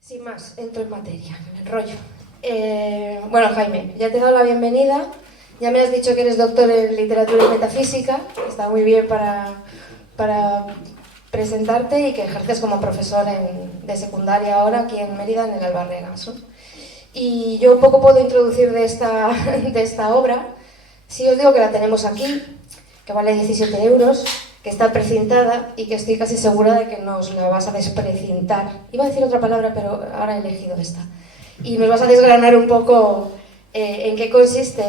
Sin más, entro en materia, me enrollo. Bueno, Jaime, ya te he dado la bienvenida. Ya me has dicho que eres doctor en literatura y metafísica. Está muy bien para presentarte y que ejerces como profesor de secundaria ahora aquí en Mérida, en el Albarregas, ¿no? Y yo un poco puedo introducir de esta obra. Sí os digo que la tenemos aquí, que vale 17 euros, que está precintada y que estoy casi segura de que nos la vas a desprecintar. Iba a decir otra palabra, pero ahora he elegido esta. Y nos vas a desgranar un poco en qué consiste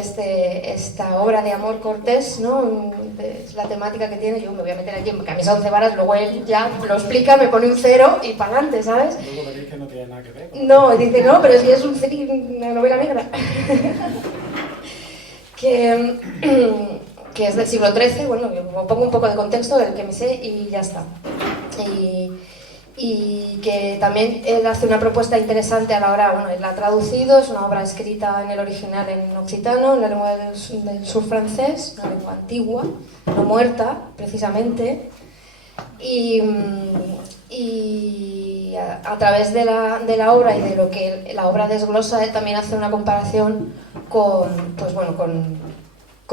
esta obra de amor cortés, ¿no? Es la temática que tiene. Yo me voy a meter aquí en camisa 11 varas, luego él ya lo explica, me pone un cero y para adelante, ¿sabes? Luego veréis que no tiene nada que ver. No, dice, no, pero si es una novela negra. que es del siglo XIII, bueno, yo pongo un poco de contexto del que me sé y ya está. Y que también él hace una propuesta interesante a la hora, bueno, él la ha traducido, es una obra escrita en el original en occitano, en la lengua del sur francés, una lengua antigua, no muerta, precisamente, y a través de la obra y de lo que la obra desglosa, él también hace una comparación con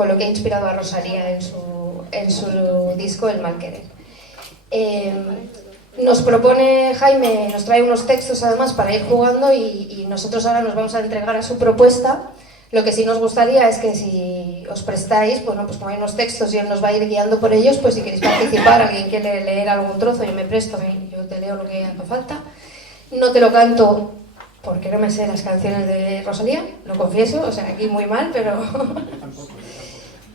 lo que ha inspirado a Rosalía en su disco El mal querer. Nos propone Jaime, nos trae unos textos además para ir jugando y nosotros ahora nos vamos a entregar a su propuesta. Lo que sí nos gustaría es que si os prestáis, bueno, pues como hay unos textos y él nos va a ir guiando por ellos, pues si queréis participar, alguien quiere leer algún trozo, yo me presto, yo te leo lo que haga falta. No te lo canto porque no me sé las canciones de Rosalía, lo confieso, o sea, aquí muy mal, pero...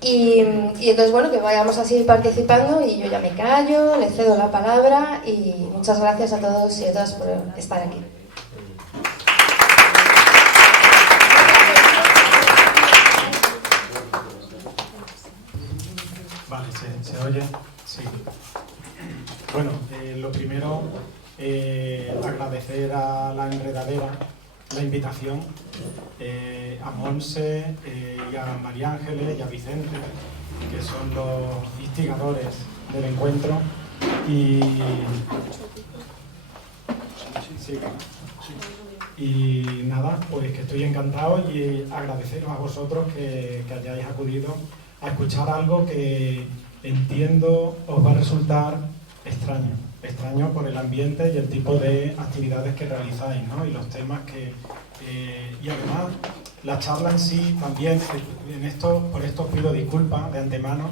Y entonces, bueno, que vayamos así participando y yo ya me callo, le cedo la palabra y muchas gracias a todos y a todas por estar aquí. Vale, ¿se oye? Sí. Bueno, lo primero, agradecer a la enredadera la invitación, a Monse y a María Ángeles y a Vicente, que son los instigadores del encuentro. Y nada, pues que estoy encantado y agradeceros a vosotros que hayáis acudido a escuchar algo que entiendo os va a resultar extraño por el ambiente y el tipo de actividades que realizáis, ¿no? Y los temas que... y además, la charla en sí también, por esto os pido disculpas de antemano,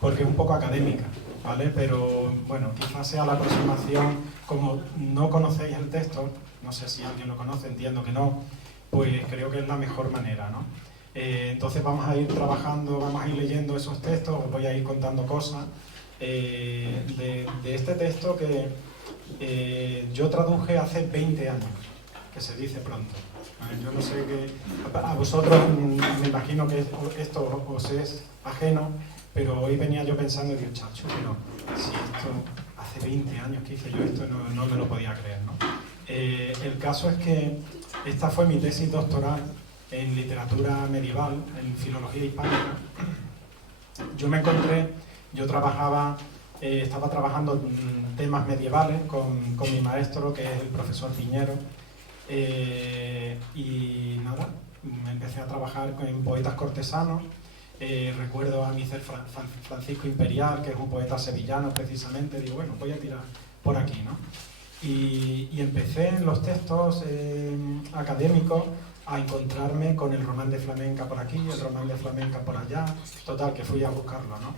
porque es un poco académica, ¿vale? Pero, bueno, quizás sea la aproximación, como no conocéis el texto, no sé si alguien lo conoce, entiendo que no, pues creo que es la mejor manera, ¿no? Entonces vamos a ir trabajando, vamos a ir leyendo esos textos, os voy a ir contando cosas de este texto que yo traduje hace 20 años, que se dice pronto. Yo no sé qué... A vosotros me imagino que esto os es ajeno, pero hoy venía yo pensando, digo, chacho, pero si esto hace 20 años que hice yo esto, no me lo podía creer, ¿no? El caso es que esta fue mi tesis doctoral en literatura medieval, en filología hispánica. Yo estaba trabajando temas medievales con mi maestro, que es el profesor Piñero, y nada, empecé a trabajar en poetas cortesanos. Recuerdo a Micer Francisco Imperial, que es un poeta sevillano precisamente. Digo, bueno, voy a tirar por aquí, ¿no? Y empecé en los textos académicos a encontrarme con el román de flamenca por aquí, el román de flamenca por allá, total, que fui a buscarlo, ¿no?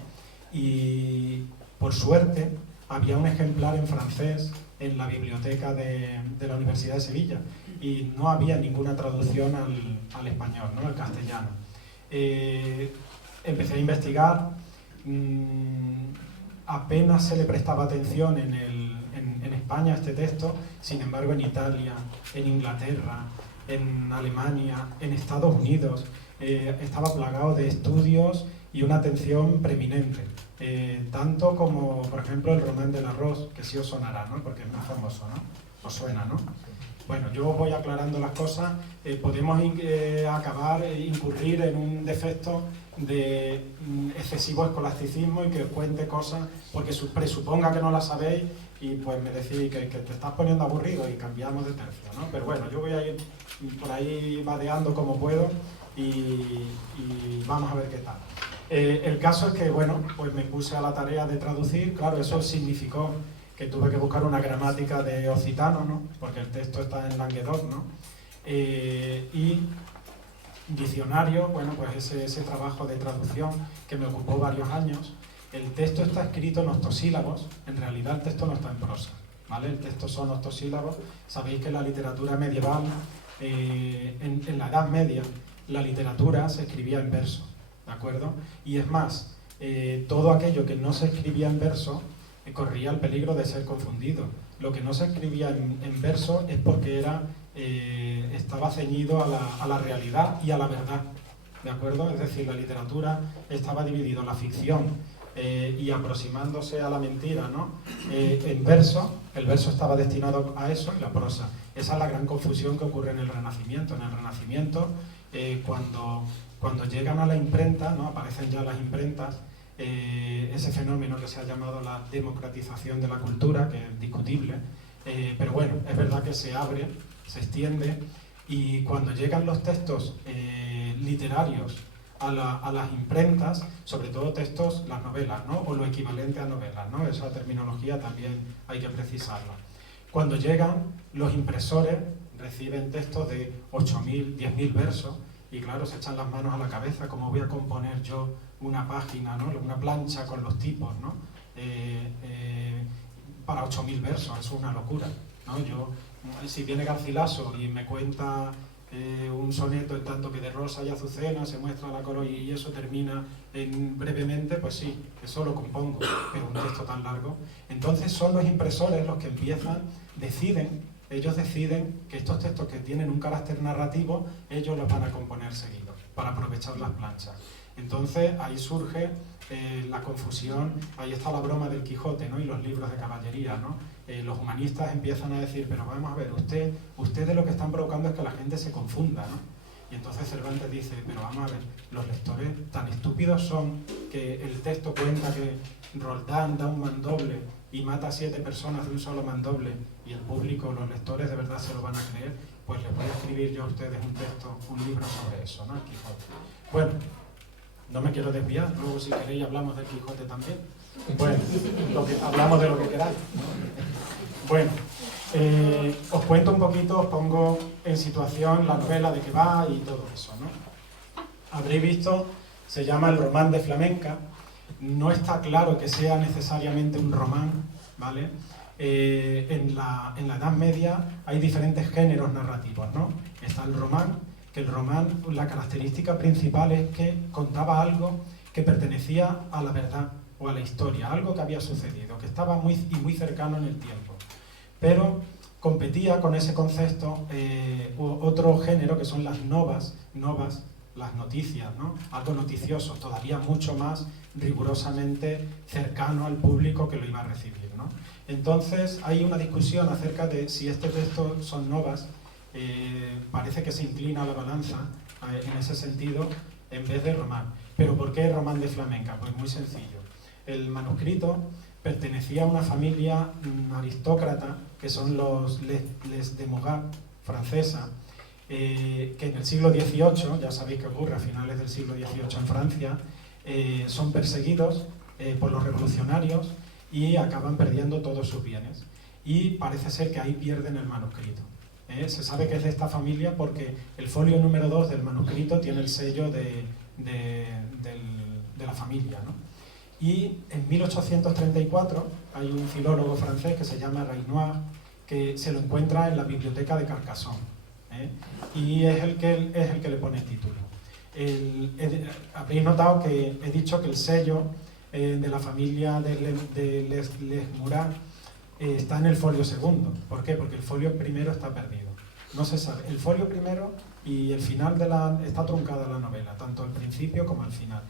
Y por suerte había un ejemplar en francés en la biblioteca de la Universidad de Sevilla y no había ninguna traducción al español, ¿no? Al castellano. Empecé a investigar, apenas se le prestaba atención en España a este texto, sin embargo en Italia, en Inglaterra, en Alemania, en Estados Unidos, estaba plagado de estudios y una atención preeminente, tanto como, por ejemplo, el román del arroz, que sí os sonará, ¿no? Porque es muy famoso, ¿no? Os suena, ¿no? Bueno, yo os voy aclarando las cosas. Podemos incurrir en un defecto de excesivo escolasticismo y que os cuente cosas porque presuponga que no las sabéis y pues me decís que te estás poniendo aburrido y cambiamos de tercio, ¿no? Pero bueno, yo voy a ir por ahí vadeando como puedo y vamos a ver qué tal. El caso es que, bueno, pues me puse a la tarea de traducir. Claro, eso significó que tuve que buscar una gramática de occitano, ¿no? Porque el texto está en Languedoc, ¿no? Y diccionario, bueno, pues ese trabajo de traducción que me ocupó varios años. El texto está escrito en octosílabos, en realidad el texto no está en prosa, ¿vale? El texto son octosílabos. Sabéis que en la literatura medieval, en la Edad Media, la literatura se escribía en verso, ¿de acuerdo? Y es más, todo aquello que no se escribía en verso corría el peligro de ser confundido. Lo que no se escribía en verso es porque estaba ceñido a la realidad y a la verdad, ¿de acuerdo? Es decir, la literatura estaba dividida en la ficción y aproximándose a la mentira, ¿no? En verso, el verso estaba destinado a eso y la prosa. Esa es la gran confusión que ocurre en el Renacimiento. En el Renacimiento, cuando llegan a la imprenta, ¿no? Aparecen ya las imprentas, ese fenómeno que se ha llamado la democratización de la cultura, que es discutible, pero bueno, es verdad que se abre, se extiende, y cuando llegan los textos literarios a las imprentas, sobre todo textos, las novelas, ¿no? O lo equivalente a novelas, ¿no? Esa terminología también hay que precisarla. Cuando llegan, los impresores reciben textos de 8.000, 10.000 versos, y claro, se echan las manos a la cabeza, ¿cómo voy a componer yo una página, ¿no? Una plancha con los tipos, ¿no? Para 8.000 versos, es una locura, ¿no? Si viene Garcilaso y me cuenta un soneto en tanto que de rosa y azucena se muestra la color y eso termina brevemente, pues sí, eso lo compongo, pero un texto tan largo. Entonces son los impresores los que ellos deciden que estos textos que tienen un carácter narrativo, ellos los van a componer seguidos, para aprovechar las planchas. Entonces ahí surge la confusión, ahí está la broma del Quijote, ¿no? Y los libros de caballería, ¿no? Los humanistas empiezan a decir, pero vamos a ver, ustedes lo que están provocando es que la gente se confunda, ¿no? Y entonces Cervantes dice, pero vamos a ver, los lectores tan estúpidos son que el texto cuenta que Roldán da un mandoble y mata a 7 personas de un solo mandoble y el público, los lectores de verdad se lo van a creer. Pues les voy a escribir yo a ustedes un libro sobre eso, ¿no? El Quijote. Bueno, no me quiero desviar, luego si queréis hablamos del Quijote también. Bueno, hablamos de lo que queráis. Bueno, os cuento un poquito, os pongo en situación la novela de qué va y todo eso, ¿no? Habréis visto, se llama El román de flamenca. No está claro que sea necesariamente un román, ¿vale? En la Edad Media hay diferentes géneros narrativos, ¿no? Está el román, que el román, la característica principal es que contaba algo que pertenecía a la verdad o a la historia, algo que había sucedido, que estaba muy cercano en el tiempo. Pero competía con ese concepto otro género que son las novas, las noticias, ¿no? Algo noticioso, todavía mucho más rigurosamente cercano al público que lo iba a recibir, ¿no? Entonces hay una discusión acerca de si este texto son novas. Parece que se inclina la balanza en ese sentido en vez de román. ¿Pero por qué román de flamenca? Pues muy sencillo. El manuscrito pertenecía a una familia aristócrata que son los Les de Montgard, francesa, que en el siglo XVIII, ya sabéis que ocurre a finales del siglo XVIII en Francia, son perseguidos por los revolucionarios y acaban perdiendo todos sus bienes. Y parece ser que ahí pierden el manuscrito. Se sabe que es de esta familia porque el folio número 2 del manuscrito tiene el sello de la familia, ¿no? Y en 1834 hay un filólogo francés que se llama Renoir que se lo encuentra en la biblioteca de Carcassonne, y es el que le pone el título. Habréis notado que he dicho que el sello de la familia de Les Murat está en el folio segundo. ¿Por qué? Porque el folio primero está perdido. No se sabe. El folio primero y el final está truncada la novela, tanto al principio como al final.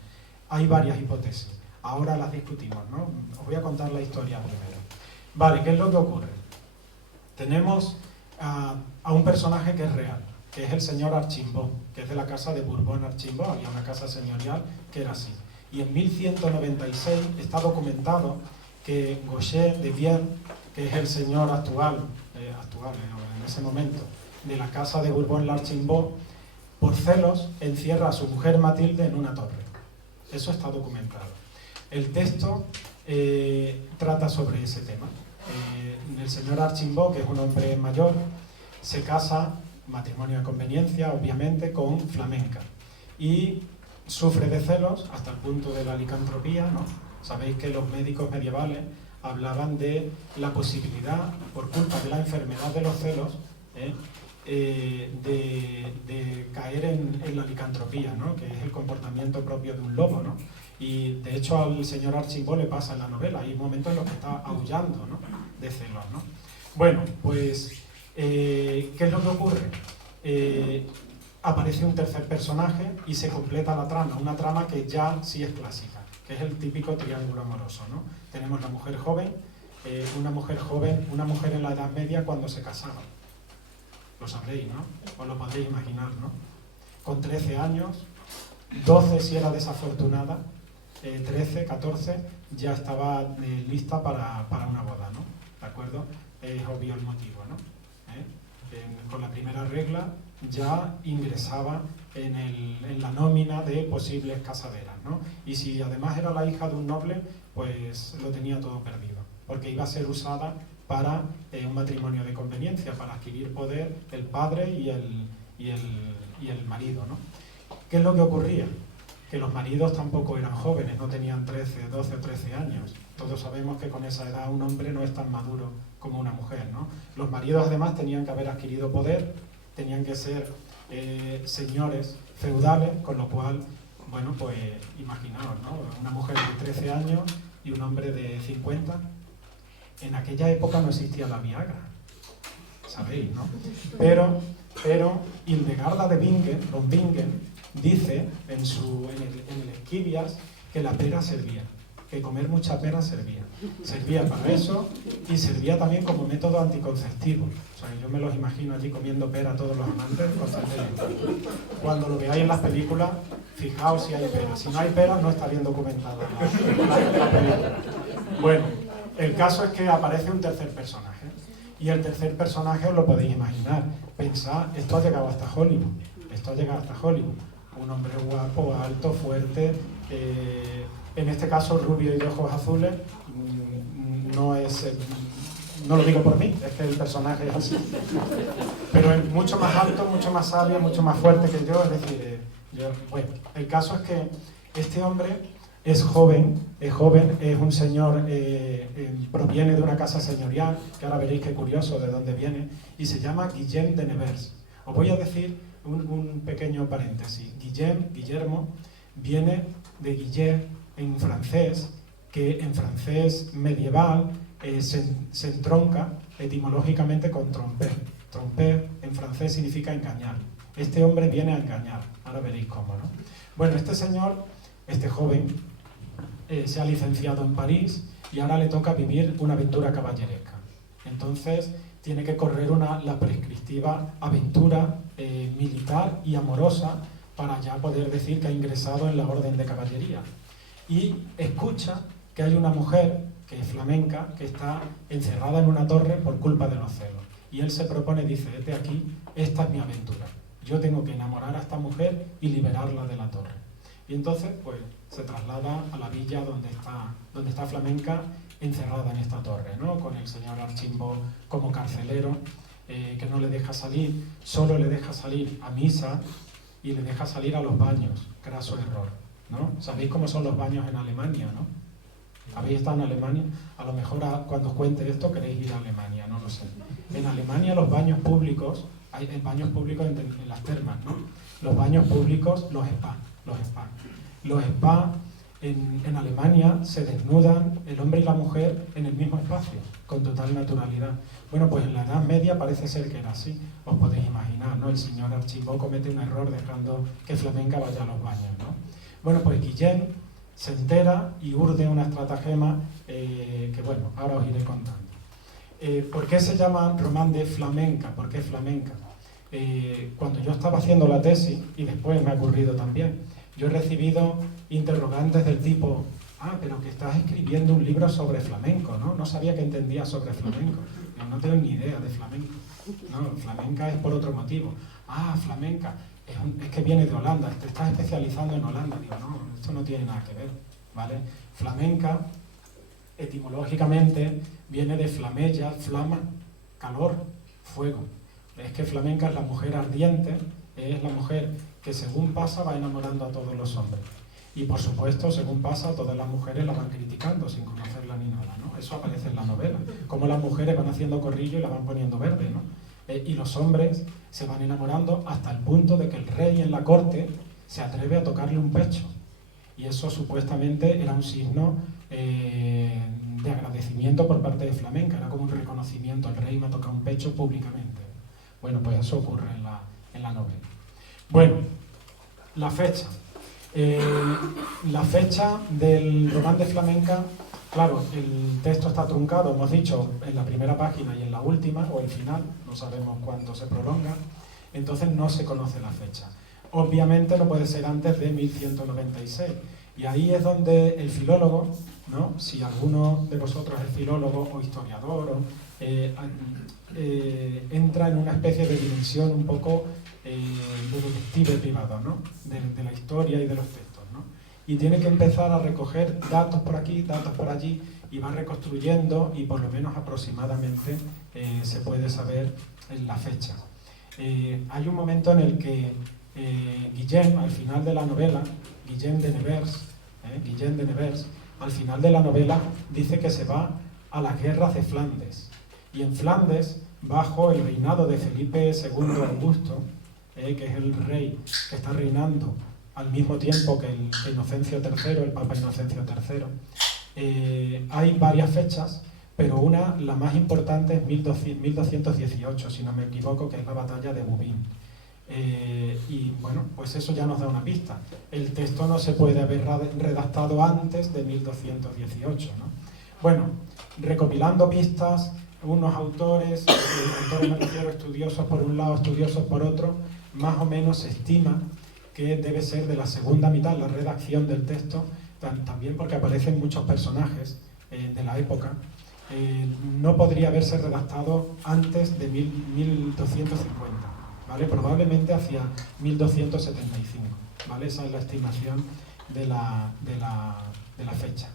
Hay varias hipótesis. Ahora las discutimos, ¿no? Os voy a contar la historia primero. Vale, ¿qué es lo que ocurre? Tenemos a un personaje que es real, que es el señor Archimbó, que es de la casa de Bourbon-Archimbó. Había una casa señorial que era así. Y en 1196 está documentado que Gaucher de Vienne, que es el señor actual en ese momento, de la casa de Bourbon-Archimbó, por celos encierra a su mujer Matilde en una torre. Eso está documentado. El texto trata sobre ese tema. El señor Archimbó, que es un hombre mayor, se casa, matrimonio de conveniencia, obviamente, con Flamenca. Y sufre de celos hasta el punto de la licantropía, ¿no? Sabéis que los médicos medievales hablaban de la posibilidad, por culpa de la enfermedad de los celos, de caer en la licantropía, ¿no? Que es el comportamiento propio de un lobo, ¿no? Y de hecho al señor Archimbó le pasa en la novela, hay momentos en los que está aullando, ¿no? De celos, ¿no? Bueno, pues, ¿qué es lo que ocurre? Aparece un tercer personaje y se completa la trama, una trama que ya sí es clásica, que es el típico triángulo amoroso, ¿no? Tenemos la mujer joven, una mujer en la Edad Media cuando se casaban. Lo sabréis, ¿no? Os lo podréis imaginar, ¿no? Con 13 años, 12 si era desafortunada, 13, 14, ya estaba lista para una boda, ¿no? ¿De acuerdo? Es obvio el motivo, ¿no? Con la primera regla ya ingresaba en la nómina de posibles casaderas, ¿no? Y si además era la hija de un noble, pues lo tenía todo perdido, porque iba a ser usada para un matrimonio de conveniencia, para adquirir poder el padre y el marido, ¿no? ¿Qué es lo que ocurría? Que los maridos tampoco eran jóvenes, no tenían 13, 12 o 13 años. Todos sabemos que con esa edad un hombre no es tan maduro como una mujer, ¿no? Los maridos además tenían que haber adquirido poder, tenían que ser señores feudales, con lo cual, bueno, pues imaginaos, ¿no? Una mujer de 13 años y un hombre de 50. En aquella época no existía la Viagra, sabéis, ¿no? Pero Hildegarda de Bingen, von Bingen, dice en el Esquivias que la pera servía, que comer mucha pera servía. Servía para eso y servía también como método anticonceptivo. O sea, yo me los imagino allí comiendo pera todos los amantes. Cuando lo veáis en las películas, fijaos si hay pera. Si no hay pera, no está bien documentada la película. Bueno, el caso es que aparece un tercer personaje. Y el tercer personaje os lo podéis imaginar. Pensad, esto ha llegado hasta Hollywood. Un hombre guapo, alto, fuerte, en este caso rubio y de ojos azules. No lo digo por mí, es que el personaje es así. Pero es mucho más alto, mucho más sabio, mucho más fuerte que yo. Es decir, bueno, el caso es que este hombre es joven, es un señor, proviene de una casa señorial, que ahora veréis qué curioso de dónde viene, y se llama Guillem de Nevers. Os voy a decir un pequeño paréntesis. Guillermo, viene de Guillet en francés, que en francés medieval se entronca etimológicamente con tromper. Tromper en francés significa engañar. Este hombre viene a engañar, ahora veréis cómo, ¿no? Bueno, este señor, este joven, se ha licenciado en París y ahora le toca vivir una aventura caballeresca. Entonces tiene que correr la prescriptiva aventura militar y amorosa para ya poder decir que ha ingresado en la orden de caballería. Y escucha que hay una mujer, que es flamenca, que está encerrada en una torre por culpa de los celos. Y él se propone, dice, vete aquí, esta es mi aventura. Yo tengo que enamorar a esta mujer y liberarla de la torre. Y entonces, pues, se traslada a la villa donde está Flamenca, encerrada en esta torre, ¿no? Con el señor Archimbó como carcelero, que no le deja salir, solo le deja salir a misa y le deja salir a los baños. Graso error, ¿no? ¿Sabéis cómo son los baños en Alemania, no? ¿Habéis estado en Alemania? A lo mejor cuando os cuente esto queréis ir a Alemania, no lo sé. En Alemania los baños públicos, hay baños públicos en las termas, ¿no? Los baños públicos, los spas. Los spas en Alemania se desnudan el hombre y la mujer en el mismo espacio, con total naturalidad. Bueno, pues en la Edad Media parece ser que era así, os podéis imaginar, ¿no? El señor Archimbó comete un error dejando que Flamenca vaya a los baños, ¿no? Bueno, pues Guillem se entera y urde una estratagema que, bueno, ahora os iré contando. ¿Por qué se llama román de flamenca? ¿Por qué flamenca? Cuando yo estaba haciendo la tesis, y después me ha ocurrido también, yo he recibido interrogantes del tipo, pero que estás escribiendo un libro sobre flamenco, ¿no? No sabía que entendías sobre flamenco. No tengo ni idea de flamenco. No, flamenca es por otro motivo. Flamenca, es que viene de Holanda, te estás especializando en Holanda. Digo, no, esto no tiene nada que ver, ¿vale? Flamenca, etimológicamente, viene de flamella, flama, calor, fuego. Es que flamenca es la mujer ardiente, es la mujer que según pasa va enamorando a todos los hombres. Y por supuesto, según pasa, todas las mujeres la van criticando sin conocerla ni nada, ¿no? Eso aparece en la novela, como las mujeres van haciendo corrillo y la van poniendo verde, ¿no? Y los hombres se van enamorando hasta el punto de que el rey en la corte se atreve a tocarle un pecho. Y eso supuestamente era un signo de agradecimiento por parte de flamenca, era como un reconocimiento, el rey me ha tocado un pecho públicamente. Bueno, pues eso ocurre en la novela. Bueno, la fecha. La fecha del román de flamenca, claro, el texto está truncado, hemos dicho, en la primera página y en la última, o el final, no sabemos cuánto se prolonga, entonces no se conoce la fecha. Obviamente no puede ser antes de 1196, y ahí es donde el filólogo, ¿no? Si alguno de vosotros es filólogo o historiador, entra en una especie de dimensión un poco de detective privado, ¿no? De la historia y de los textos, ¿no? Y tiene que empezar a recoger datos por aquí, datos por allí, y va reconstruyendo, y por lo menos aproximadamente se puede saber la fecha. Hay un momento en el que Guillem, al final de la novela, Guillem de Nevers, al final de la novela dice que se va a las guerras de Flandes, y en Flandes, bajo el reinado de Felipe II Augusto, que es el rey que está reinando al mismo tiempo que el Inocencio III, el Papa Inocencio III, hay varias fechas, pero la más importante es 1218, si no me equivoco, que es la batalla de Bouvines. Y bueno, pues eso ya nos da una pista. El texto no se puede haber redactado antes de 1218, ¿no? Bueno, recopilando pistas, unos autores me refiero, estudiosos por un lado, estudiosos por otro, más o menos se estima que debe ser de la segunda mitad, la redacción del texto, también porque aparecen muchos personajes de la época, no podría haberse redactado antes de 1250, ¿vale? Probablemente hacia 1275, ¿vale? Esa es la estimación de la fecha.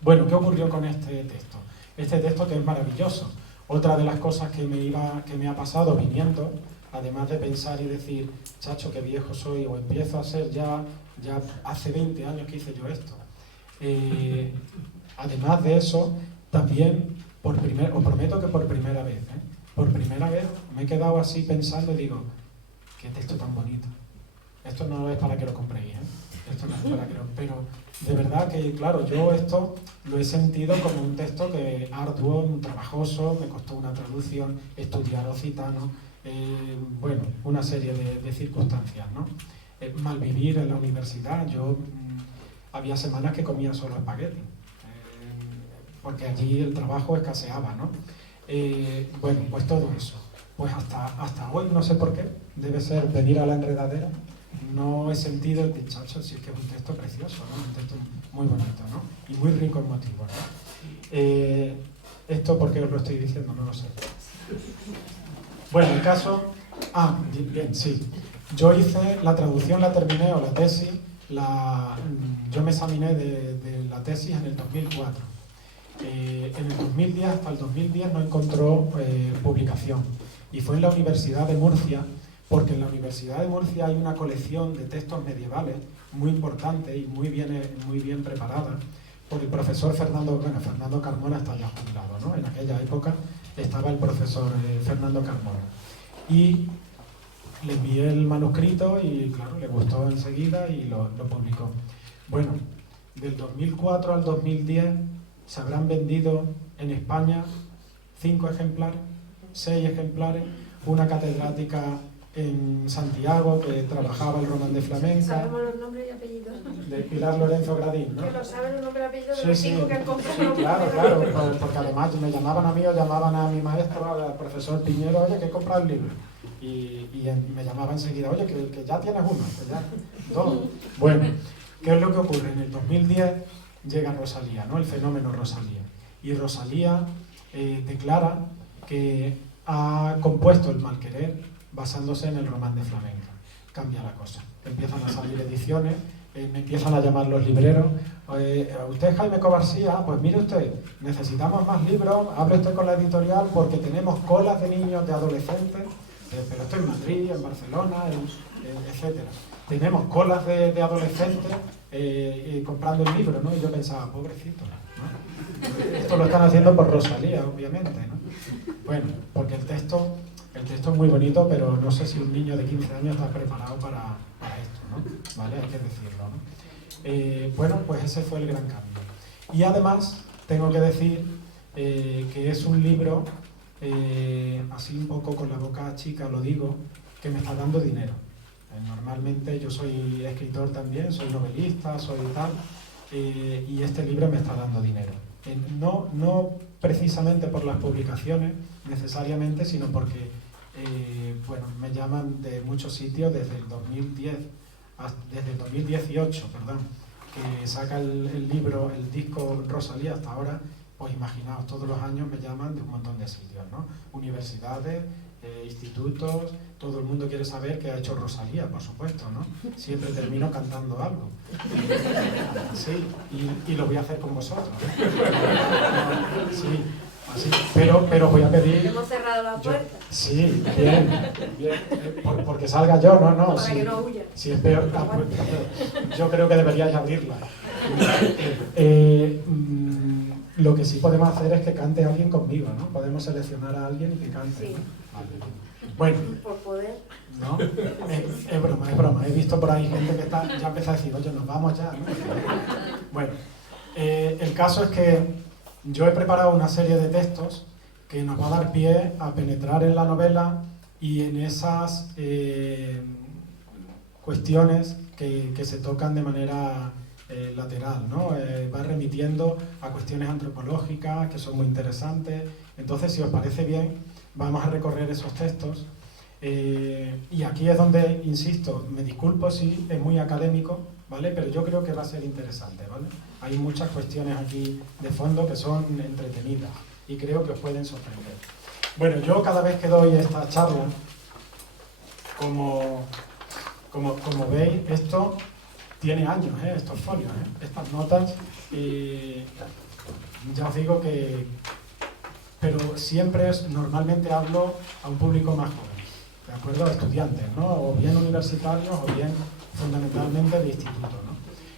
Bueno, ¿qué ocurrió con este texto? Este texto que es maravilloso. Otra de las cosas que me ha pasado viniendo, además de pensar y decir, chacho, qué viejo soy, o empiezo a ser ya hace 20 años que hice yo esto. Además de eso, también, os prometo que por primera vez me he quedado así pensando y digo, qué texto tan bonito. Esto no es para que lo compréis, esto no es para que pero de verdad que, claro, yo esto lo he sentido como un texto que arduo, trabajoso, me costó una traducción, estudiar occitano, bueno, una serie de circunstancias, ¿no? Malvivir en la universidad, yo había semanas que comía solo espagueti, porque allí el trabajo escaseaba, ¿no? Bueno, pues todo eso. Pues hasta hoy, no sé por qué, debe ser venir a la enredadera, no he sentido el chacho, si es que es un texto precioso, ¿no? Un texto muy bonito, ¿no? Y muy rico en motivos, ¿no? Esto, ¿por qué os lo estoy diciendo? No lo sé. Bueno, el caso... bien, sí. Yo hice la traducción, la terminé, o la tesis, yo me examiné de la tesis en el 2004. En el 2010, hasta el 2010 no encontró publicación. Y fue en la Universidad de Murcia, porque en la Universidad de Murcia hay una colección de textos medievales muy importante y muy bien preparada por el profesor Fernando Carmona, está ya jubilado, ¿no? En aquella época estaba el profesor Fernando Carmona. Y le envié el manuscrito y, claro, le gustó enseguida y lo publicó. Bueno, del 2004 al 2010 se habrán vendido en España 5 ejemplares, 6 ejemplares. Una catedrática en Santiago, que trabajaba el Román de Flamenca. Sabemos los nombres y apellidos. De Pilar Lorenzo Gradín, ¿no? Que lo saben los nombres y apellidos de Sí, los sí. 5 que han comprado. Sí, claro, porque además me llamaban a mí o llamaban a mi maestro, al profesor Piñero, oye, que he comprado el libro. Y me llamaba enseguida, oye, que ya tienes uno, que ya dos. Bueno, ¿qué es lo que ocurre? En el 2010 llega Rosalía, ¿no? El fenómeno Rosalía. Y Rosalía declara que ha compuesto el Malquerer basándose en el Román de Flamenca. Cambia la cosa. Empiezan a salir ediciones, me empiezan a llamar los libreros. ¿Usted Jaime Covarsía? Pues mire usted, necesitamos más libros, hable usted con la editorial porque tenemos colas de niños, de adolescentes, pero esto en Madrid, en Barcelona, etcétera. Tenemos colas de adolescentes comprando el libro, ¿no? Y yo pensaba, pobrecito, ¿no? Esto lo están haciendo por Rosalía, obviamente, ¿no? Bueno, porque el texto es muy bonito, pero no sé si un niño de 15 años está preparado para esto, ¿no? ¿Vale? Hay que decirlo, ¿no? Bueno, pues ese fue el gran cambio. Y además, tengo que decir que es un libro, así un poco con la boca chica lo digo, que me está dando dinero. Normalmente yo soy escritor también, soy novelista, soy tal, y este libro me está dando dinero. No precisamente por las publicaciones necesariamente, sino porque bueno, me llaman de muchos sitios desde el 2018, perdón, que saca el libro, el disco Rosalía hasta ahora. Pues imaginaos, todos los años me llaman de un montón de sitios, ¿no? Universidades, institutos, todo el mundo quiere saber qué ha hecho Rosalía, por supuesto, ¿no? Siempre termino cantando algo. Sí, y lo voy a hacer con vosotros. Sí, así, pero voy a pedir... Hemos cerrado la puerta. Sí, bien, porque salga yo, no. Para Sí, que no huya. si es peor, yo creo que deberíais abrirla. Lo que sí podemos hacer es que cante alguien conmigo, ¿no? Podemos seleccionar a alguien y que cante, Sí. ¿no? Vale. Bueno, Por poder. ¿no? Es broma. He visto por ahí gente que ya empieza a decir, oye, nos vamos ya, ¿no? Bueno, el caso es que yo he preparado una serie de textos que nos va a dar pie a penetrar en la novela y en esas cuestiones que se tocan de manera lateral, ¿no? Va remitiendo a cuestiones antropológicas que son muy interesantes. Entonces, si os parece bien, vamos a recorrer esos textos. Y aquí es donde, insisto, me disculpo si es muy académico, ¿vale? Pero yo creo que va a ser interesante, ¿vale? Hay muchas cuestiones aquí de fondo que son entretenidas y creo que os pueden sorprender. Bueno, yo cada vez que doy esta charla, como veis, esto tiene años, estos folios, estas notas, y ya os digo que... Pero siempre normalmente hablo a un público más joven, ¿de acuerdo? A estudiantes, ¿no? O bien universitarios o bien fundamentalmente de instituto, ¿no?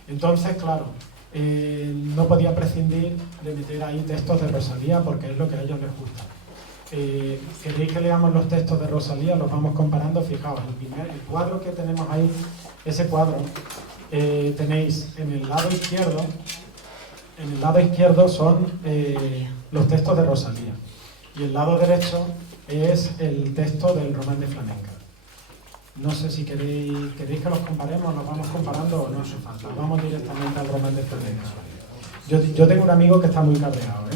Entonces, claro, no podía prescindir de meter ahí textos de Rosalía porque es lo que a ellos les gusta. ¿Queréis que leamos los textos de Rosalía? Los vamos comparando. Fijaos, el cuadro que tenemos ahí, ese cuadro, tenéis en el lado izquierdo son los textos de Rosalía y el lado derecho es el texto del Román de Flamenca. No sé si queréis que los comparemos, nos vamos comparando o no hace falta. Vamos directamente al Román de Flamenca. Yo tengo un amigo que está muy cabreado,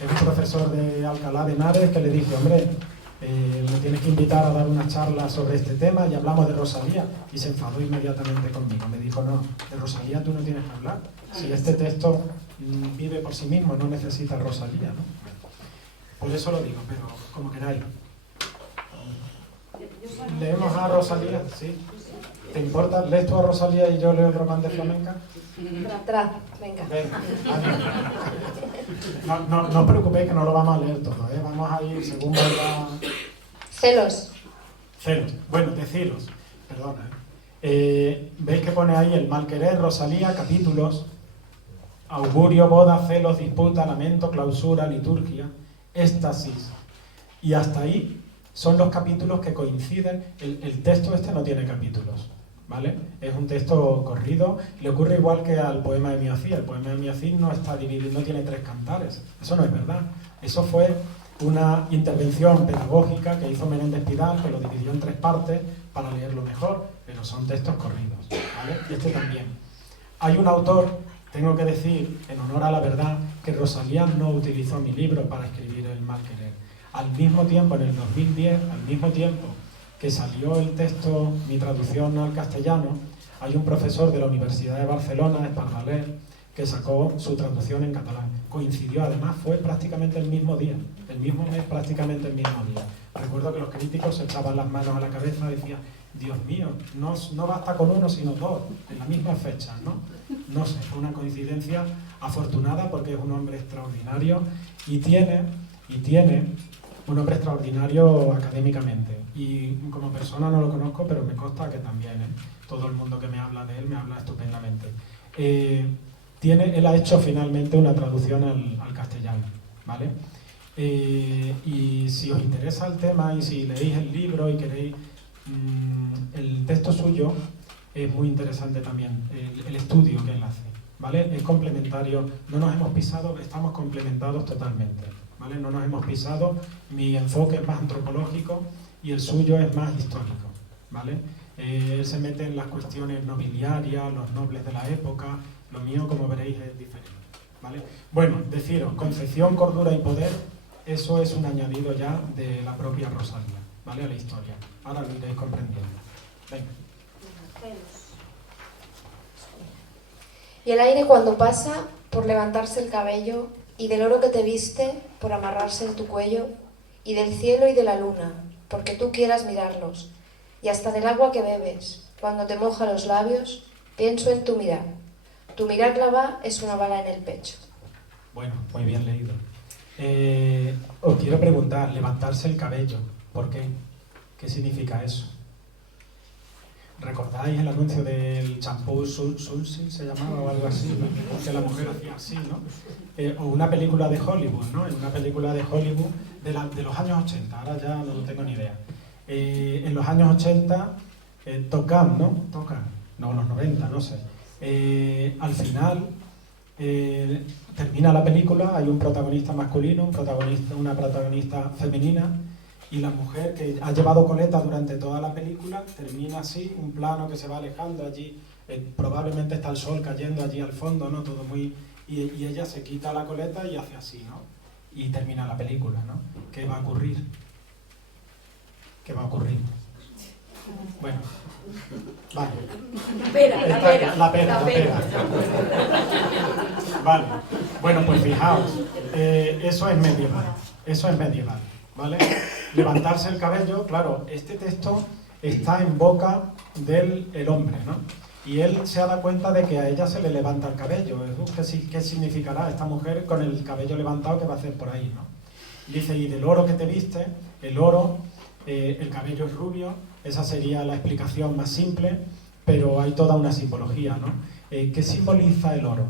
es un profesor de Alcalá de Henares que le dije, hombre, me tienes que invitar a dar una charla sobre este tema y hablamos de Rosalía, y se enfadó inmediatamente conmigo. Me dijo, no, de Rosalía tú no tienes que hablar, si este texto vive por sí mismo, no necesita Rosalía, ¿no? Por eso lo digo, pero como queráis. ¿Leemos a Rosalía? ¿Sí? ¿Te importa? ¿Lees tú a Rosalía y yo leo el Román de Flamenca? Atrás, venga. No os preocupéis que no lo vamos a leer todo, vamos a ir según vaya... Celos. Bueno, deciros, perdona. ¿Veis que pone ahí el Malquerer, Rosalía, capítulos? Augurio, boda, celos, disputa, lamento, clausura, liturgia, éxtasis. Y hasta ahí son los capítulos que coinciden. El texto este no tiene capítulos, ¿vale? Es un texto corrido. Le ocurre igual que al poema de Miocid. El poema de Miocid no está dividido, no tiene 3 cantares. Eso no es verdad. Eso fue una intervención pedagógica que hizo Menéndez Pidal, que lo dividió en 3 partes para leerlo mejor, pero son textos corridos, ¿vale? Y este también. Hay un autor, tengo que decir, en honor a la verdad, que Rosalía no utilizó mi libro para escribir El mal querer. Al mismo tiempo, en el 2010, al mismo tiempo que salió el texto, mi traducción al castellano, hay un profesor de la Universidad de Barcelona, Espardaler, que sacó su traducción en catalán. Coincidió, además, fue prácticamente el mismo día, el mismo mes, prácticamente el mismo día. Recuerdo que los críticos se echaban las manos a la cabeza y decían, Dios mío, no basta con uno, sino 2, en la misma fecha, ¿no? No sé, fue una coincidencia afortunada porque es un hombre extraordinario y tiene un hombre extraordinario académicamente. Y como persona no lo conozco, pero me consta que también, todo el mundo que me habla de él me habla estupendamente. Él ha hecho finalmente una traducción al castellano, ¿vale? Y si os interesa el tema y si leéis el libro y queréis, el texto suyo es muy interesante también, el estudio que él hace, ¿vale? Es complementario, no nos hemos pisado, estamos complementados totalmente, ¿vale? No nos hemos pisado, mi enfoque es más antropológico y el suyo es más histórico, ¿vale? Él se mete en las cuestiones nobiliarias, los nobles de la época, lo mío, como veréis, es diferente, ¿vale? Bueno, deciros, concepción, cordura y poder, eso es un añadido ya de la propia Rosalía, ¿vale? A la historia. Ahora lo iréis comprendiendo. Venga. Y el aire cuando pasa por levantarse el cabello, y del oro que te viste por amarrarse en tu cuello, y del cielo y de la luna, porque tú quieras mirarlos, y hasta del agua que bebes, cuando te moja los labios, pienso en tu mirar. Tu mirar clava es una bala en el pecho. Bueno, muy bien leído. Os quiero preguntar, levantarse el cabello, ¿por qué? ¿Qué significa eso? ¿Recordáis el anuncio del champú Sulsil, se llamaba o algo así, ¿no? Que la mujer hacía así, ¿no? O una película de Hollywood, ¿no? En una película de Hollywood de los años 80, ahora ya no tengo ni idea. En los años 80, Top Gun, ¿no? Top Gun, no, los 90, no sé. Al final, termina la película, hay un protagonista masculino, una protagonista femenina, y la mujer que ha llevado coleta durante toda la película termina así, un plano que se va alejando allí, probablemente está el sol cayendo allí al fondo, ¿no? Todo muy... Y ella se quita la coleta y hace así, ¿no? Y termina la película, ¿no? ¿Qué va a ocurrir? ¿Qué va a ocurrir? Bueno, vale. La pera. Vale. Bueno, pues fijaos, eso es medieval, ¿vale? Levantarse el cabello, claro, este texto está en boca del hombre, ¿no? Y él se da cuenta de que a ella se le levanta el cabello. ¿Qué significará esta mujer con el cabello levantado que va a hacer por ahí, ¿no? Dice, y del oro que te viste, el oro, el cabello es rubio, esa sería la explicación más simple, pero hay toda una simbología, ¿no? ¿Qué simboliza el oro?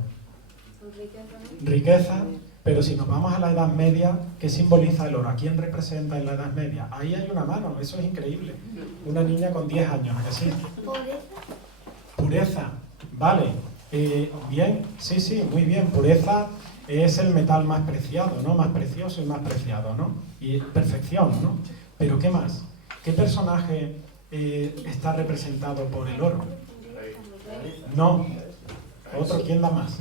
Riqueza, pero si nos vamos a la Edad Media, ¿qué simboliza el oro? ¿A quién representa en la Edad Media? Ahí hay una mano, eso es increíble. Una niña con 10 años, ¿a que sí? Pureza, vale. Bien, sí, muy bien. Pureza es el metal más preciado, ¿no? Más precioso y más preciado, ¿no? Y perfección, ¿no? Pero ¿qué más? ¿Qué personaje está representado por el oro? No. ¿Otro? ¿Quién da más?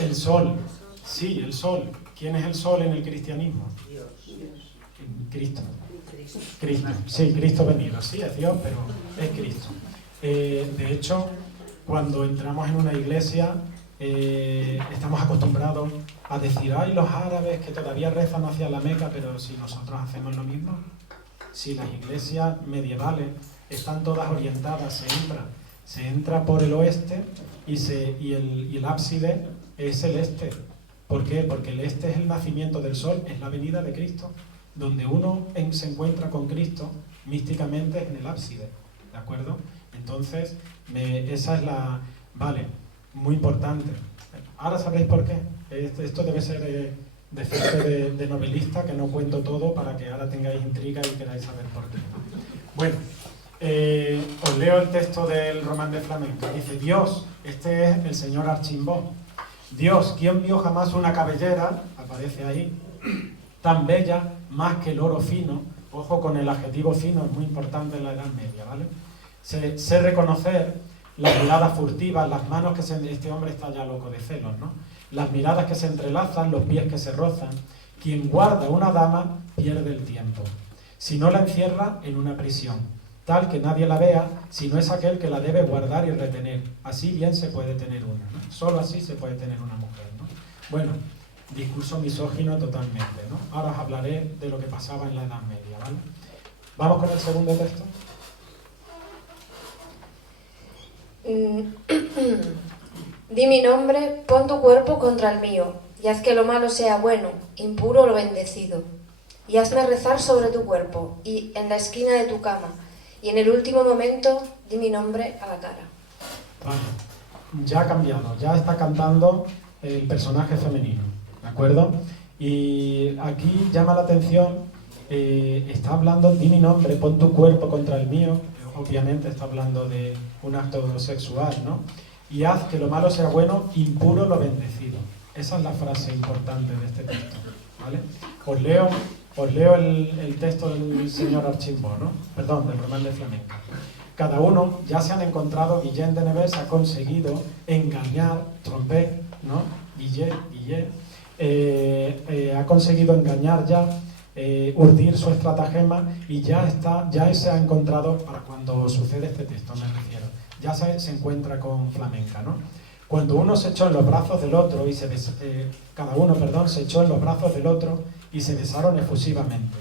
El sol. Sí, el sol. ¿Quién es el sol en el cristianismo? Cristo. Sí, Cristo venido. Sí, es Dios, pero es Cristo. De hecho, cuando entramos en una iglesia, estamos acostumbrados a decir, ay, los árabes que todavía rezan hacia la Meca, pero si nosotros hacemos lo mismo, si las iglesias medievales están todas orientadas, se entra por el oeste y el ábside es el este. ¿Por qué? Porque el este es el nacimiento del sol, es la venida de Cristo. Donde uno se encuentra con Cristo místicamente es en el ábside, ¿de acuerdo? Entonces, esa es la... Vale, muy importante. Ahora sabréis por qué. Esto debe ser defecto de novelista, que no cuento todo para que ahora tengáis intriga y queráis saber por qué. Bueno, os leo el texto del Román de Flamenca. Dice, Dios, este es el señor Archimbó. Dios, ¿quién vio jamás una cabellera? Aparece ahí, tan bella, más que el oro fino. Ojo con el adjetivo fino, es muy importante en la Edad Media, ¿vale? Sé reconocer las miradas furtivas, las manos que se... Este hombre está ya loco de celos, ¿no? Las miradas que se entrelazan, los pies que se rozan. Quien guarda una dama pierde el tiempo. Si no la encierra en una prisión, tal que nadie la vea, si no es aquel que la debe guardar y retener. Así bien se puede tener una, ¿no? Solo así se puede tener una mujer, ¿no? Bueno, discurso misógino totalmente, ¿no? Ahora os hablaré de lo que pasaba en la Edad Media, ¿vale? Vamos con el segundo texto. Di mi nombre, pon tu cuerpo contra el mío, y haz que lo malo sea bueno, impuro lo bendecido. Y hazme rezar sobre tu cuerpo, y en la esquina de tu cama, y en el último momento di mi nombre a la cara. Vale, ya ha cambiado, ya está cantando el personaje femenino, ¿de acuerdo? Y aquí llama la atención, está hablando, di mi nombre, pon tu cuerpo contra el mío, obviamente está hablando de un acto sexual, ¿no? Y haz que lo malo sea bueno, impuro lo bendecido. Esa es la frase importante de este texto, ¿vale? Os leo el texto del señor Archimbó, ¿no? Perdón, del Román de Flamenca. Cada uno, ya se han encontrado, Guillén de Nevers ha conseguido engañar, Trompé, ¿no? Guillén, ha conseguido engañar ya, urdir su estratagema y ya se ha encontrado, para cuando sucede este texto me refiero, ya se encuentra con Flamenca, ¿no? Cuando uno se echó en los brazos del otro y cada uno se echó en los brazos del otro y se besaron efusivamente.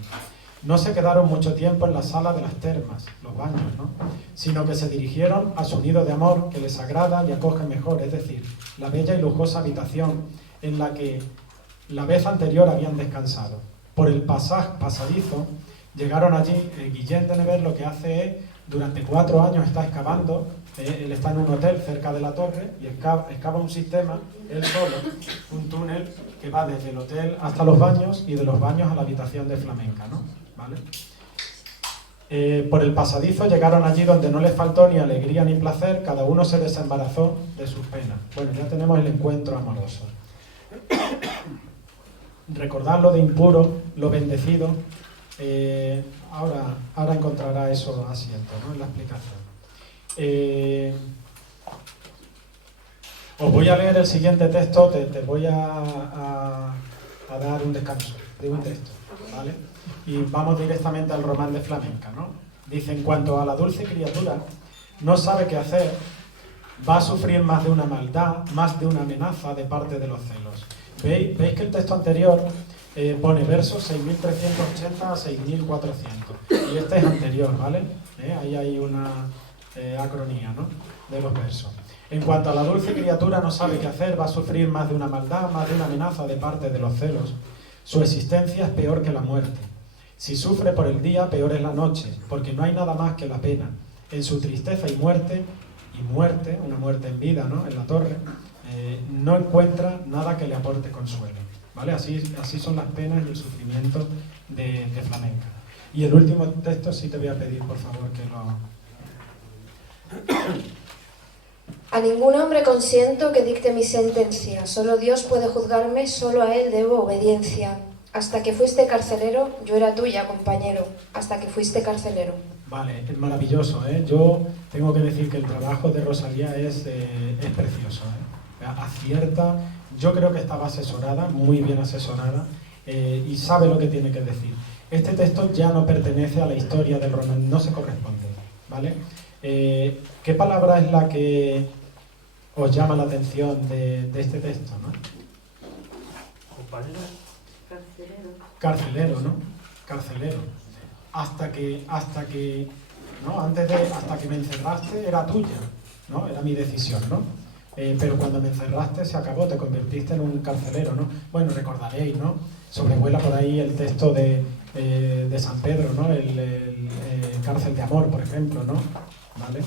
No se quedaron mucho tiempo en la sala de las termas, los baños, ¿no? Sino que se dirigieron a su nido de amor que les agrada y acoge mejor, es decir, la bella y lujosa habitación en la que la vez anterior habían descansado. Por el pasadizo llegaron allí. Guillén de Nevers lo que hace es, durante 4 años está excavando, él está en un hotel cerca de la torre y excava un sistema, él solo, un túnel que va desde el hotel hasta los baños y de los baños a la habitación de Flamenca, ¿no? ¿Vale? Por el pasadizo llegaron allí donde no les faltó ni alegría ni placer, cada uno se desembarazó de sus penas. Bueno, ya tenemos el encuentro amoroso. Recordad lo de impuro, lo bendecido. Ahora encontrará eso asiento, ¿no? En la explicación. Os voy a leer el siguiente texto, te voy a dar un descanso de un texto, ¿vale? Y vamos directamente al Román de Flamenca, ¿no? Dice, en cuanto a la dulce criatura, no sabe qué hacer, va a sufrir más de una maldad, más de una amenaza de parte de los celos. ¿Veis que el texto anterior pone versos 6.380 a 6.400? Y este es anterior, ¿vale? Ahí hay una acronía, ¿no? De los versos. En cuanto a la dulce criatura, no sabe qué hacer, va a sufrir más de una maldad, más de una amenaza de parte de los celos. Su existencia es peor que la muerte. Si sufre por el día, peor es la noche, porque no hay nada más que la pena. En su tristeza y muerte, una muerte en vida, ¿no? En la torre, no encuentra nada que le aporte consuelo, ¿vale? Así son las penas y el sufrimiento de Flamenca. Y el último texto sí te voy a pedir, por favor, que lo... A ningún hombre consiento que dicte mi sentencia, solo Dios puede juzgarme, solo a Él debo obediencia. Hasta que fuiste carcelero, yo era tuya, compañero, hasta que fuiste carcelero. Vale, es maravilloso, ¿eh? Yo tengo que decir que el trabajo de Rosalía es precioso, ¿eh? Acierta, yo creo que estaba asesorada, muy bien asesorada, y sabe lo que tiene que decir. Este texto ya no pertenece a la historia del Román, no se corresponde, ¿vale? ¿Qué palabra es la que os llama la atención de este texto, ¿no? Carcelero, ¿no? Carcelero. Hasta que me encerraste era tuya, ¿no? Era mi decisión, ¿no? Pero cuando me encerraste se acabó, te convertiste en un carcelero, ¿no? Bueno, recordaréis, ¿no? Sobrevuela por ahí el texto de San Pedro, ¿no? El cárcel de amor, por ejemplo, ¿no? ¿Vale?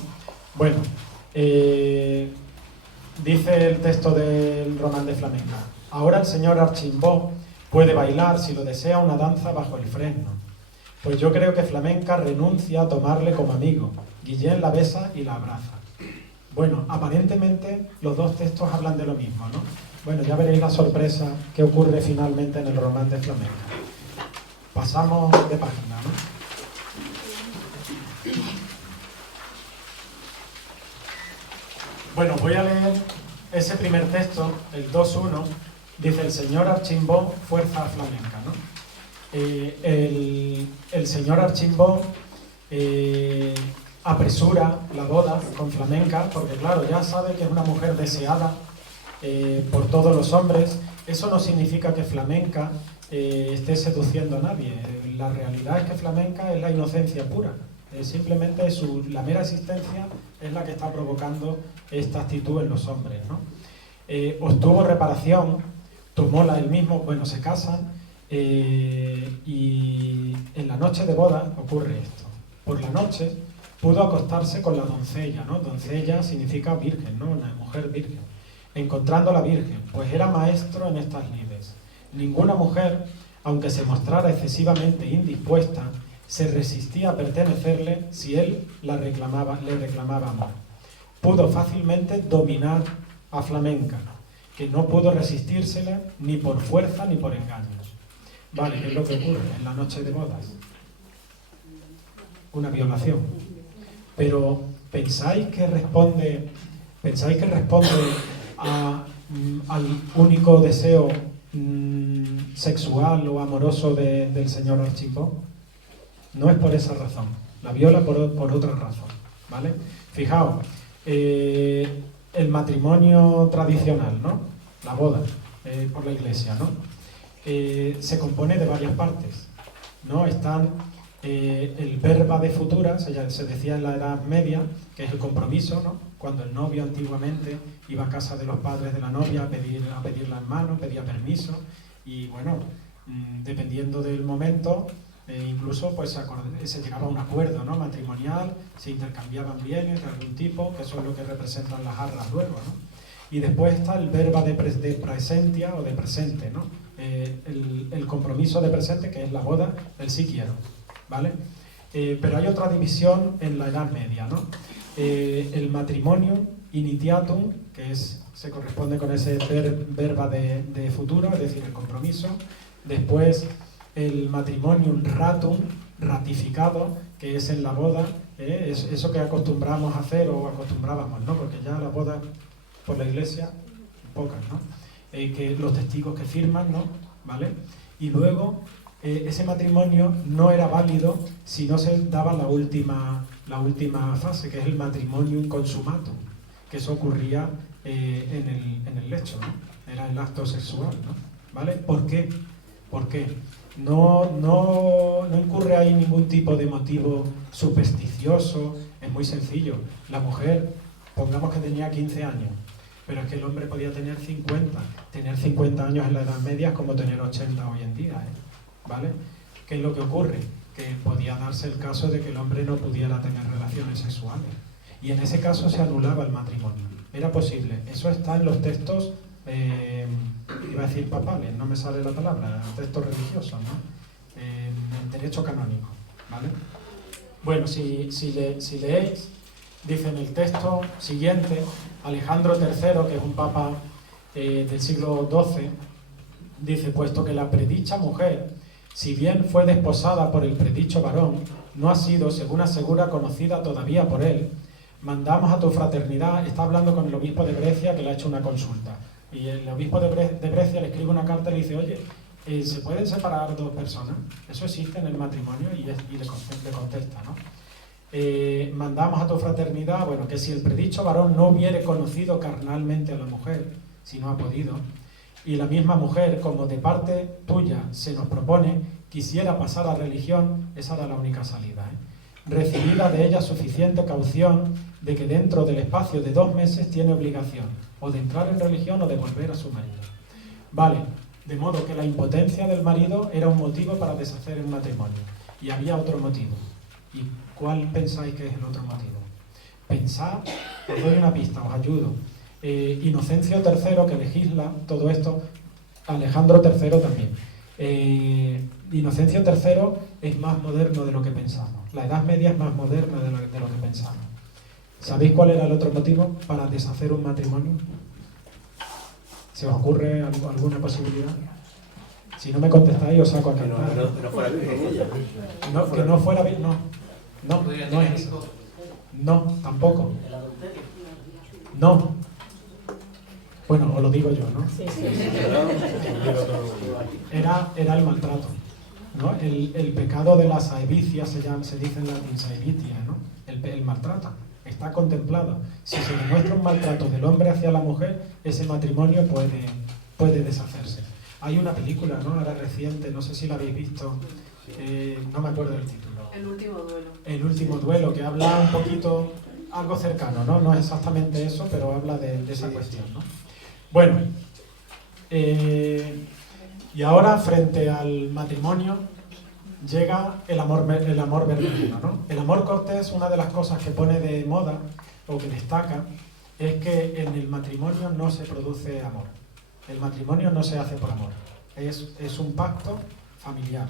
Bueno, dice el texto del Román de Flamenca. Ahora el señor Archimbó puede bailar, si lo desea, una danza bajo el fresno. Pues yo creo que Flamenca renuncia a tomarle como amigo. Guillén la besa y la abraza. Bueno, aparentemente los dos textos hablan de lo mismo, ¿no? Bueno, ya veréis la sorpresa que ocurre finalmente en el romance flamenco. Pasamos de página, ¿no? Bueno, voy a leer ese primer texto, el 2.1, dice: el señor Archimbó, fuerza flamenca, ¿no? El señor Archimbó apresura la boda con Flamenca, porque claro, ya sabe que es una mujer deseada por todos los hombres. Eso no significa que Flamenca esté seduciendo a nadie. La realidad es que Flamenca es la inocencia pura. Simplemente la mera existencia es la que está provocando esta actitud en los hombres, ¿no? Obtuvo reparación, tomóla él mismo, bueno, se casan, y en la noche de boda ocurre esto. Por la noche pudo acostarse con la doncella, ¿no? Doncella significa virgen, ¿no? Una mujer virgen. Encontrándola virgen, pues era maestro en estas lides. Ninguna mujer, aunque se mostrara excesivamente indispuesta, se resistía a pertenecerle si él le reclamaba amor. Pudo fácilmente dominar a Flamenca, que no pudo resistírsele ni por fuerza ni por engaños. Vale, ¿qué es lo que ocurre en la noche de bodas? Una violación. Pero ¿pensáis que responde al único deseo sexual o amoroso del señor Archimbó? No es por esa razón. La viola por otra razón, ¿vale? Fijaos, el matrimonio tradicional, ¿no? La boda por la iglesia, ¿no? Se compone de varias partes, ¿no? Están el verba de futura, se decía en la Edad Media, que es el compromiso, ¿no? Cuando el novio antiguamente iba a casa de los padres de la novia a pedir las manos, pedía permiso, y bueno, dependiendo del momento, incluso pues se llegaba a un acuerdo, ¿no? Matrimonial, se intercambiaban bienes de algún tipo, que eso es lo que representan las arras luego, ¿no? Y después está el verba de presentia o de presente, ¿no? El compromiso de presente, que es la boda, el sí quiero, ¿vale? Pero hay otra división en la Edad Media, ¿no? El matrimonio initiatum, que se corresponde con ese verba de futuro, es decir, el compromiso. Después el matrimonium ratum, ratificado, que es en la boda, es eso que acostumbramos a hacer o acostumbrábamos, ¿no? Porque ya la boda por la iglesia, pocas, ¿no? Que los testigos que firman, ¿no? ¿Vale? Y luego ese matrimonio no era válido si no se daba la última fase, que es el matrimonium consumatum, que eso ocurría en el lecho, ¿no? Era el acto sexual, ¿no? ¿Vale? ¿Por qué? ¿Por qué? No incurre ahí ningún tipo de motivo supersticioso, es muy sencillo. La mujer, pongamos que tenía 15 años, pero es que el hombre podía tener 50. Tener 50 años en la Edad Media es como tener 80 hoy en día, ¿vale? ¿Qué es lo que ocurre? Que podía darse el caso de que el hombre no pudiera tener relaciones sexuales. Y en ese caso se anulaba el matrimonio. Era posible. Eso está en los textos, iba a decir papales, no me sale la palabra, textos religiosos, ¿no? En derecho canónico, ¿vale? Bueno, si leéis, dice en el texto siguiente, Alejandro III, que es un papa del siglo XII, dice: puesto que la predicha mujer, si bien fue desposada por el predicho varón, no ha sido, según asegura, conocida todavía por él, mandamos a tu fraternidad. Está hablando con el obispo de Grecia, que le ha hecho una consulta, y el obispo de Grecia le escribe una carta y le dice: oye, ¿se pueden separar dos personas? ¿Eso existe en el matrimonio? Y le contesta, ¿no? Mandamos a tu fraternidad, bueno, que si el predicho varón no hubiere conocido carnalmente a la mujer, si no ha podido, y la misma mujer, como de parte tuya se nos propone, quisiera pasar a religión, esa era la única salida, recibida de ella suficiente caución de que dentro del espacio de 2 meses tiene obligación o de entrar en religión o de volver a su marido. Vale, de modo que la impotencia del marido era un motivo para deshacer el matrimonio, y había otro motivo. ¿Y cuál pensáis que es el otro motivo? Pensad, os doy una pista, os ayudo. Inocencio III, que legisla todo esto, Alejandro III también. Inocencio III es más moderno de lo que pensamos. La Edad Media es más moderna de lo que pensamos. ¿Sabéis cuál era el otro motivo para deshacer un matrimonio? ¿Se os ocurre alguna posibilidad? Si no me contestáis, os saco a cantar. Que no fuera virgen ella. No, que no fuera virgen, no. No, no es eso. No, tampoco. No. Bueno, os lo digo yo, ¿no? Era el maltrato, ¿no? El pecado de la saevicia se dice en latín saevitia, ¿no? El maltrato. Está contemplado. Si se demuestra un maltrato del hombre hacia la mujer, ese matrimonio puede deshacerse. Hay una película, ¿no? Ahora reciente, no sé si la habéis visto, no me acuerdo del título. El último duelo. El último duelo, que habla un poquito, algo cercano, ¿no? No es exactamente eso, pero habla de esa cuestión, ¿no? Bueno, y ahora frente al matrimonio llega el amor verdadero, ¿no? El amor cortés, una de las cosas que pone de moda o que destaca es que en el matrimonio no se produce amor. El matrimonio no se hace por amor. Es un pacto familiar,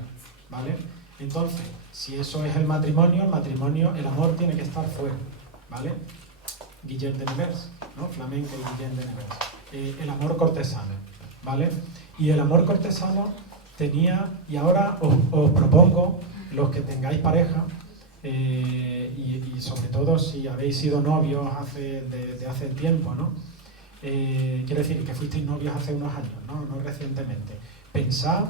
¿vale? Entonces, si eso es el matrimonio, el amor tiene que estar fuera, ¿vale? Guillem de Nevers, ¿no? Flamenco y Guillem de Nevers. El amor cortesano, ¿vale? Y el amor cortesano tenía, y ahora os propongo, los que tengáis pareja, y sobre todo si habéis sido novios de hace tiempo, ¿no? Quiero decir, que fuisteis novios hace unos años, no recientemente. Pensad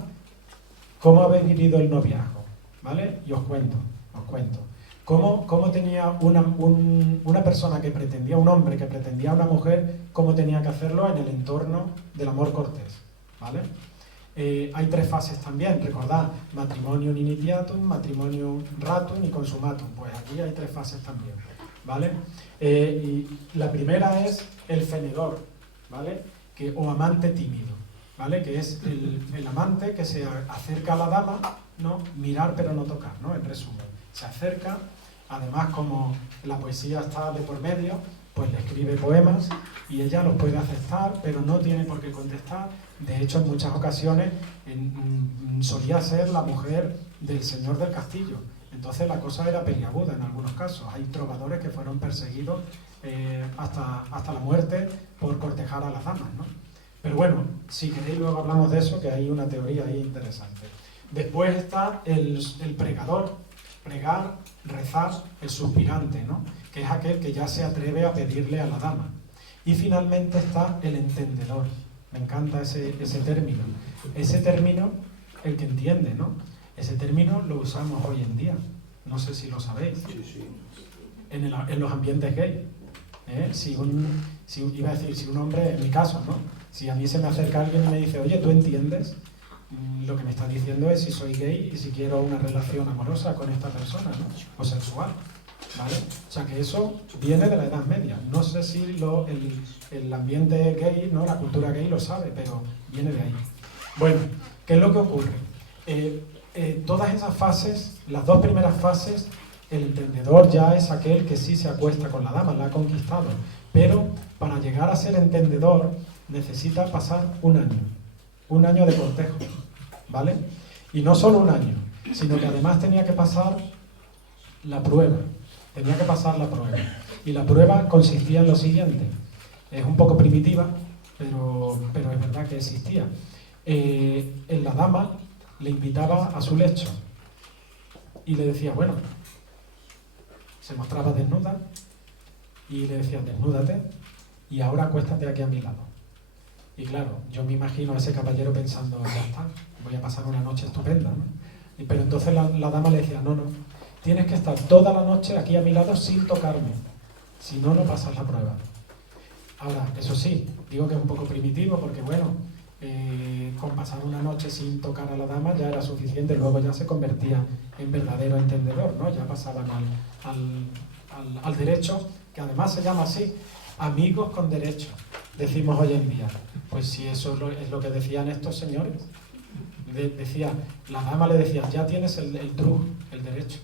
cómo habéis vivido el noviazgo, ¿vale? Y os cuento. Cómo tenía una persona que pretendía, un hombre que pretendía a una mujer, cómo tenía que hacerlo en el entorno del amor cortés, ¿vale? Hay 3 fases también, recordad, matrimonium initiatum, matrimonium ratum y consumatum. Pues aquí hay 3 fases también, ¿vale? Y la primera es el fenedor, ¿vale? O amante tímido, ¿vale? Que es el amante que se acerca a la dama, ¿no? Mirar pero no tocar, ¿no? En resumen, se acerca, además como la poesía está de por medio, pues le escribe poemas y ella los puede aceptar, pero no tiene por qué contestar. De hecho, en muchas ocasiones solía ser la mujer del señor del castillo. Entonces la cosa era peliaguda en algunos casos. Hay trovadores que fueron perseguidos hasta la muerte por cortejar a las damas, ¿no? Pero bueno, si queréis luego hablamos de eso, que hay una teoría ahí interesante. Después está el pregador, pregar, rezar, el suspirante, ¿no? Que es aquel que ya se atreve a pedirle a la dama. Y finalmente está el entendedor. Me encanta ese término. Ese término, el que entiende, ¿no? Ese término lo usamos hoy en día. No sé si lo sabéis. Sí. En los ambientes gay. Si un hombre, en mi caso, ¿no? Si a mí se me acerca alguien y me dice, oye, ¿tú entiendes? Lo que me está diciendo es si soy gay y si quiero una relación amorosa con esta persona, ¿no? O sexual, ¿vale? O sea que eso viene de la Edad Media. No sé si el ambiente gay, ¿no? La cultura gay lo sabe, pero viene de ahí. Bueno, ¿qué es lo que ocurre? Todas esas fases, las 2 primeras fases, el entendedor ya es aquel que sí se acuesta con la dama, la ha conquistado. Pero para llegar a ser entendedor necesita pasar un año de cortejo, ¿vale? Y no solo un año, sino que además tenía que pasar la prueba. Y la prueba consistía en lo siguiente. Es un poco primitiva, pero es verdad que existía. La dama le invitaba a su lecho y le decía, bueno, se mostraba desnuda y le decía, desnúdate y ahora acuéstate aquí a mi lado. Y claro, yo me imagino a ese caballero pensando, ya está, voy a pasar una noche estupenda, ¿no? Pero entonces la dama le decía, no, tienes que estar toda la noche aquí a mi lado sin tocarme, si no, no pasas la prueba. Ahora, eso sí, digo que es un poco primitivo porque, bueno, con pasar una noche sin tocar a la dama ya era suficiente, luego ya se convertía en verdadero entendedor, ¿no? Ya pasaban al derecho, que además se llama así, amigos con derecho, decimos hoy en día. Pues si eso es lo que decían estos señores, la dama le decía, ya tienes el drug, el derecho,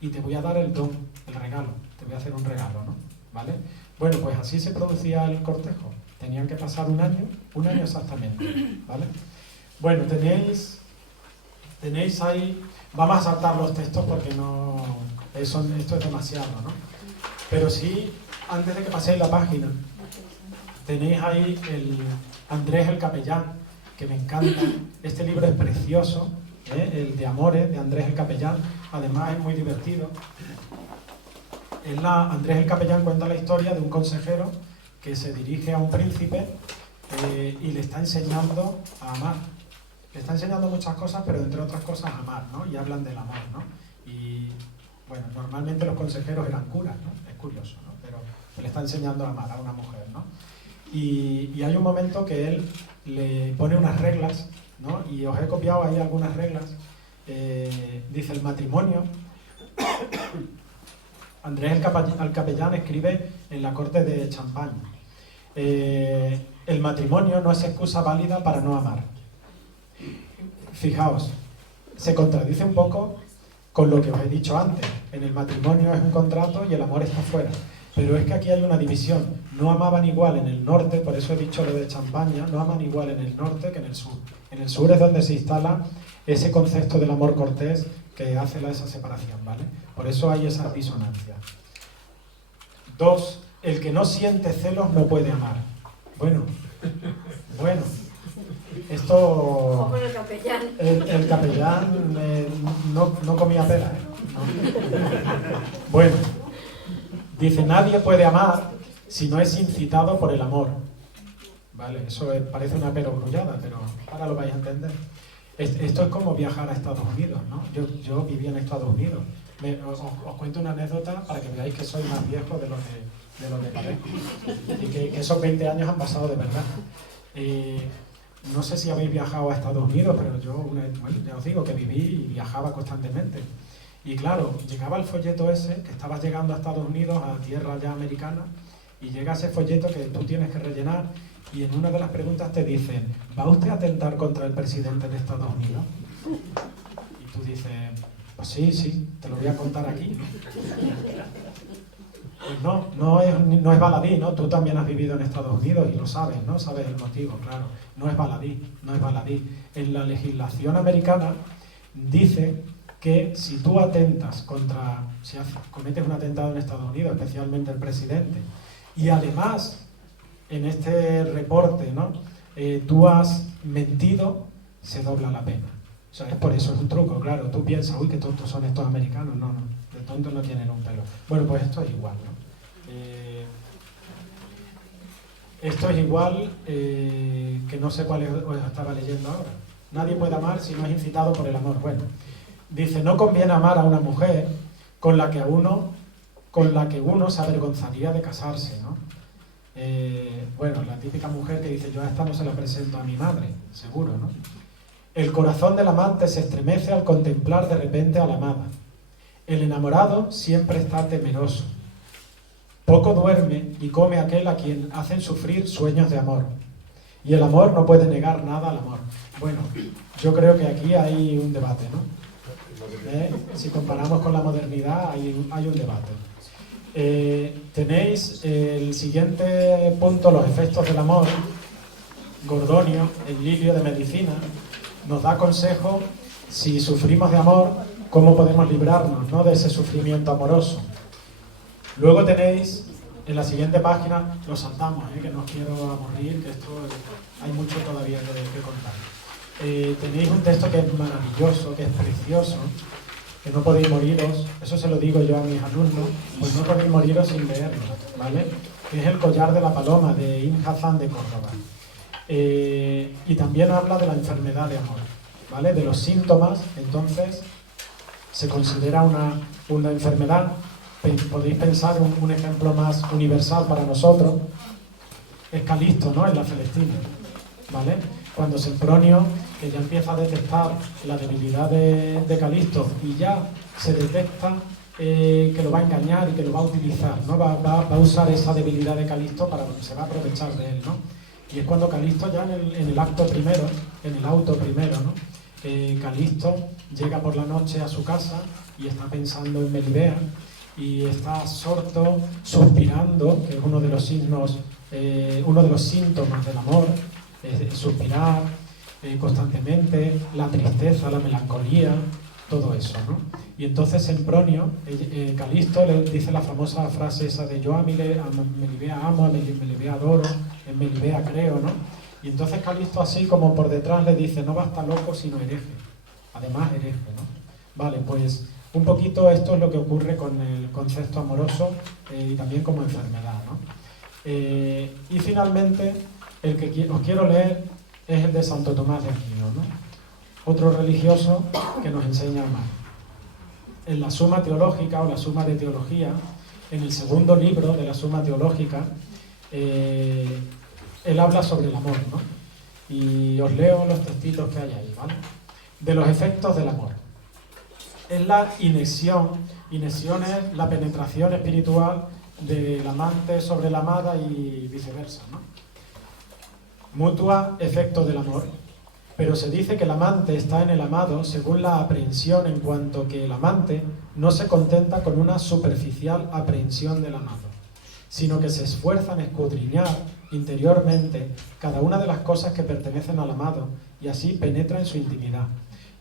y te voy a dar el don, el regalo, te voy a hacer un regalo, ¿no? ¿Vale? Bueno, pues así se producía el cortejo. Tenían que pasar un año exactamente, ¿vale? Bueno, tenéis ahí, vamos a saltar los textos porque esto es demasiado, ¿no? Pero sí, antes de que paséis la página, tenéis ahí el Andrés el Capellán, que me encanta. Este libro es precioso, el de Amores, de Andrés el Capellán. Además es muy divertido. Andrés el Capellán cuenta la historia de un consejero que se dirige a un príncipe y le está enseñando a amar. Le está enseñando muchas cosas, pero entre otras cosas amar, ¿no? Y hablan del amor, ¿no? Y bueno, normalmente los consejeros eran curas, ¿no? Es curioso, ¿no? Pero le está enseñando a amar a una mujer, ¿no? Y hay un momento que él le pone unas reglas, ¿no? Y os he copiado ahí algunas reglas. Dice el matrimonio. Andrés el Capellán escribe en la corte de Champagne. El matrimonio no es excusa válida para no amar. Fijaos, se contradice un poco con lo que os he dicho antes. En el matrimonio es un contrato y el amor está fuera. Pero es que aquí hay una división. No amaban igual en el norte, por eso he dicho lo de Champaña, no aman igual en el norte que en el sur. En el sur es donde se instala ese concepto del amor cortés que hace esa separación, ¿vale? Por eso hay esas disonancias. 2. El que no siente celos no puede amar. Bueno, esto... Ojo con el capellán. El capellán no comía pera, ¿eh? No. Bueno, dice, nadie puede amar si no es incitado por el amor. Vale, eso parece una perogrullada, pero ahora lo vais a entender. Esto es como viajar a Estados Unidos, ¿no? Yo viví en Estados Unidos. Os cuento una anécdota para que veáis que soy más viejo de lo que parezco. Y que esos 20 años han pasado de verdad. No sé si habéis viajado a Estados Unidos, pero yo, ya os digo que viví y viajaba constantemente. Y claro, llegaba el folleto ese, que estabas llegando a Estados Unidos, a tierra ya americana, y llega ese folleto que tú tienes que rellenar, y en una de las preguntas te dicen, ¿va usted a atentar contra el presidente de Estados Unidos? Y tú dices, pues sí, te lo voy a contar aquí. Pues no es baladí, ¿no? Tú también has vivido en Estados Unidos y lo sabes, ¿no? Sabes el motivo, claro. No es baladí. En la legislación americana dice que si tú cometes un atentado en Estados Unidos, especialmente el presidente, y además en este reporte, ¿no? Tú has mentido, se dobla la pena. O sea, es por eso, es un truco, claro. Tú piensas, uy, qué tontos son estos americanos. No, de tontos no tienen un pelo. Bueno, pues esto es igual, ¿no? Esto es igual que no sé cuál os estaba leyendo ahora. Nadie puede amar si no es incitado por el amor. Bueno, dice, no conviene amar a una mujer con la que uno se avergonzaría de casarse, ¿no? Bueno, la típica mujer que dice, yo a esta no se la presento a mi madre, seguro, ¿no? El corazón del amante se estremece al contemplar de repente a la amada. El enamorado siempre está temeroso. Poco duerme y come aquel a quien hacen sufrir sueños de amor. Y el amor no puede negar nada al amor. Bueno, yo creo que aquí hay un debate, ¿no? Si comparamos con la modernidad, hay un debate. Tenéis el siguiente punto, los efectos del amor. Gordonio, el Lilio de Medicina, nos da consejo si sufrimos de amor, cómo podemos librarnos, ¿no?, de ese sufrimiento amoroso. Luego tenéis en la siguiente página, lo saltamos, que no os quiero aburrir, que esto hay mucho todavía que contar. Tenéis un texto que es maravilloso, que es precioso, que no podéis moriros, eso se lo digo yo a mis alumnos, pues no podéis moriros sin leerlo, ¿vale? Que es El collar de la paloma, de Ibn Hazán de Córdoba. Y también habla de la enfermedad de amor, ¿vale? De los síntomas. Entonces se considera una enfermedad. Podéis pensar un ejemplo más universal para nosotros es Calisto, ¿no?, en la Celestina, ¿vale? Cuando Sempronio, que ya empieza a detectar la debilidad de Calisto y ya se detecta que lo va a engañar y que lo va a utilizar, ¿no? Va a usar esa debilidad de Calisto se va a aprovechar de él, ¿no? Y es cuando Calisto ya en el auto primero, ¿no? Calisto llega por la noche a su casa y está pensando en Melibea y está absorto, suspirando, que es uno de los signos, uno de los síntomas del amor, suspirar constantemente, la tristeza, la melancolía, todo eso, ¿no? Y entonces Sempronio, Calisto, le dice la famosa frase esa de yo a Melibea amo, a Melibea adoro, en Melibea creo, ¿no? Y entonces Calisto así como por detrás le dice, no basta loco sino hereje, además hereje, ¿no? Vale, pues un poquito esto es lo que ocurre con el concepto amoroso y también como enfermedad, ¿no? Y finalmente, el que os quiero leer es el de Santo Tomás de Aquino, ¿no? Otro religioso que nos enseña a amar. En la Suma Teológica o la Suma de Teología, en el segundo libro de la Suma Teológica, él habla sobre el amor, ¿no? Y os leo los textitos que hay ahí, ¿vale? De los efectos del amor. Es la inexión es la penetración espiritual del amante sobre la amada y viceversa, ¿no? Mutua efecto del amor. Pero se dice que el amante está en el amado según la aprehensión, en cuanto que el amante no se contenta con una superficial aprehensión del amado, sino que se esfuerza en escudriñar interiormente cada una de las cosas que pertenecen al amado y así penetra en su intimidad.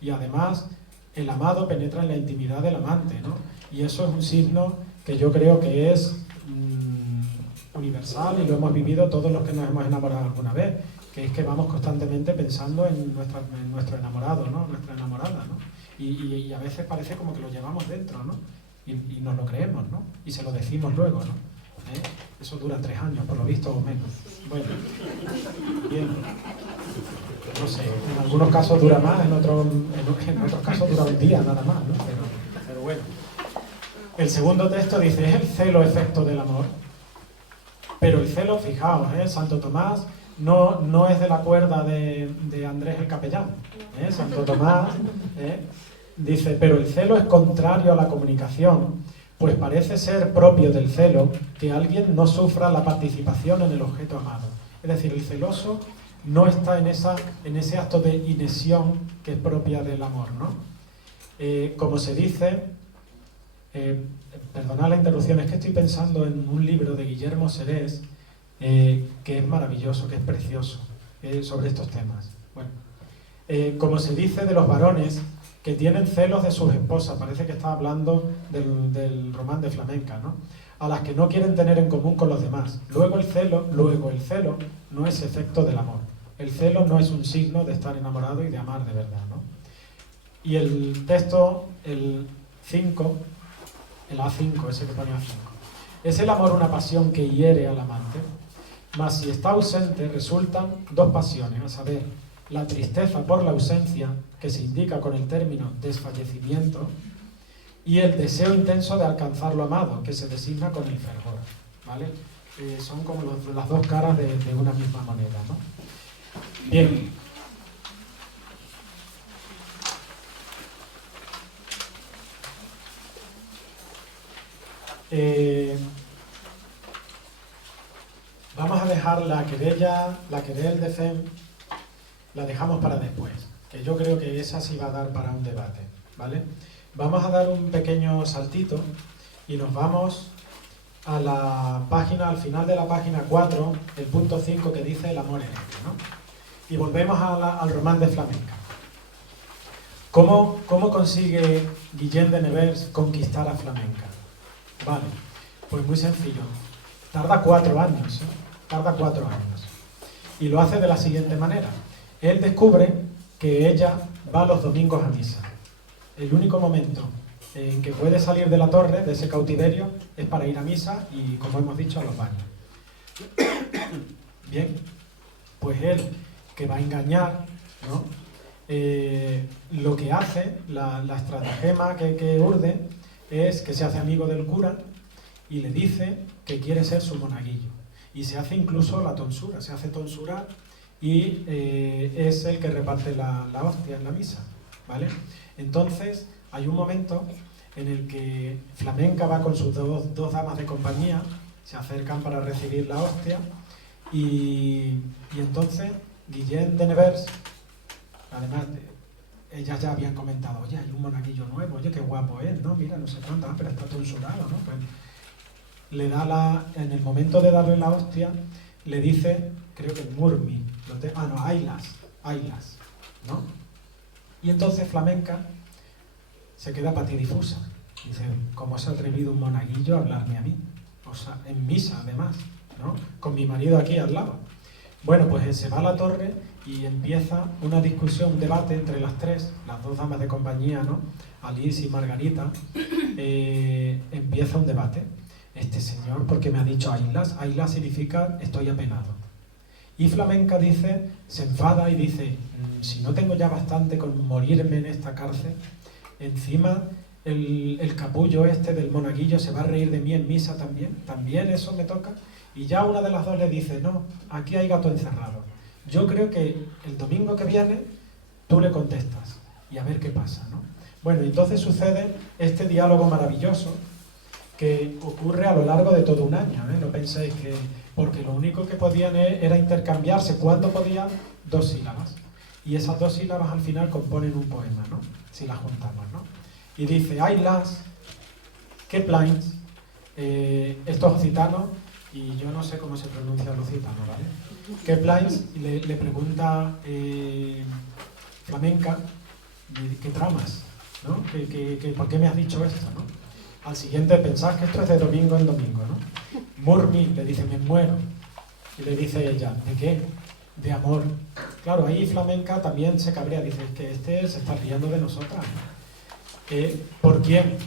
Y además el amado penetra en la intimidad del amante, ¿no? Y eso es un signo que yo creo que es universal y lo hemos vivido todos los que nos hemos enamorado alguna vez, que es que vamos constantemente pensando en nuestro enamorado, ¿no? Nuestra enamorada, ¿no? Y a veces parece como que lo llevamos dentro, ¿no? Y nos lo creemos, ¿no? Y se lo decimos luego, ¿no? Eso dura 3 años, por lo visto, o menos. Bueno, bien. No sé, en algunos casos dura más, en otros casos dura un día nada más, ¿no? Pero bueno. El segundo texto dice, es el celo efecto del amor. Pero el celo, fijaos, Santo Tomás no es de la cuerda de Andrés el Capellán. Santo Tomás dice, pero el celo es contrario a la comunicación, pues parece ser propio del celo que alguien no sufra la participación en el objeto amado. Es decir, el celoso no está en ese acto de inexión que es propia del amor, ¿no? Como se dice, perdonad la interrupción, es que estoy pensando en un libro de Guillermo Serés que es maravilloso, que es precioso, sobre estos temas. Bueno, como se dice de los varones que tienen celos de sus esposas, parece que está hablando del román de Flamenca, ¿no? A las que no quieren tener en común con los demás. Luego el celo no es efecto del amor. El celo no es un signo de estar enamorado y de amar de verdad, ¿no? Y el texto, el 5, el A5, ese que pone A5. ¿Es el amor una pasión que hiere al amante? Mas si está ausente, resultan 2 pasiones, a saber, la tristeza por la ausencia, que se indica con el término desfallecimiento, y el deseo intenso de alcanzar lo amado, que se designa con el fervor, ¿vale? Son como las 2 caras de una misma moneda, ¿no? Bien. Vamos a dejar la querel de FEM, la dejamos para después, que yo creo que esa sí va a dar para un debate, ¿vale? Vamos a dar un pequeño saltito y nos vamos a la página, al final de la página 4, el punto 5 que dice el amor hereje, ¿no? Y volvemos al román de Flamenca. ¿Cómo consigue Guillén de Nevers conquistar a Flamenca? Vale, pues muy sencillo. Tarda 4 años, tarda 4 años. Y lo hace de la siguiente manera. Él descubre que ella va los domingos a misa. El único momento en que puede salir de la torre, de ese cautiverio, es para ir a misa y, como hemos dicho, a los baños. Bien, pues él, que va a engañar, ¿no? Lo que hace, la estratagema que urde, es que se hace amigo del cura y le dice que quiere ser su monaguillo. Y se hace incluso la tonsura, se hace tonsura y es el que reparte la hostia en la misa, ¿vale? Entonces, hay un momento en el que Flamenca va con sus dos damas de compañía, se acercan para recibir la hostia y entonces Guillén de Nevers, además, ellas ya habían comentado, oye, hay un monaguillo nuevo, oye, qué guapo es, ¿no? Mira, no sé cuánto, pero está tonsurado, ¿no? Pues le da en el momento de darle la hostia, le dice, creo que Murmi, Ailas, ¿no? Y entonces Flamenca se queda patidifusa. Dice, ¿cómo se ha atrevido un monaguillo a hablarme a mí? O sea, en misa además, ¿no? Con mi marido aquí al lado. Bueno, pues se va a la torre y empieza una discusión, un debate entre las tres, las dos damas de compañía, ¿no? Alice y Margarita. Empieza un debate. Este señor, ¿por qué me ha dicho Ailas? Ailas significa estoy apenado. Y Flamenca dice, se enfada y dice, si no tengo ya bastante con morirme en esta cárcel, encima el capullo este del monaguillo se va a reír de mí en misa también eso me toca. Y ya una de las dos le dice, no, aquí hay gato encerrado. Yo creo que el domingo que viene tú le contestas y a ver qué pasa, ¿no? Bueno, entonces sucede este diálogo maravilloso que ocurre a lo largo de todo un año, ¿eh? No penséis que... Porque lo único que podían era intercambiarse cuando podían 2 sílabas. Y esas 2 sílabas al final componen un poema, ¿no? Si las juntamos, ¿no? Y dice, ai las, que plains, estos occitanos, y yo no sé cómo se pronuncia el occitano, ¿vale? Que plains, y le pregunta Flamenca, ¿qué tramas? ¿No? ¿Por qué me has dicho esto, no? Al siguiente, pensás que esto es de domingo en domingo, ¿no? Murmi, le dice, me muero. Y le dice ella, ¿de qué? De amor. Claro, ahí Flamenca también se cabrea, dice, que este se está riendo de nosotras. ¿Por quién?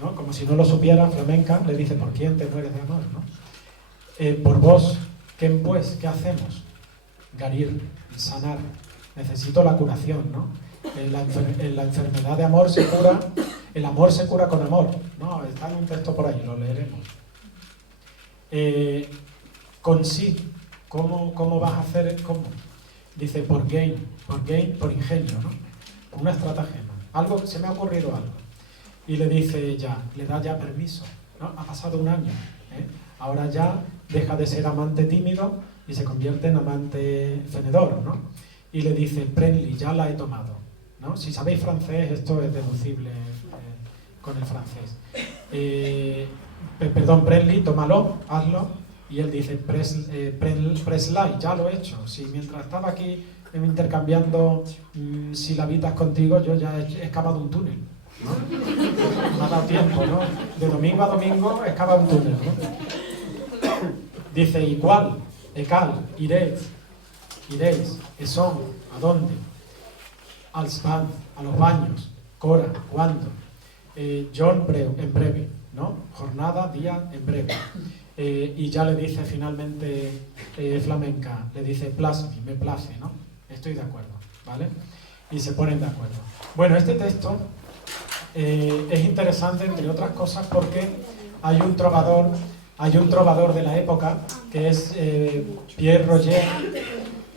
¿No? Como si no lo supiera, Flamenca le dice, ¿por quién te mueres de amor? ¿No? Por vos, ¿qué pues? ¿Qué hacemos? Garir, sanar. Necesito la curación, ¿no? La enfermedad de amor se cura, el amor se cura con amor, ¿no? Está en un texto por ahí, lo leeremos. Con sí, ¿cómo vas a hacer? ¿Cómo? Dice, por gain, por ingenio, ¿no? Una estratagema. Algo, se me ha ocurrido algo. Y le dice ya, le da ya permiso, ¿no? Ha pasado un año, ¿eh? Ahora ya deja de ser amante tímido y se convierte en amante fenedor, ¿no? Y le dice, Prenly, ya la he tomado, ¿no? Si sabéis francés, esto es deducible con el francés. Perdón, Prenly, tómalo, hazlo. Y él dice, Preslay, ya lo he hecho. Si mientras estaba aquí intercambiando silabitas contigo, yo ya he excavado un túnel, ¿no? Me ha dado tiempo, ¿no? De domingo a domingo he excavado un túnel, ¿no? Dice, ¿y cuál? Ecal, iréis, son, ¿a dónde? Al span, a los baños. Cora, ¿cuándo? John, en breve, ¿no? Jornada, día, en breve. Y ya le dice finalmente Flamenca, le dice, plasmi, me place, ¿no? Estoy de acuerdo, ¿vale? Y se ponen de acuerdo. Bueno, este texto es interesante, entre otras cosas, porque hay un trovador de la época, que es Pierre Roger,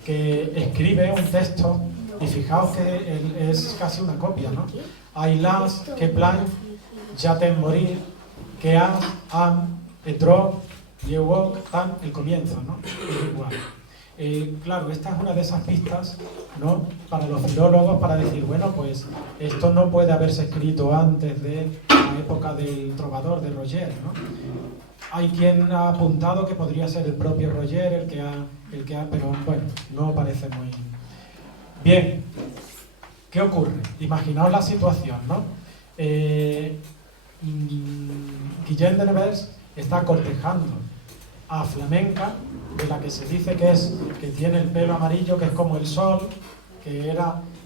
que escribe un texto, y fijaos que es casi una copia, ¿no? Ailas, que plan, ya te morir, que am, etro, yewok, tan, el comienzo, ¿no? Es igual. Claro, esta es una de esas pistas, ¿no? Para los filólogos, para decir, bueno, pues esto no puede haberse escrito antes de la época del trovador, de Roger, ¿no? Hay quien ha apuntado que podría ser el propio Roger el que ha, pero bueno, no parece muy bien. ¿Qué ocurre? Imaginaos la situación, ¿no? Guillem de Nevers está cortejando a Flamenca, de la que se dice que tiene el pelo amarillo, que es como el sol, que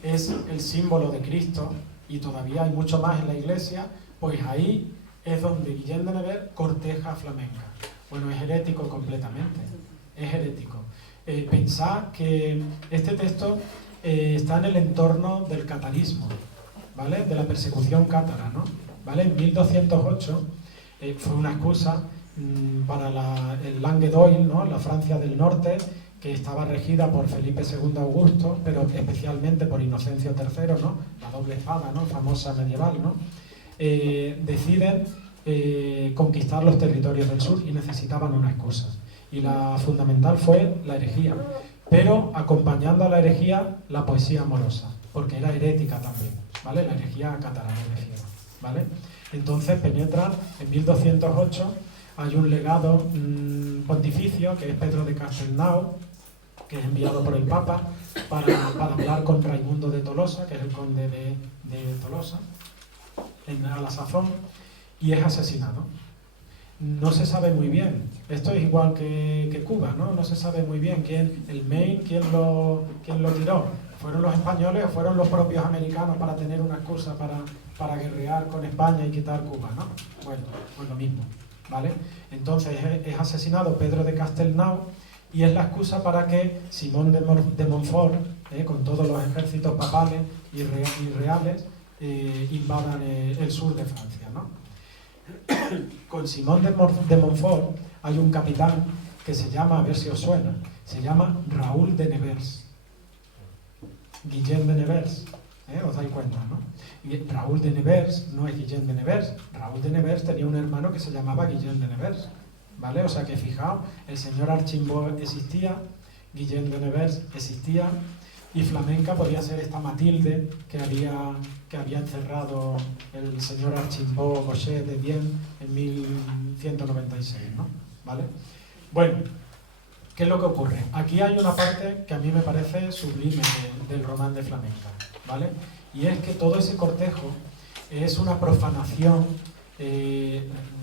es el símbolo de Cristo, y todavía hay mucho más en la iglesia. Pues ahí es donde Guillem de Nevers corteja a Flamenca. Bueno, es herético completamente, es herético. Pensad que este texto está en el entorno del catarismo, ¿vale? De la persecución cátara, ¿no? ¿Vale? En 1208 fue una excusa para el Languedoil, ¿no? La Francia del Norte, que estaba regida por Felipe II Augusto, pero especialmente por Inocencio III, ¿no? La doble espada, ¿no? Famosa medieval, ¿no? Deciden conquistar los territorios del sur y necesitaban una excusa. Y la fundamental fue la herejía, pero acompañando a la herejía la poesía amorosa, porque era herética también, ¿vale? La herejía cátara, me refiero, ¿vale? Entonces penetra en 1208, hay un legado pontificio, que es Pedro de Castelnau, que es enviado por el Papa para hablar con Raimundo de Tolosa, que es el conde de Tolosa. a la sazón y es asesinado. No se sabe muy bien, esto es igual que Cuba, ¿no? No se sabe muy bien el Maine, quién lo tiró. ¿Fueron los españoles o fueron los propios americanos para tener una excusa para guerrear con España y quitar Cuba, ¿no? Bueno, pues lo mismo, ¿vale? Entonces es asesinado Pedro de Castelnau y es la excusa para que Simón de Montfort, con todos los ejércitos papales y reales, invadan el sur de Francia, ¿no? Con Simón de Montfort hay un capitán que se llama, a ver si os suena, se llama Raúl de Nevers. Guillem de Nevers, os dais cuenta, ¿no? Y Raúl de Nevers no es Guillem de Nevers. Raúl de Nevers tenía un hermano que se llamaba Guillem de Nevers, ¿vale? O sea que fijaos, el señor Archambault existía, Guillem de Nevers existía, y flamenca podía ser esta Matilde que había encerrado el señor Archambault Gauchet de Vienne en 1196, ¿no? ¿Vale? Bueno, ¿qué es lo que ocurre? Aquí hay una parte que a mí me parece sublime del román de flamenca, ¿vale? Y es que todo ese cortejo es una profanación,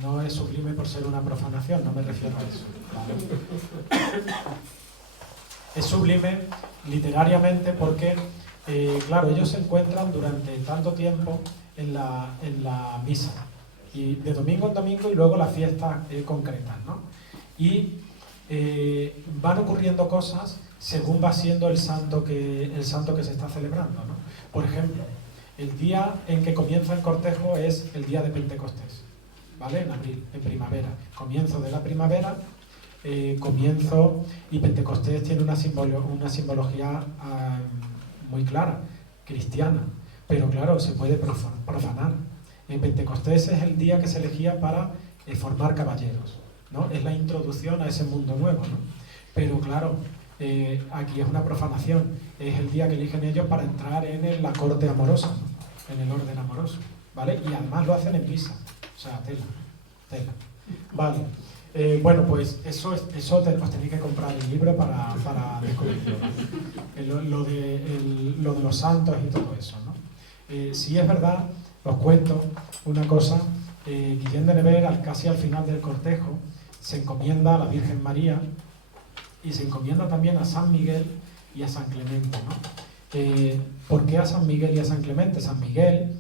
no es sublime por ser una profanación, no me refiero a eso, ¿vale? Es sublime literariamente porque, claro, ellos se encuentran durante tanto tiempo en la misa, y de domingo en domingo y luego las fiestas concretas, ¿no? Y van ocurriendo cosas según va siendo el santo que se está celebrando, ¿no? Por ejemplo, el día en que comienza el cortejo es el día de Pentecostés, ¿vale? En abril, en primavera, comienzo de la primavera, y Pentecostés tiene una simbología muy clara, cristiana, pero claro, se puede profanar. En Pentecostés es el día que se elegía para formar caballeros, ¿no? Es la introducción a ese mundo nuevo, ¿no? Pero claro, aquí es una profanación, es el día que eligen ellos para entrar en la corte amorosa, ¿no? En el orden amoroso, ¿vale? Y además lo hacen en misa, o sea, tela. Vale, bueno, pues eso os tenéis que comprar el libro para descubrirlo, ¿vale? Lo de los santos y todo eso, ¿no? Si es verdad, os cuento una cosa, Guillem de Nevers, casi al final del cortejo, se encomienda a la Virgen María y se encomienda también a San Miguel y a San Clemente, ¿no? ¿Por qué a San Miguel y a San Clemente? San Miguel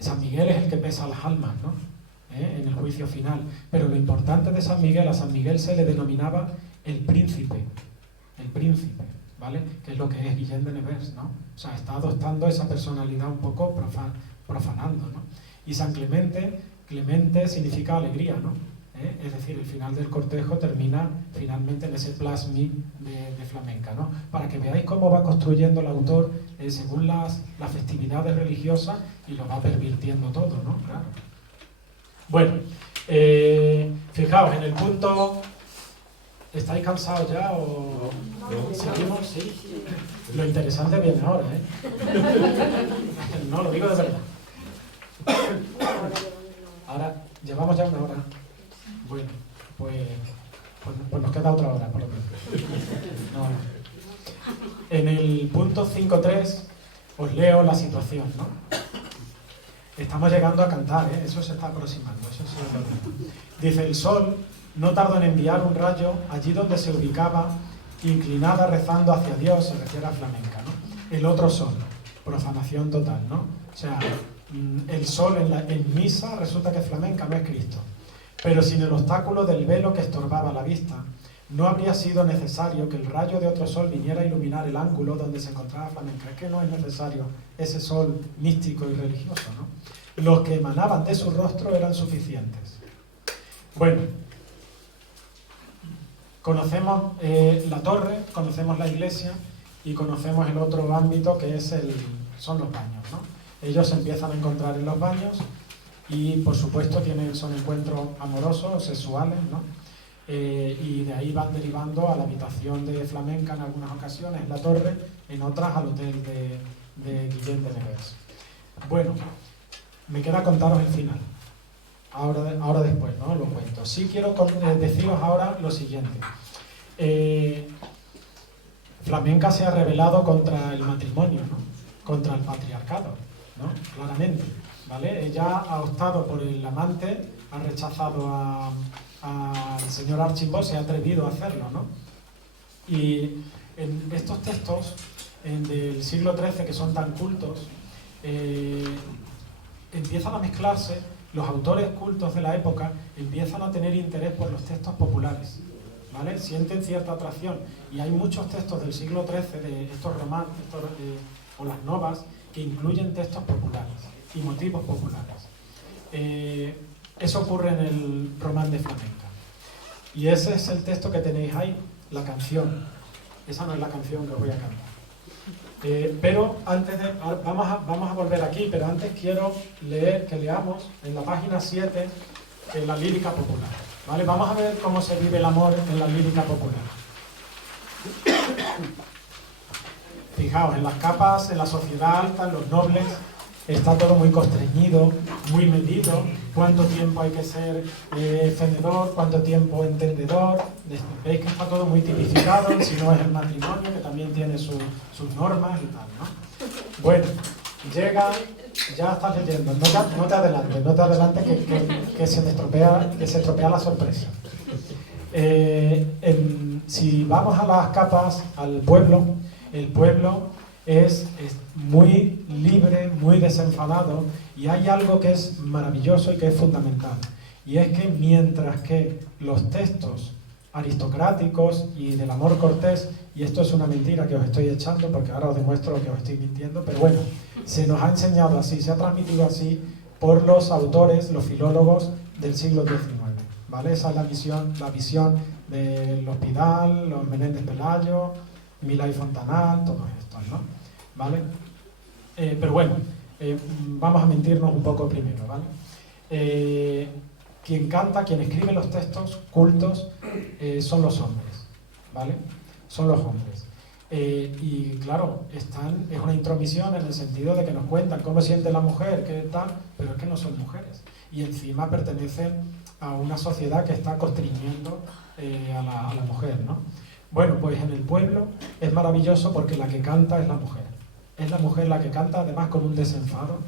es el que pesa las almas, ¿no? En el juicio final. Pero lo importante de San Miguel, a San Miguel se le denominaba el príncipe, ¿vale? Que es lo que es Guillem de Nevers, ¿no? O sea, está adoptando esa personalidad un poco profanando, ¿no? Y San Clemente, Clemente significa alegría, ¿no? Es decir, el final del cortejo termina finalmente en ese plasmid de flamenca, ¿no? Para que veáis cómo va construyendo el autor según las festividades religiosas y lo va pervirtiendo todo, ¿no? Claro. Bueno, fijaos, en el punto... ¿Estáis cansados ya o seguimos? Sí. Lo interesante viene ahora, ¿eh? No, lo digo de verdad. Ahora, llevamos ya una hora. Bueno, pues nos queda otra hora, por lo menos. No. En el punto 5.3 os leo la situación, ¿no? Estamos llegando a cantar, ¿eh? Eso se está aproximando, eso sí es verdad. Dice, el sol no tardó en enviar un rayo allí donde se ubicaba, inclinada rezando hacia Dios, se refiere a flamenca, ¿no? El otro sol, profanación total, ¿no? O sea, el sol en misa resulta que es flamenca, no es Cristo. Pero sin el obstáculo del velo que estorbaba la vista, no habría sido necesario que el rayo de otro sol viniera a iluminar el ángulo donde se encontraba flamenca. Es que no es necesario ese sol místico y religioso, ¿no? Los que emanaban de su rostro eran suficientes. Bueno, conocemos la torre, conocemos la iglesia y conocemos el otro ámbito que son los baños, ¿no? Ellos se empiezan a encontrar en los baños y por supuesto son encuentros amorosos, sexuales, ¿no? Y de ahí van derivando a la habitación de flamenca en algunas ocasiones, en la torre, en otras al hotel de Guillem de Nevers. Bueno, me queda contaros el final. Ahora después, ¿no? Lo cuento. Sí quiero deciros ahora lo siguiente. Flamenca se ha rebelado contra el matrimonio, ¿no? Contra el patriarcado, ¿no? Claramente, ¿vale? Ella ha optado por el amante, ha rechazado al señor Archibald, se ha atrevido a hacerlo, ¿no? Y en estos textos del siglo XIII, que son tan cultos, empiezan a mezclarse, los autores cultos de la época empiezan a tener interés por los textos populares, ¿vale? Sienten cierta atracción, y hay muchos textos del siglo XIII, de estos romanos, o las novas, que incluyen textos populares y motivos populares. Eso ocurre en el Román de Flamenca. Y ese es el texto que tenéis ahí, la canción. Esa no es la canción que os voy a cantar. Pero antes de... Vamos a volver aquí, pero antes quiero que leamos en la página 7 en la lírica popular. ¿Vale? Vamos a ver cómo se vive el amor en la lírica popular. Fijaos, en las capas, en la sociedad alta, en los nobles, está todo muy constreñido, muy medido. Cuánto tiempo hay que ser fendedor, cuánto tiempo entendedor. Veis que está todo muy tipificado, si no es el matrimonio, que también tiene sus normas y tal, ¿no? Bueno, llega, ya estás leyendo, no te adelantes que se estropea la sorpresa. Si vamos a las capas, al pueblo, el pueblo es muy libre, muy desenfadado, y hay algo que es maravilloso y que es fundamental, y es que mientras que los textos aristocráticos y del amor cortés, y esto es una mentira que os estoy echando porque ahora os demuestro que os estoy mintiendo, pero bueno, se nos ha enseñado así, se ha transmitido así por los autores, los filólogos del siglo XIX, ¿vale? Esa es la visión de los Pidal, los Menéndez Pelayo, Milá y Fontanal, todos estos, ¿no? ¿Vale? Pero bueno, vamos a mentirnos un poco primero, ¿vale? Quien canta, quien escribe los textos cultos son los hombres, ¿vale? Son los hombres. Y claro, es una intromisión en el sentido de que nos cuentan cómo siente la mujer, qué tal, pero es que no son mujeres. Y encima pertenecen a una sociedad que está constriñendo a la mujer, ¿no? Bueno, pues en el pueblo es maravilloso porque la que canta es la mujer. Es la mujer la que canta, además con un desenfado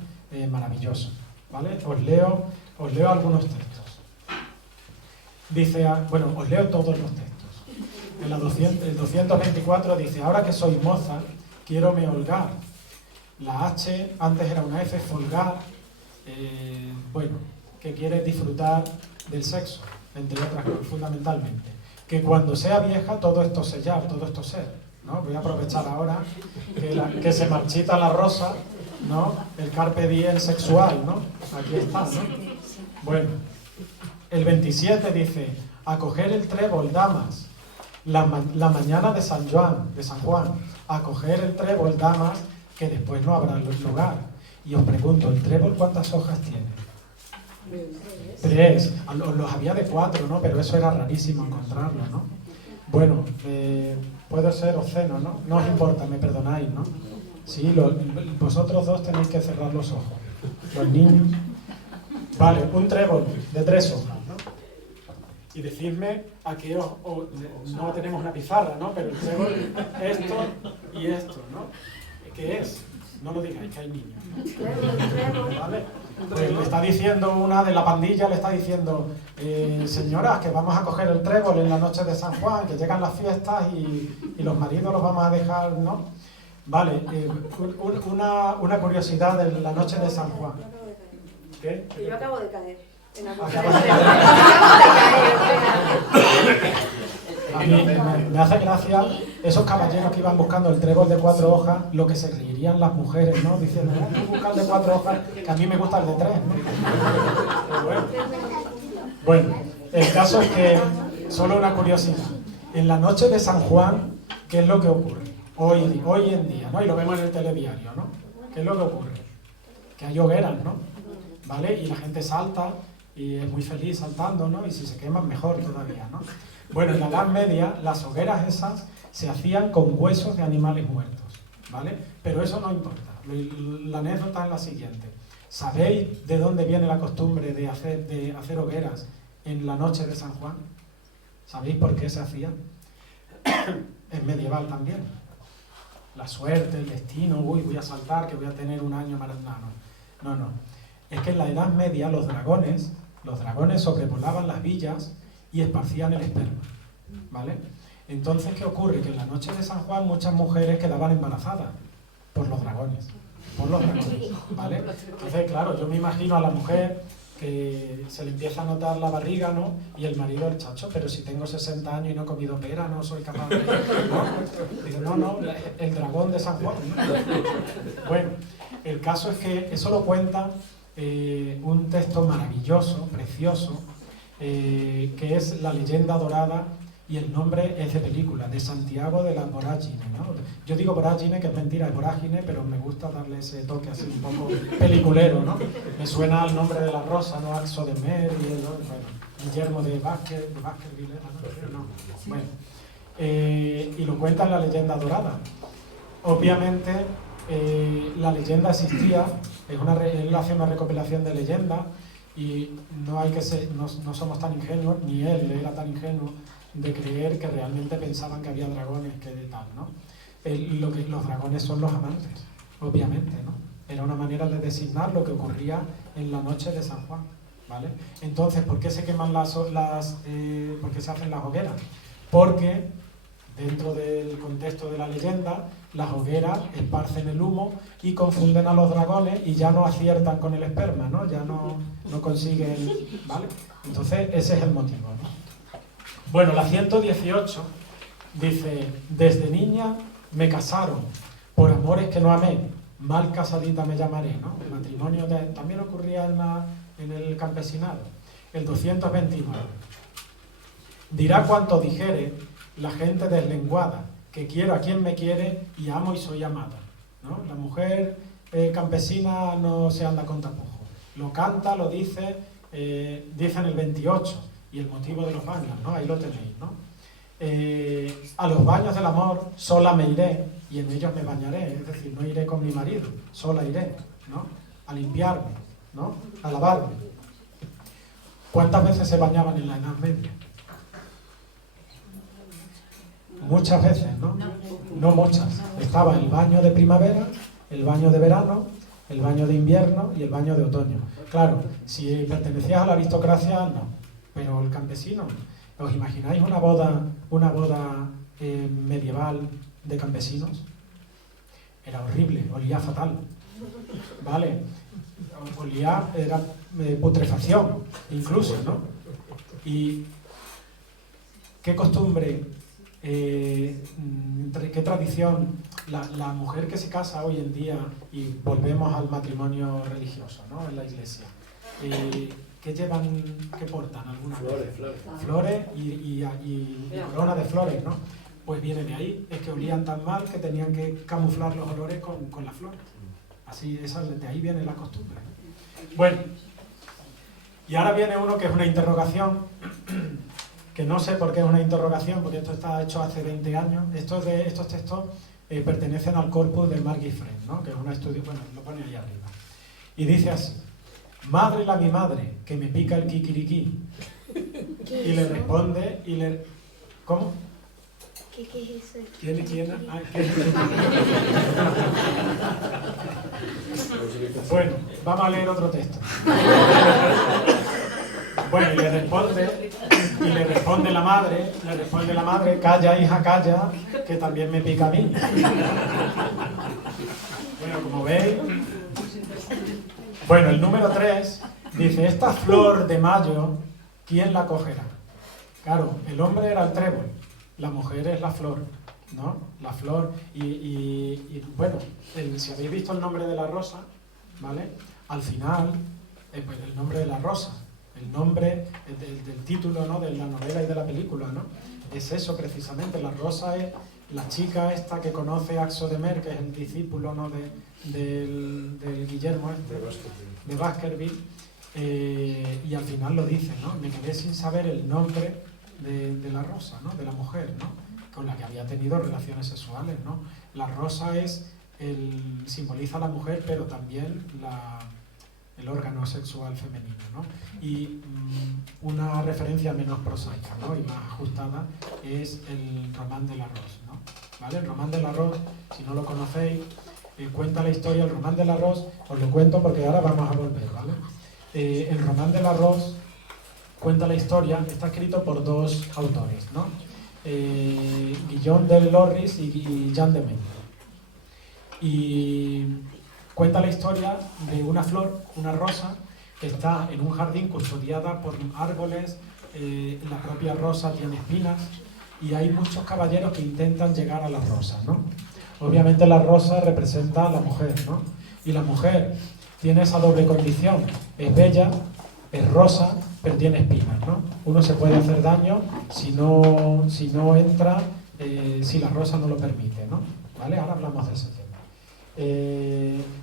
maravilloso, ¿vale? Os leo algunos textos. Dice, bueno, os leo todos los textos. El 224 dice: ahora que soy moza, quiero me holgar. La H antes era una F, folgar. Bueno, que quiere disfrutar del sexo, entre otras cosas, fundamentalmente. Que cuando sea vieja, todo esto sellar, todo esto ser, ¿no? Voy a aprovechar ahora que se marchita la rosa, ¿no? El carpe diem sexual, ¿no? Aquí está, ¿no? Bueno, el 27 dice: a coger el trébol, damas, la mañana de San Juan, a coger el trébol, damas, que después no habrá lugar. Y os pregunto, ¿el trébol cuántas hojas tiene? 3. Los había de 4, ¿no? Pero eso era rarísimo encontrarlo, ¿no? Bueno, puedo ser obsceno, ¿no? No os importa, me perdonáis, ¿no? Sí, vosotros dos tenéis que cerrar los ojos. Los niños. Vale, un trébol de 3 hojas, ¿no? Y decidme a qué no tenemos una pizarra, ¿no? Pero el trébol, esto y esto, ¿no? ¿Qué es? No lo digáis, que hay niños, ¿no? ¿Vale? Pues le está diciendo una de la pandilla, le está diciendo: señoras, que vamos a coger el trébol en la noche de San Juan, que llegan las fiestas y los maridos los vamos a dejar, ¿no? Vale, una curiosidad de la noche de San Juan. ¿Qué? Yo acabo de caer. A mí me hace gracia esos caballeros que iban buscando el trébol de 4 hojas, lo que se reirían las mujeres, ¿no? Diciendo: hay que buscar el de 4 hojas, que a mí me gusta el de 3, ¿no? Bueno, el caso es que, solo una curiosidad, en la noche de San Juan, ¿qué es lo que ocurre? Hoy en día, ¿no? Y lo vemos en el telediario, ¿no? ¿Qué es lo que ocurre? Que hay hogueras, ¿no? ¿Vale? Y la gente salta y es muy feliz saltando, ¿no? Y si se queman, mejor todavía, ¿no? Bueno, en la Edad Media, las hogueras esas se hacían con huesos de animales muertos, ¿vale? Pero eso no importa. La anécdota es la siguiente. ¿Sabéis de dónde viene la costumbre de hacer hogueras en la noche de San Juan? ¿Sabéis por qué se hacía? Es medieval también. La suerte, el destino, uy, voy a saltar, que voy a tener un año maravilloso. No. es que en la Edad Media los dragones sobrevolaban las villas y esparcían el esperma, ¿vale? Entonces, ¿qué ocurre? Que en la noche de San Juan muchas mujeres quedaban embarazadas por los dragones, ¿vale? Entonces, claro, yo me imagino a la mujer que se le empieza a notar la barriga, ¿no? Y el marido, el chacho, pero si tengo 60 años y no he comido pera, no soy capaz de... ¿no? Dice, no, el dragón de San Juan, ¿no? Bueno, el caso es que eso lo cuenta un texto maravilloso, precioso, que es La leyenda dorada, y el nombre es de película, de Santiago de la Vorágine, ¿no? Yo digo vorágine, que es mentira, es vorágine, pero me gusta darle ese toque así un poco peliculero, ¿no? Me suena al nombre de la rosa, ¿no? Axo de Mer, y Guillermo de Baskerville, ¿no? Bueno, y lo cuenta en La leyenda dorada. Obviamente, la leyenda existía, él hace una recopilación de leyendas, y no hay que ser, no somos tan ingenuos, ni él era tan ingenuo, de creer que realmente pensaban que había dragones, que de tal, ¿no? Los dragones son los amantes, obviamente, ¿no? Era una manera de designar lo que ocurría en la noche de San Juan, ¿vale? Entonces, ¿por qué se queman por qué se hacen las hogueras? Porque dentro del contexto de la leyenda, las hogueras esparcen el humo y confunden a los dragones y ya no aciertan con el esperma, ¿no? Ya no consiguen, ¿vale? Entonces, ese es el motivo, ¿no? Bueno, la 118 dice, desde niña me casaron, por amores que no amé, mal casadita me llamaré, ¿no? El matrimonio también ocurría en el campesinado. El 229. Dirá cuanto dijere la gente deslenguada, que quiero a quien me quiere y amo y soy amada, ¿no? La mujer campesina no se anda con tapujos. Lo canta, lo dice, dice en el 28. Y el motivo de los baños, ¿no? Ahí lo tenéis, ¿no? A los baños del amor sola me iré y en ellos me bañaré, es decir, no iré con mi marido, sola iré, ¿no? A limpiarme, ¿no? A lavarme. ¿Cuántas veces se bañaban en la Edad Media? Muchas veces, ¿no? No muchas. Estaba el baño de primavera, el baño de verano, el baño de invierno y el baño de otoño. Claro, si pertenecías a la aristocracia, no. Pero el campesino, ¿os imagináis una boda medieval de campesinos? Era horrible, olía fatal, ¿vale? Era putrefacción, incluso, ¿no? Y qué costumbre, qué tradición, la mujer que se casa hoy en día, y volvemos al matrimonio religioso, ¿no? En la iglesia. ¿Qué llevan, qué portan algunas veces? Flores y corona de flores, ¿no? Pues viene de ahí, es que olían tan mal que tenían que camuflar los olores con las flores. Así, de ahí viene la costumbre. Bueno, y ahora viene uno que es una interrogación, que no sé por qué es una interrogación, porque esto está hecho hace 20 años. Estos textos pertenecen al corpus de Margit Friend, ¿no? Que es un estudio, bueno, lo pone ahí arriba. Y dice así. Madre la mi madre, que me pica el kikiriki. Y le responde, ¿cómo? ¿Qué es eso? ¿Quién? Bueno, vamos a leer otro texto. Bueno, y le responde la madre, calla hija, calla, que también me pica a mí. Bueno, como veis... Bueno, el número 3 dice, esta flor de mayo, ¿quién la cogerá? Claro, el hombre era el trébol, la mujer es la flor, ¿no? La flor, y bueno, si habéis visto el nombre de la rosa, ¿vale? Al final, pues el nombre de la rosa, el nombre del título, ¿no? De la novela y de la película, ¿no? Es eso precisamente, la rosa es la chica esta que conoce a Axo de Mer, que es el discípulo, ¿no? del Guillermo de Baskerville, y al final lo dice, ¿no? Me quedé sin saber el nombre de la rosa, ¿no? De la mujer, ¿no? Con la que había tenido relaciones sexuales, ¿no? La rosa simboliza a la mujer, pero también el órgano sexual femenino, ¿no? Y una referencia menos prosaica, ¿no? Y más ajustada es el Román del Arroz, ¿no? ¿Vale? El Román del Arroz, si no lo conocéis, cuenta la historia, el Román del Arroz, os lo cuento porque ahora vamos a volver, ¿vale? El Román del Arroz cuenta la historia, está escrito por dos autores, ¿no? Guillaume del Lorris y Jean de Meaux. Y cuenta la historia de una flor, una rosa, que está en un jardín custodiada por árboles, la propia rosa tiene espinas, y hay muchos caballeros que intentan llegar a la rosa, ¿no? Obviamente la rosa representa a la mujer, ¿no? Y la mujer tiene esa doble condición, es bella, es rosa, pero tiene espinas, ¿no? Uno se puede hacer daño si no entra, si la rosa no lo permite, ¿no? ¿Vale? Ahora hablamos de ese tema.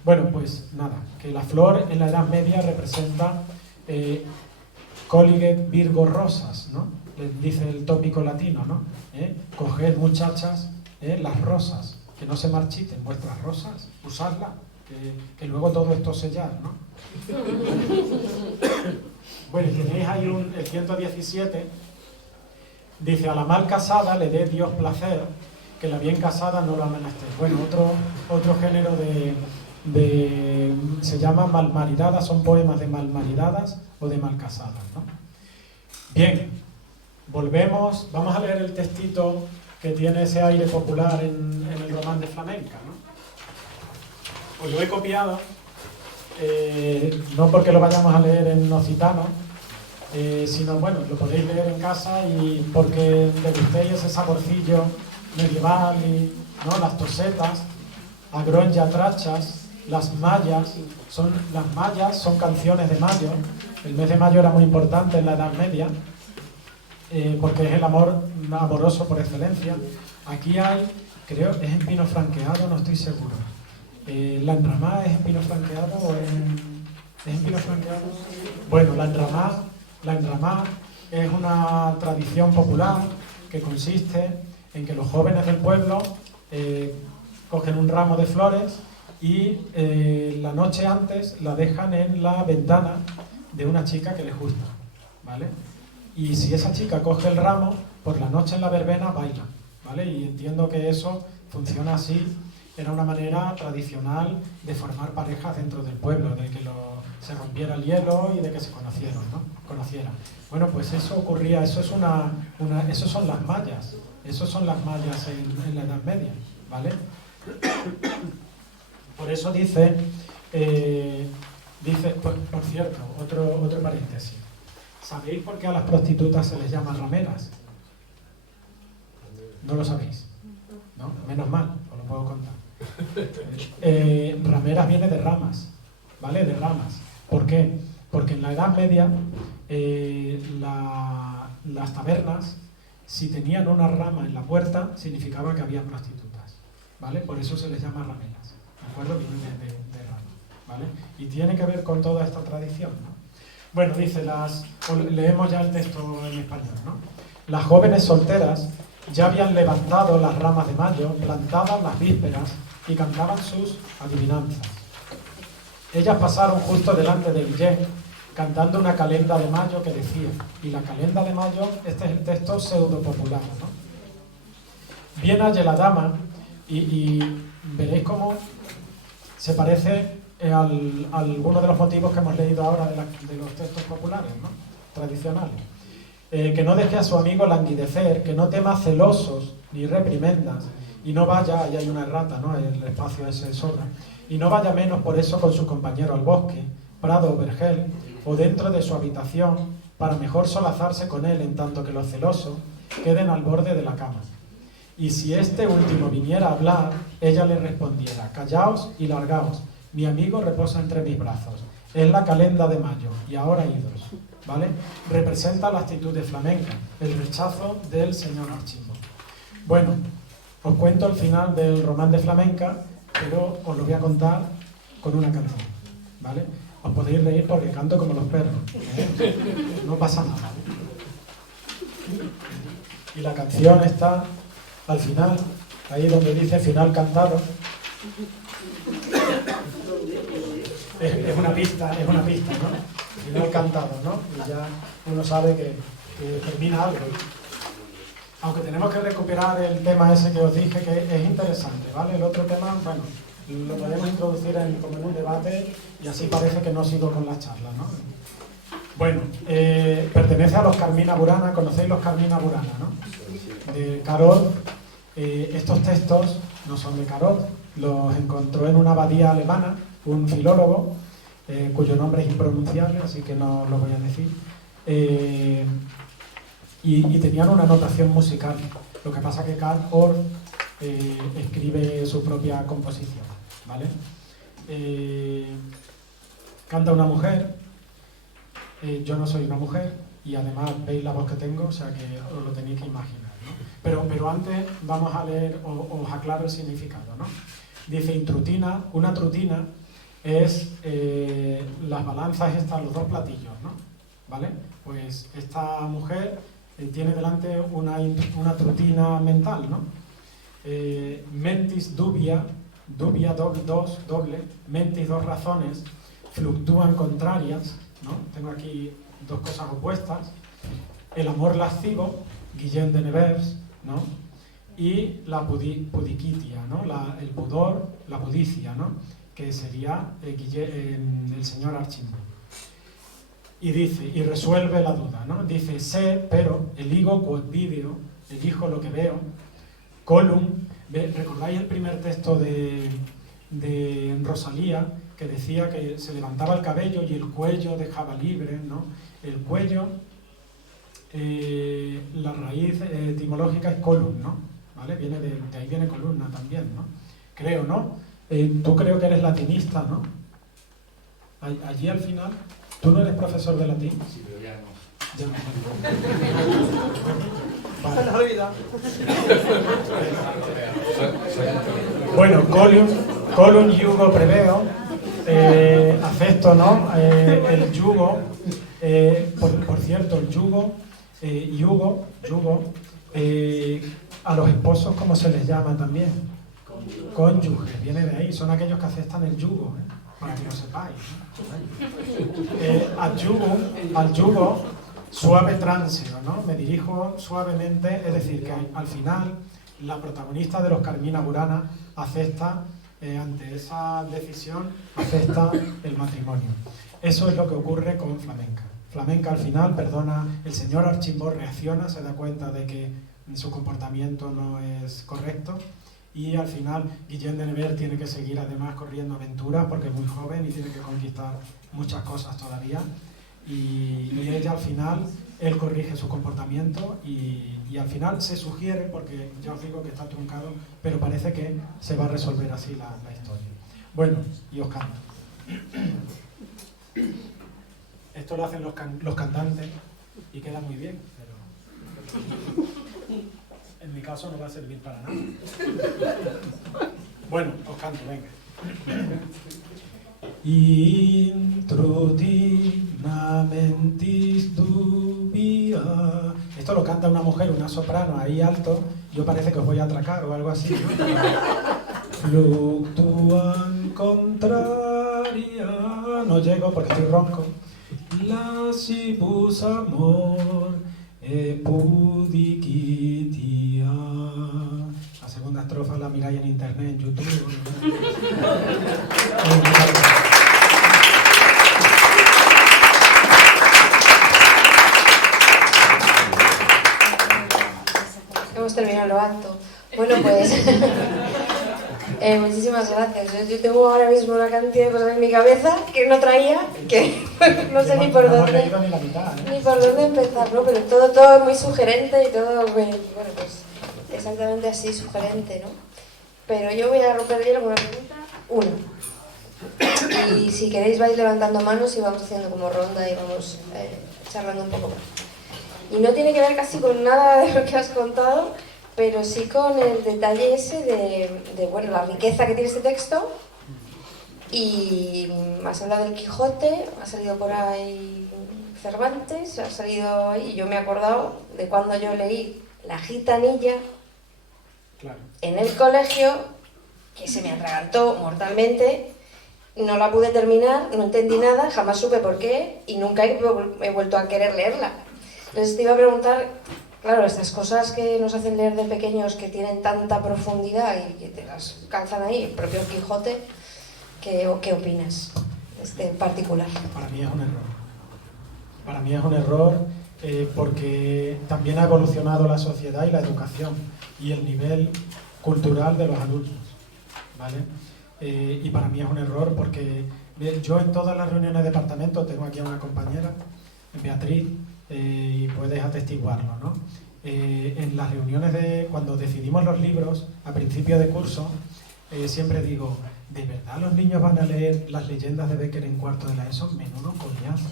Bueno, pues nada, que la flor en la Edad Media representa Coliget Virgo Rosas, ¿no? Dice el tópico latino, ¿no? Coged, muchachas, las rosas, que no se marchiten vuestras rosas, usadlas, que luego todo esto sellar, ¿no? Bueno, tenéis ahí el 117, dice: a la mal casada le dé Dios placer, que la bien casada no lo menester. Bueno, otro género se llama malmaridadas, son poemas de malmaridadas o de mal casadas, ¿no? Bien, volvemos, vamos a leer el textito que tiene ese aire popular en el Román de Flamenca, ¿no? Os lo he copiado, no porque lo vayamos a leer en occitano, sino, bueno, lo podéis leer en casa y porque degustéis ese saborcillo medieval, ¿no? Las tosetas, agrón y atrachas, las mallas son canciones de mayo. El mes de mayo era muy importante en la Edad Media, porque es el amor amoroso por excelencia. Aquí hay, creo, es en pino franqueado, no estoy seguro. ¿La enramada es en pino franqueado o es en pino franqueado? Bueno, la enramada es una tradición popular que consiste en que los jóvenes del pueblo cogen un ramo de flores y la noche antes la dejan en la ventana de una chica que les gusta, ¿vale? Y si esa chica coge el ramo, por la noche en la verbena baila, ¿vale? Y entiendo que eso funciona así. Era una manera tradicional de formar parejas dentro del pueblo, de que se rompiera el hielo y de que se conocieran. Bueno, pues eso ocurría, eso son las mallas, en la Edad Media, ¿vale? Por eso dice, por cierto, otro paréntesis. ¿Sabéis por qué a las prostitutas se les llama rameras? ¿No lo sabéis? ¿No? Menos mal, os lo puedo contar. Rameras viene de ramas, ¿vale? De ramas. ¿Por qué? Porque en la Edad Media las tabernas, si tenían una rama en la puerta, significaba que había prostitutas, ¿vale? Por eso se les llama rameras, ¿de acuerdo? Viene de rama, ¿vale? Y tiene que ver con toda esta tradición, ¿no? Bueno, dice, leemos ya el texto en español, ¿no? Las jóvenes solteras ya habían levantado las ramas de mayo, plantadas las vísperas, y cantaban sus adivinanzas. Ellas pasaron justo delante de Guillén, cantando una calenda de mayo que decía, y la calenda de mayo, este es el texto pseudo-popular, ¿no? Viene allí la dama, y veréis cómo se parece a algunos de los motivos que hemos leído ahora de los textos populares, ¿no? Tradicionales. Que no deje a su amigo languidecer, que no tema celosos ni reprimendas, y no vaya, ahí hay una errata, ¿no? El espacio ese sobra, y no vaya menos por eso con su compañero al bosque, prado o vergel, o dentro de su habitación, para mejor solazarse con él en tanto que los celosos queden al borde de la cama. Y si este último viniera a hablar, ella le respondiera, callaos y largaos, mi amigo reposa entre mis brazos, es la calenda de mayo, y ahora idos, ¿vale? Representa la actitud de flamenca, el rechazo del señor Archimbo. Bueno, os cuento el final del Román de Flamenca, pero os lo voy a contar con una canción, ¿vale? Os podéis reír porque canto como los perros, ¿eh? No pasa nada. Y la canción está al final, ahí donde dice final cantado. Es una pista, ¿no? Final cantado, ¿no? Y ya uno sabe que termina algo. Aunque tenemos que recuperar el tema ese que os dije, que es interesante, ¿vale? El otro tema, bueno, lo podemos introducir como en un debate y así parece que no sigo con la charla, ¿no? Bueno, pertenece a los Carmina Burana, ¿conocéis los Carmina Burana, no? De Carol. Estos textos no son de Carol, los encontró en una abadía alemana, un filólogo, cuyo nombre es impronunciable, así que no lo voy a decir. Y tenían una notación musical. Lo que pasa que Karl Orff escribe su propia composición, ¿vale? Canta una mujer, yo no soy una mujer, y además veis la voz que tengo, o sea que os lo tenéis que imaginar, ¿no? Pero antes vamos a leer, os aclaro el significado, ¿no? Dice intrutina, una trutina es las balanzas estas, los dos platillos, ¿no? ¿Vale? Pues esta mujer tiene delante una trutina mental, ¿no? Mentis dubia, doble, mentis dos razones, fluctúan contrarias, ¿no? Tengo aquí dos cosas opuestas, el amor lascivo, Guillén de Nevers, ¿no? Y la pudiquitia, ¿no? El pudor, la pudicia, ¿no? Que sería el señor Archimbo. Y dice, y resuelve la duda, ¿no? Dice, sé, pero, eligo quod video, elijo lo que veo, colum, ¿recordáis el primer texto de Rosalía, que decía que se levantaba el cabello y el cuello dejaba libre, ¿no? El cuello, la raíz etimológica es colum, ¿no? ¿Vale? De ahí viene columna también, ¿no? Creo, ¿no? Tú creo que eres latinista, ¿no? Allí al final, ¿tú no eres profesor de latín? Sí, pero ya no. Ya no. Se nos olvida. Bueno, colum yugo preveo, acepto, ¿no? El yugo, por cierto, el yugo, a los esposos, ¿cómo se les llama también? Cónyuges, viene de ahí, son aquellos que aceptan el yugo, para que lo sepáis, ¿no? Al yugo, suave tránsito, ¿no? Me dirijo suavemente, es decir, que al final la protagonista de los Carmina Burana acepta, ante esa decisión, acepta el matrimonio. Eso es lo que ocurre con Flamenca. Flamenca al final perdona, el señor Archimbo reacciona, se da cuenta de que su comportamiento no es correcto y al final Guillén de Nevers tiene que seguir además corriendo aventuras porque es muy joven y tiene que conquistar muchas cosas todavía y ella al final, él corrige su comportamiento y al final se sugiere, porque ya os digo que está truncado, pero parece que se va a resolver así la historia. Bueno, y os canto. Esto lo hacen los cantantes y queda muy bien, pero en mi caso no va a servir para nada. Bueno, os canto, venga. Intrutina mentis dubia. Esto lo canta una mujer, una soprano, ahí alto. Yo parece que os voy a atracar o algo así, ¿no? Fluctúan contraria. No llego porque estoy ronco. Lascivus amor pudicitia. La segunda estrofa la miráis en internet, en YouTube. Hemos terminado lo alto. Bueno, pues muchísimas gracias. Yo tengo ahora mismo una cantidad de cosas en mi cabeza que no traía, que no sé ni por dónde, ni por dónde empezar, ¿no? Pero todo muy sugerente y todo, bueno, pues exactamente así, sugerente, ¿no? Pero yo voy a romper el hielo con una pregunta, una. Y si queréis vais levantando manos y vamos haciendo como ronda y vamos charlando un poco más. Y no tiene que ver casi con nada de lo que has contado, pero sí con el detalle ese de bueno, la riqueza que tiene este texto. Y me has hablado del Quijote, ha salido por ahí Cervantes, ha salido ahí, y yo me he acordado de cuando yo leí La Gitanilla, claro, en el colegio, que se me atragantó mortalmente, no la pude terminar, no entendí nada, jamás supe por qué y nunca he vuelto a querer leerla. Entonces te iba a preguntar claro, estas cosas que nos hacen leer de pequeños, que tienen tanta profundidad y que te las calzan ahí, el propio Quijote, ¿qué opinas de este particular? Para mí es un error. Para mí es un error porque también ha evolucionado la sociedad y la educación y el nivel cultural de los alumnos, ¿vale? Y para mí es un error porque yo en todas las reuniones de departamento, tengo aquí a una compañera, Beatriz, y puedes atestiguarlo, ¿no? En las reuniones cuando decidimos los libros a principio de curso, siempre digo, ¿de verdad los niños van a leer las leyendas de Becker en cuarto de la ESO? Menudo coñazo.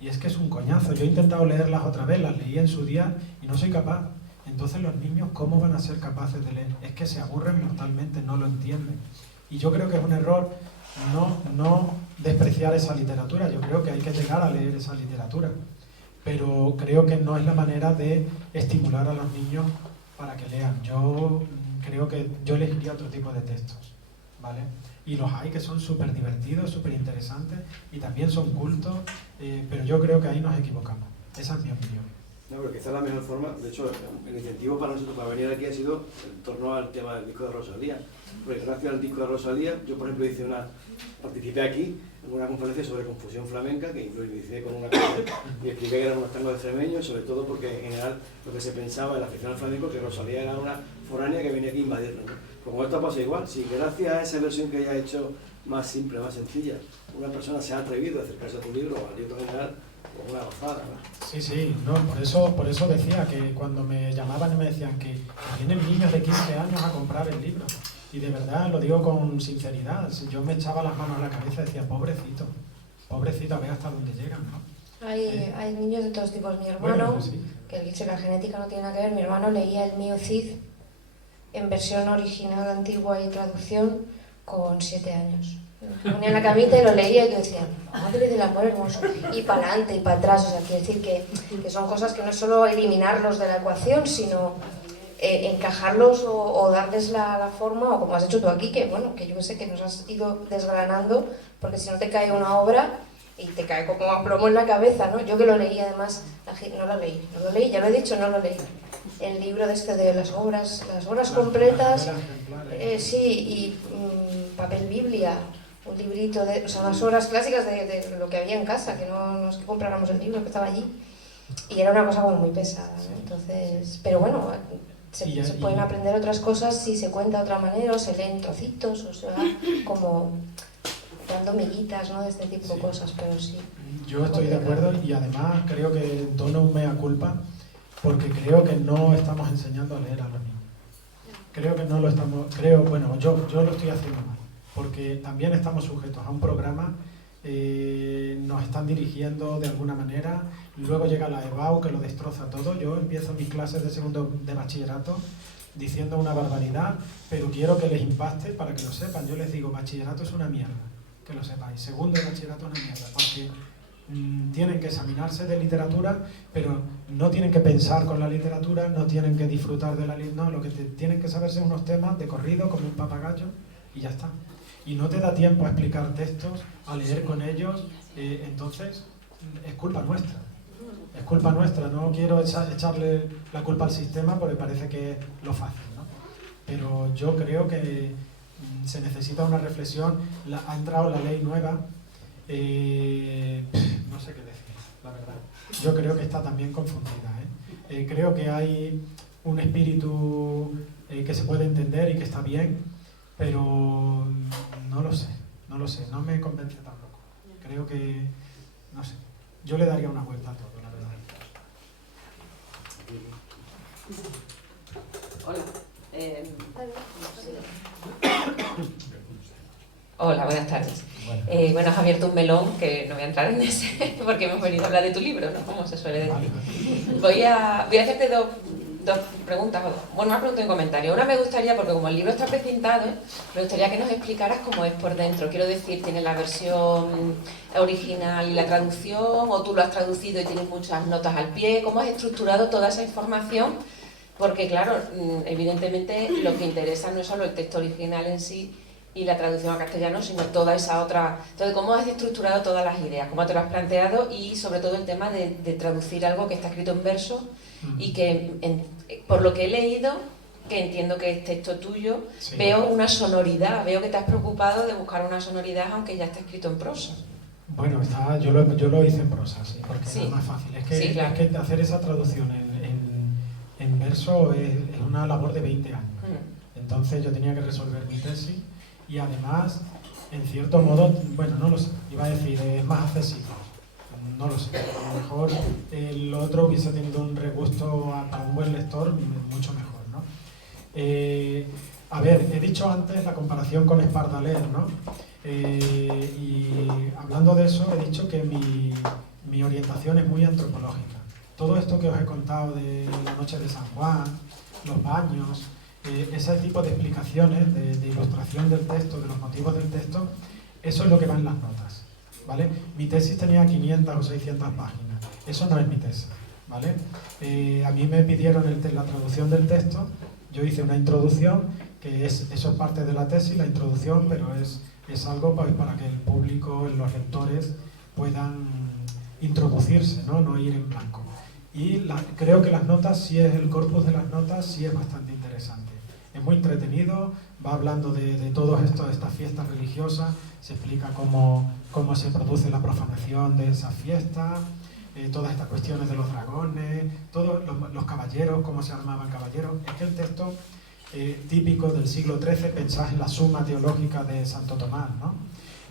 Y es que es un coñazo. Yo he intentado leerlas otra vez, las leí en su día y no soy capaz. Entonces los niños, ¿cómo van a ser capaces de leer? Es que se aburren mortalmente, no lo entienden. Y yo creo que es un error no despreciar esa literatura. Yo creo que hay que llegar a leer esa literatura. Pero creo que no es la manera de estimular a los niños para que lean. Yo creo que yo elegiría otro tipo de textos, ¿vale? Y los hay que son súper divertidos, súper interesantes y también son cultos, pero yo creo que ahí nos equivocamos. Esa es mi opinión. No, pero quizás la mejor forma, de hecho, el incentivo para nosotros para venir aquí ha sido en torno al tema del disco de Rosalía. Porque gracias al disco de Rosalía, yo por ejemplo participé aquí en una conferencia sobre confusión flamenca, que incluso inicié con una clase y expliqué que eran unos tangos extremeños, sobre todo porque en general lo que se pensaba en la afición al flamenco que Rosalía era una foránea que venía aquí a invadirnos, ¿no? Pues con esto pasa igual, si gracias a esa versión que ella ha hecho más simple, más sencilla, una persona se ha atrevido a acercarse a tu libro o al libro general, pues una gozada, ¿no? Sí, no, por eso decía que cuando me llamaban y me decían que vienen niños de 15 años a comprar el libro. Y de verdad, lo digo con sinceridad, yo me echaba las manos a la cabeza y decía, pobrecito, a ver hasta dónde llegan, ¿no? Hay niños de todos tipos. Mi hermano, bueno, pues sí, que él dice que la genética no tiene nada que ver, mi hermano leía el mío Cid en versión original, antigua y traducción con 7 años. Me ponía en la camita y lo leía y yo decía, madre del amor hermoso, y para adelante y para atrás. O sea, quiere decir que son cosas que no es solo eliminarlos de la ecuación, sino encajarlos o darles la forma, o como has hecho tú aquí, que bueno, que yo sé que nos has ido desgranando, porque si no te cae una obra y te cae como a plomo en la cabeza, ¿no? Yo que lo leí además, no lo leí, ya lo he dicho, no lo leí. El libro de las obras completas, sí, y papel Biblia, un librito, o sea, unas obras clásicas de lo que había en casa, que no es que compráramos el libro que estaba allí, y era una cosa como muy pesada, ¿no? Entonces, pero bueno, se pueden aprender otras cosas si se cuenta de otra manera, o se leen trocitos, o se va como dando miguitas, ¿no? De este tipo de cosas, pero sí. Yo estoy de acuerdo y además creo que entono un mea culpa porque creo que no estamos enseñando a leer a los niños. Creo que no lo estamos, bueno, yo lo estoy haciendo mal, porque también estamos sujetos a un programa, nos están dirigiendo de alguna manera, luego llega la EBAU que lo destroza todo. Yo empiezo mis clases de segundo de bachillerato diciendo una barbaridad, pero quiero que les impacte para que lo sepan. Yo les digo, bachillerato es una mierda, que lo sepáis, segundo de bachillerato es una mierda, porque tienen que examinarse de literatura, pero no tienen que pensar con la literatura, no tienen que disfrutar de la literatura, no, lo que tienen que saberse unos temas de corrido como un papagayo y ya está. Y no te da tiempo a explicar textos, a leer con ellos, entonces es culpa nuestra. Es culpa nuestra, no quiero echarle la culpa al sistema porque parece que es lo fácil, ¿no? Pero yo creo que se necesita una reflexión. Ha entrado la ley nueva, no sé qué decir, la verdad. Yo creo que está también confundida, ¿eh? Creo que hay un espíritu que se puede entender y que está bien, pero no lo sé, no me convence tampoco. Creo que, no sé, yo le daría una vuelta a todo, la verdad. Hola. Hola, buenas tardes. Bueno, has abierto un melón que no voy a entrar en ese porque hemos venido a hablar de tu libro, ¿no? Como se suele decir. Voy a hacerte dos preguntas, bueno, una pregunta y un comentario. Una me gustaría, porque como el libro está precintado, me gustaría que nos explicaras cómo es por dentro. Quiero decir, ¿tienes la versión original y la traducción, o tú lo has traducido y tienes muchas notas al pie? ¿Cómo has estructurado toda esa información? Porque claro, evidentemente lo que interesa no es solo el texto original en sí, y la traducción a castellano, sino toda esa otra... Entonces, ¿cómo has estructurado todas las ideas? ¿Cómo te lo has planteado? Y sobre todo el tema de traducir algo que está escrito en verso y que, por lo que he leído, que entiendo que es texto tuyo, Sí. veo una sonoridad, veo que te has preocupado de buscar una sonoridad aunque ya está escrito en prosa. Bueno, yo lo hice en prosa, sí, porque Sí. es más fácil. Es que, Sí, claro. es que hacer esa traducción en verso es una labor de 20 años. Entonces yo tenía que resolver mi tesis y además, en cierto modo, bueno, no lo sé, iba a decir, es más accesible. No lo sé, a lo mejor el otro hubiese tenido un regusto para un buen lector mucho mejor, ¿no? A ver, he dicho antes la comparación con Espartaler, ¿no? Y hablando de eso, he dicho que mi orientación es muy antropológica. Todo esto que os he contado de la noche de San Juan, los baños, ese tipo de explicaciones, de ilustración del texto, de los motivos del texto, eso es lo que va en las notas, ¿vale? Mi tesis tenía 500 o 600 páginas, eso no es mi tesis, ¿vale? A mí me pidieron la traducción del texto, yo hice una introducción, eso es parte de la tesis, la introducción, pero es algo para que el público, los lectores, puedan introducirse, no ir en blanco. Y creo que las notas, sí es el corpus de las notas, sí es bastante interesante. Es muy entretenido, va hablando de todas estas fiestas religiosas, se explica cómo se produce la profanación de esas fiestas, todas estas cuestiones de los dragones, todos los caballeros, cómo se armaban caballeros. Es que el texto típico del siglo XIII, pensás en la Suma Teológica de Santo Tomás, ¿no?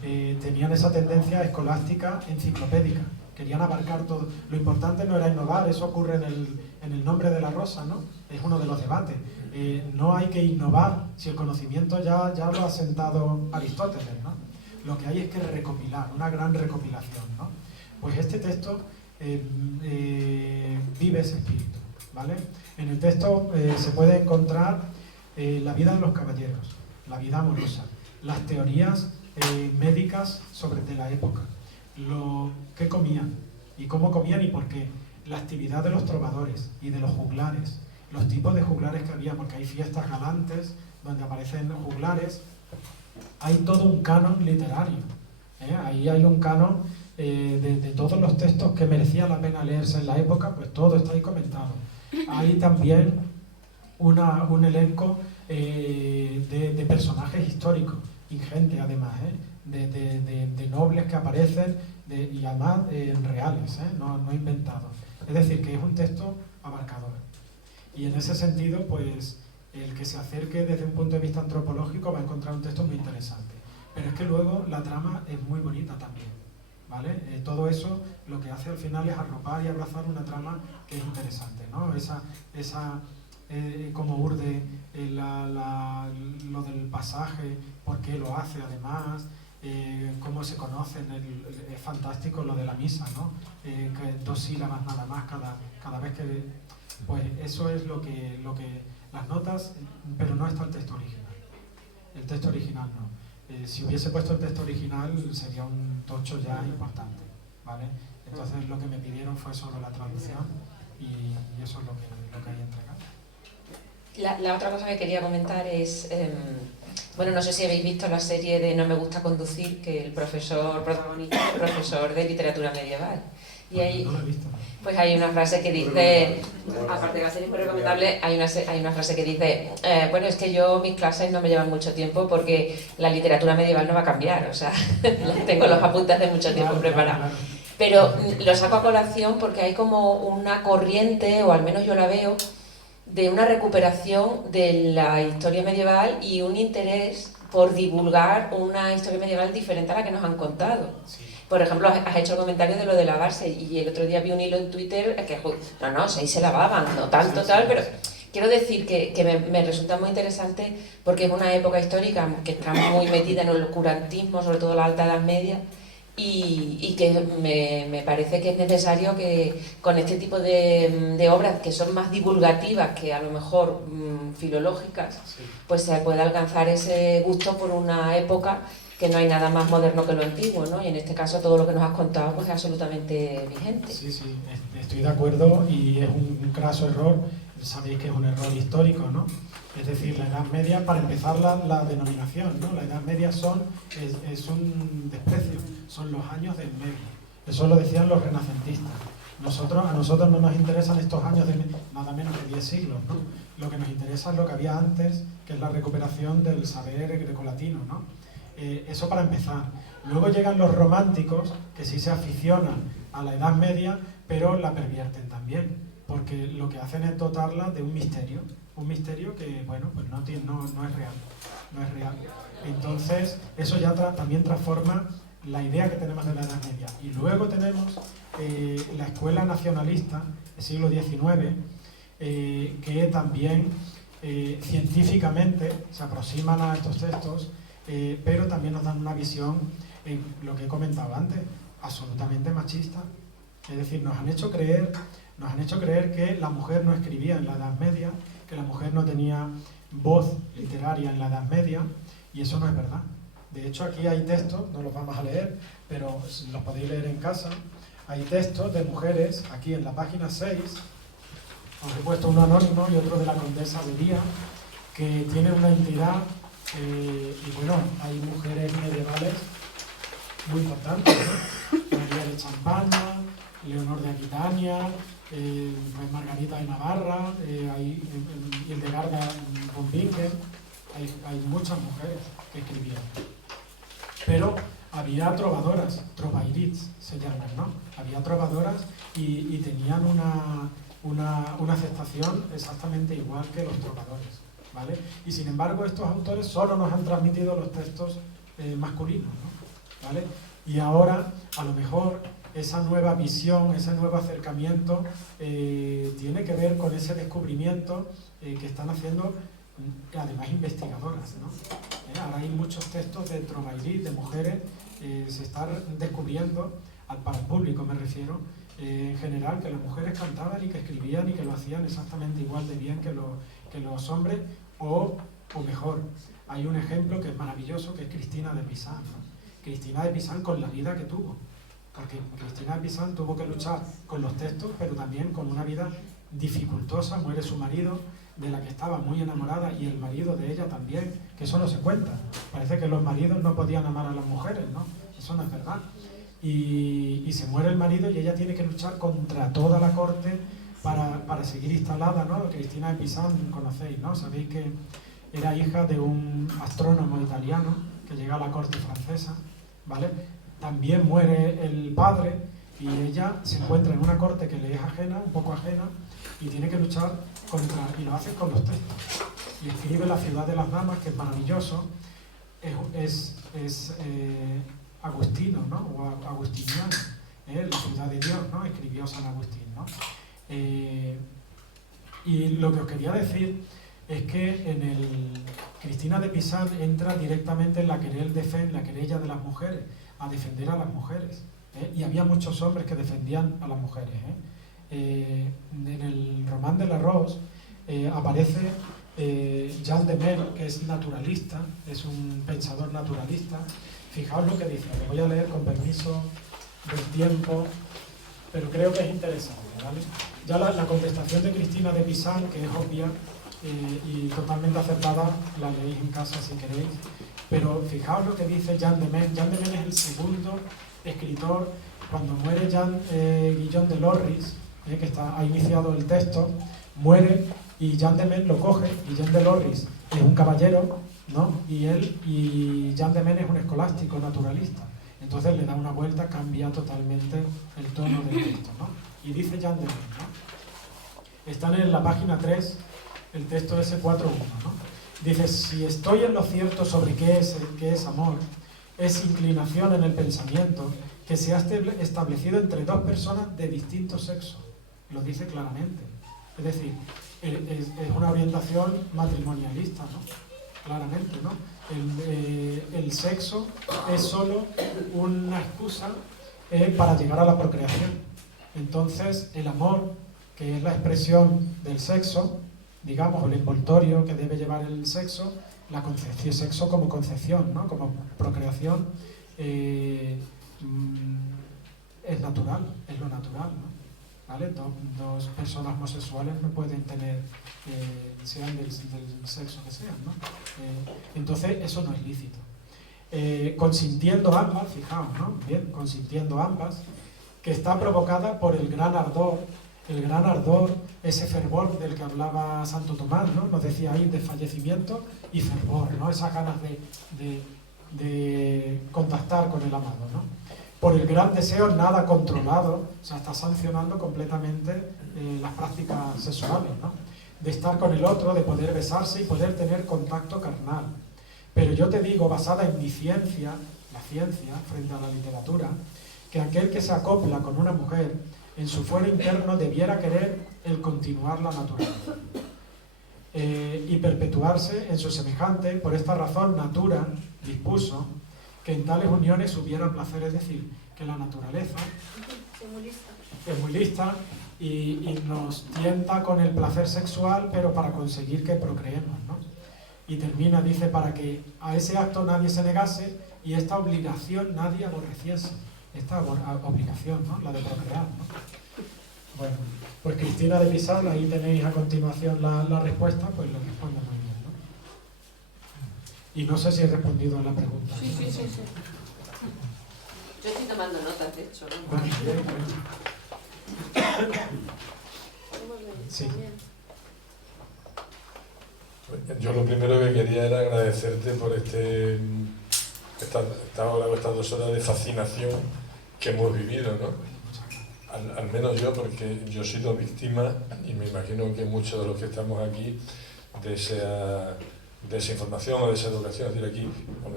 Tenían esa tendencia escolástica enciclopédica, querían abarcar todo. Lo importante no era innovar, eso ocurre en el nombre de la rosa, ¿no? Es uno de los debates. No hay que innovar si el conocimiento ya lo ha sentado Aristóteles, ¿no? Lo que hay es que recopilar, una gran recopilación, ¿no? Pues este texto vive ese espíritu, ¿vale? En el texto se puede encontrar la vida de los caballeros, la vida amorosa, las teorías médicas de la época, qué comían y cómo comían y por qué, la actividad de los trovadores y de los juglares, los tipos de juglares que había, porque hay fiestas galantes donde aparecen juglares, hay todo un canon literario, ahí hay un canon de todos los textos que merecía la pena leerse en la época, pues todo está ahí comentado. Hay también un elenco de personajes históricos, ingente además, de nobles que aparecen y además reales, no inventados. Es decir, que es un texto abarcador. Y en ese sentido, pues, el que se acerque desde un punto de vista antropológico va a encontrar un texto muy interesante. Pero es que luego la trama es muy bonita también, ¿vale? Todo eso lo que hace al final es arropar y abrazar una trama que es interesante, ¿no? Cómo urde lo del pasaje, por qué lo hace además, cómo se conocen, es fantástico lo de la misa, ¿no? Que 2 sílabas nada más cada vez que... Pues eso es lo que las notas, pero no está el texto original. El texto original no. Si hubiese puesto el texto original sería un tocho ya importante, ¿vale? Entonces lo que me pidieron fue solo la traducción y eso es lo que hay entregado. La otra cosa que quería comentar es, bueno, no sé si habéis visto la serie de No me gusta conducir, que el profesor protagonista es profesor de literatura medieval. Y ahí, No lo he visto. pues hay una frase que dice, aparte de la serie es muy recomendable, hay una frase que dice, bueno, es que mis clases no me llevan mucho tiempo porque la literatura medieval no va a cambiar, o sea, tengo los apuntes de mucho tiempo preparados. Pero lo saco a colación porque hay como una corriente, o al menos yo la veo, de una recuperación de la historia medieval y un interés por divulgar una historia medieval diferente a la que nos han contado. Sí. Por ejemplo, has hecho el comentario de lo de lavarse y el otro día vi un hilo en Twitter que, no, ahí se lavaban, no tanto, tal, pero quiero decir que me resulta muy interesante porque es una época histórica que está muy metida en el oscurantismo, sobre todo la Alta Edad Media, y que me parece que es necesario que con este tipo de obras que son más divulgativas que a lo mejor filológicas, pues se pueda alcanzar ese gusto por una época que no hay nada más moderno que lo antiguo, ¿no? Y en este caso todo lo que nos has contado pues es absolutamente vigente. Sí, estoy de acuerdo y es un craso error sabéis que es un error histórico, ¿no? Es decir, la Edad Media, para empezar la denominación, ¿no? La Edad Media es un desprecio, son los años del medio. Eso lo decían los renacentistas. A nosotros no nos interesan estos años de nada menos que 10 siglos, ¿no? Lo que nos interesa es lo que había antes, que es la recuperación del saber grecolatino, ¿no? Eso para empezar. Luego llegan los románticos, que sí se aficionan a la Edad Media, pero la pervierten también, porque lo que hacen es dotarla de un misterio que, bueno, pues no es real. Entonces, eso ya también transforma la idea que tenemos de la Edad Media. Y luego tenemos la escuela nacionalista del siglo XIX, que también científicamente se aproximan a estos textos, pero también nos dan una visión, lo que he comentado antes, absolutamente machista. Es decir, nos han hecho creer que la mujer no escribía en la Edad Media, que la mujer no tenía voz literaria en la Edad Media, y eso no es verdad. De hecho, aquí hay textos, no los vamos a leer, pero los podéis leer en casa. Hay textos de mujeres, aquí en la página 6, os he puesto uno anónimo y otro de la condesa de Día, que tienen una entidad, y bueno, hay mujeres medievales muy importantes, ¿no? María de Champaña, Leonor de Aquitania, pues Margarita de Navarra, hay Hildegarda von Bingen, hay muchas mujeres que escribían. Pero había trovadoras, trovairits se llaman, ¿no? Había trovadoras y tenían una aceptación exactamente igual que los trovadores, ¿vale? Y sin embargo estos autores solo nos han transmitido los textos masculinos, ¿no? ¿Vale? Y ahora, a lo mejor, esa nueva visión, ese nuevo acercamiento tiene que ver con ese descubrimiento que están haciendo, además, investigadoras, ¿no? Ahora hay muchos textos de Trovairís, de mujeres, se están descubriendo, para el público me refiero, en general, que las mujeres cantaban y que escribían y que lo hacían exactamente igual de bien que los hombres, o mejor. Hay un ejemplo que es maravilloso, que es Cristina de Pizan, ¿no? Cristina de Pizan, con la vida que tuvo, porque Cristina de Pizan tuvo que luchar con los textos, pero también con una vida dificultosa. Muere su marido, de la que estaba muy enamorada, y el marido de ella también, que eso no se cuenta. Parece que los maridos no podían amar a las mujeres, ¿no? Eso no es verdad. Y se muere el marido y ella tiene que luchar contra toda la corte para seguir instalada, ¿no? Cristina de Pizan, conocéis, ¿no? Sabéis que era hija de un astrónomo italiano que llega a la corte francesa, ¿vale? También muere el padre y ella se encuentra en una corte que le es ajena, un poco ajena, y tiene que luchar y lo hace con los textos. Y escribe La ciudad de las damas, que es maravilloso, es agustino, ¿no? O agustiniano, la ciudad de Dios, ¿no? Escribió San Agustín, ¿no? Y lo que os quería decir es que Cristina de Pizan entra directamente en la querella de las mujeres, a defender a las mujeres, y había muchos hombres que defendían a las mujeres. En el Román de la Rose aparece Jean de Meaux, que es naturalista, es un pensador naturalista. Fijaos lo que dice, lo voy a leer con permiso del tiempo, pero creo que es interesante, ¿vale? Ya la contestación de Cristina de Pizan, que es obvia y totalmente acertada, la leéis en casa si queréis, pero fijaos lo que dice Jean de Meaux. Jean de Meaux es el segundo escritor. Cuando muere Guillaume de Lorris, que ha iniciado el texto, muere, y Jean de Meaux lo coge. Guillaume de Lorris es un caballero, ¿no? Y Jean de Meaux es un escolástico naturalista. Entonces le da una vuelta, cambia totalmente el tono del texto, ¿no? Y dice Jean de Meaux, ¿no? Están en la página 3, el texto S4.1, ¿no? Dice: si estoy en lo cierto sobre qué es amor, es inclinación en el pensamiento que se ha establecido entre dos personas de distinto sexo. Lo dice claramente. Es decir, es una orientación matrimonialista, ¿no? Claramente, ¿no? El sexo es solo una excusa para llegar a la procreación. Entonces, el amor, que es la expresión del sexo, digamos, el envoltorio que debe llevar el sexo, la concepción, sexo como concepción, ¿no? Como procreación, es natural, es lo natural, ¿no? ¿vale? Dos personas homosexuales no pueden tener, sean del sexo que sean, ¿no? Entonces eso no es lícito. Consintiendo ambas, fijaos, ¿no? Bien, consintiendo ambas, que está provocada por el gran ardor, ese fervor del que hablaba Santo Tomás, ¿no? Nos decía ahí desfallecimiento y fervor, ¿no? Esas ganas de contactar con el amado, ¿no? Por el gran deseo nada controlado, o sea, está sancionando completamente las prácticas sexuales, ¿no? De estar con el otro, de poder besarse y poder tener contacto carnal. Pero yo te digo, basada en mi ciencia, la ciencia, frente a la literatura, que aquel que se acopla con una mujer en su fuero interno debiera querer el continuar la naturaleza y perpetuarse en su semejante. Por esta razón, natura dispuso que en tales uniones hubiera placer, es decir, que la naturaleza es muy lista y nos tienta con el placer sexual, pero para conseguir que procreemos, ¿no? Y termina, dice, para que a ese acto nadie se negase y esta obligación nadie aborreciese. Esta obligación, ¿no? La de procrear, ¿no? Bueno, pues Cristina de Pisal, ahí tenéis a continuación la respuesta, pues lo responde muy bien, ¿no? Y no sé si he respondido a la pregunta. Sí. Yo estoy tomando notas, de hecho, ¿no? Vale, bien. Sí. Yo lo primero que quería era agradecerte por estas 2 horas de fascinación que hemos vivido, ¿no? Al menos yo, porque yo he sido víctima, y me imagino que muchos de los que estamos aquí, de esa información o de esa educación. Es decir, aquí,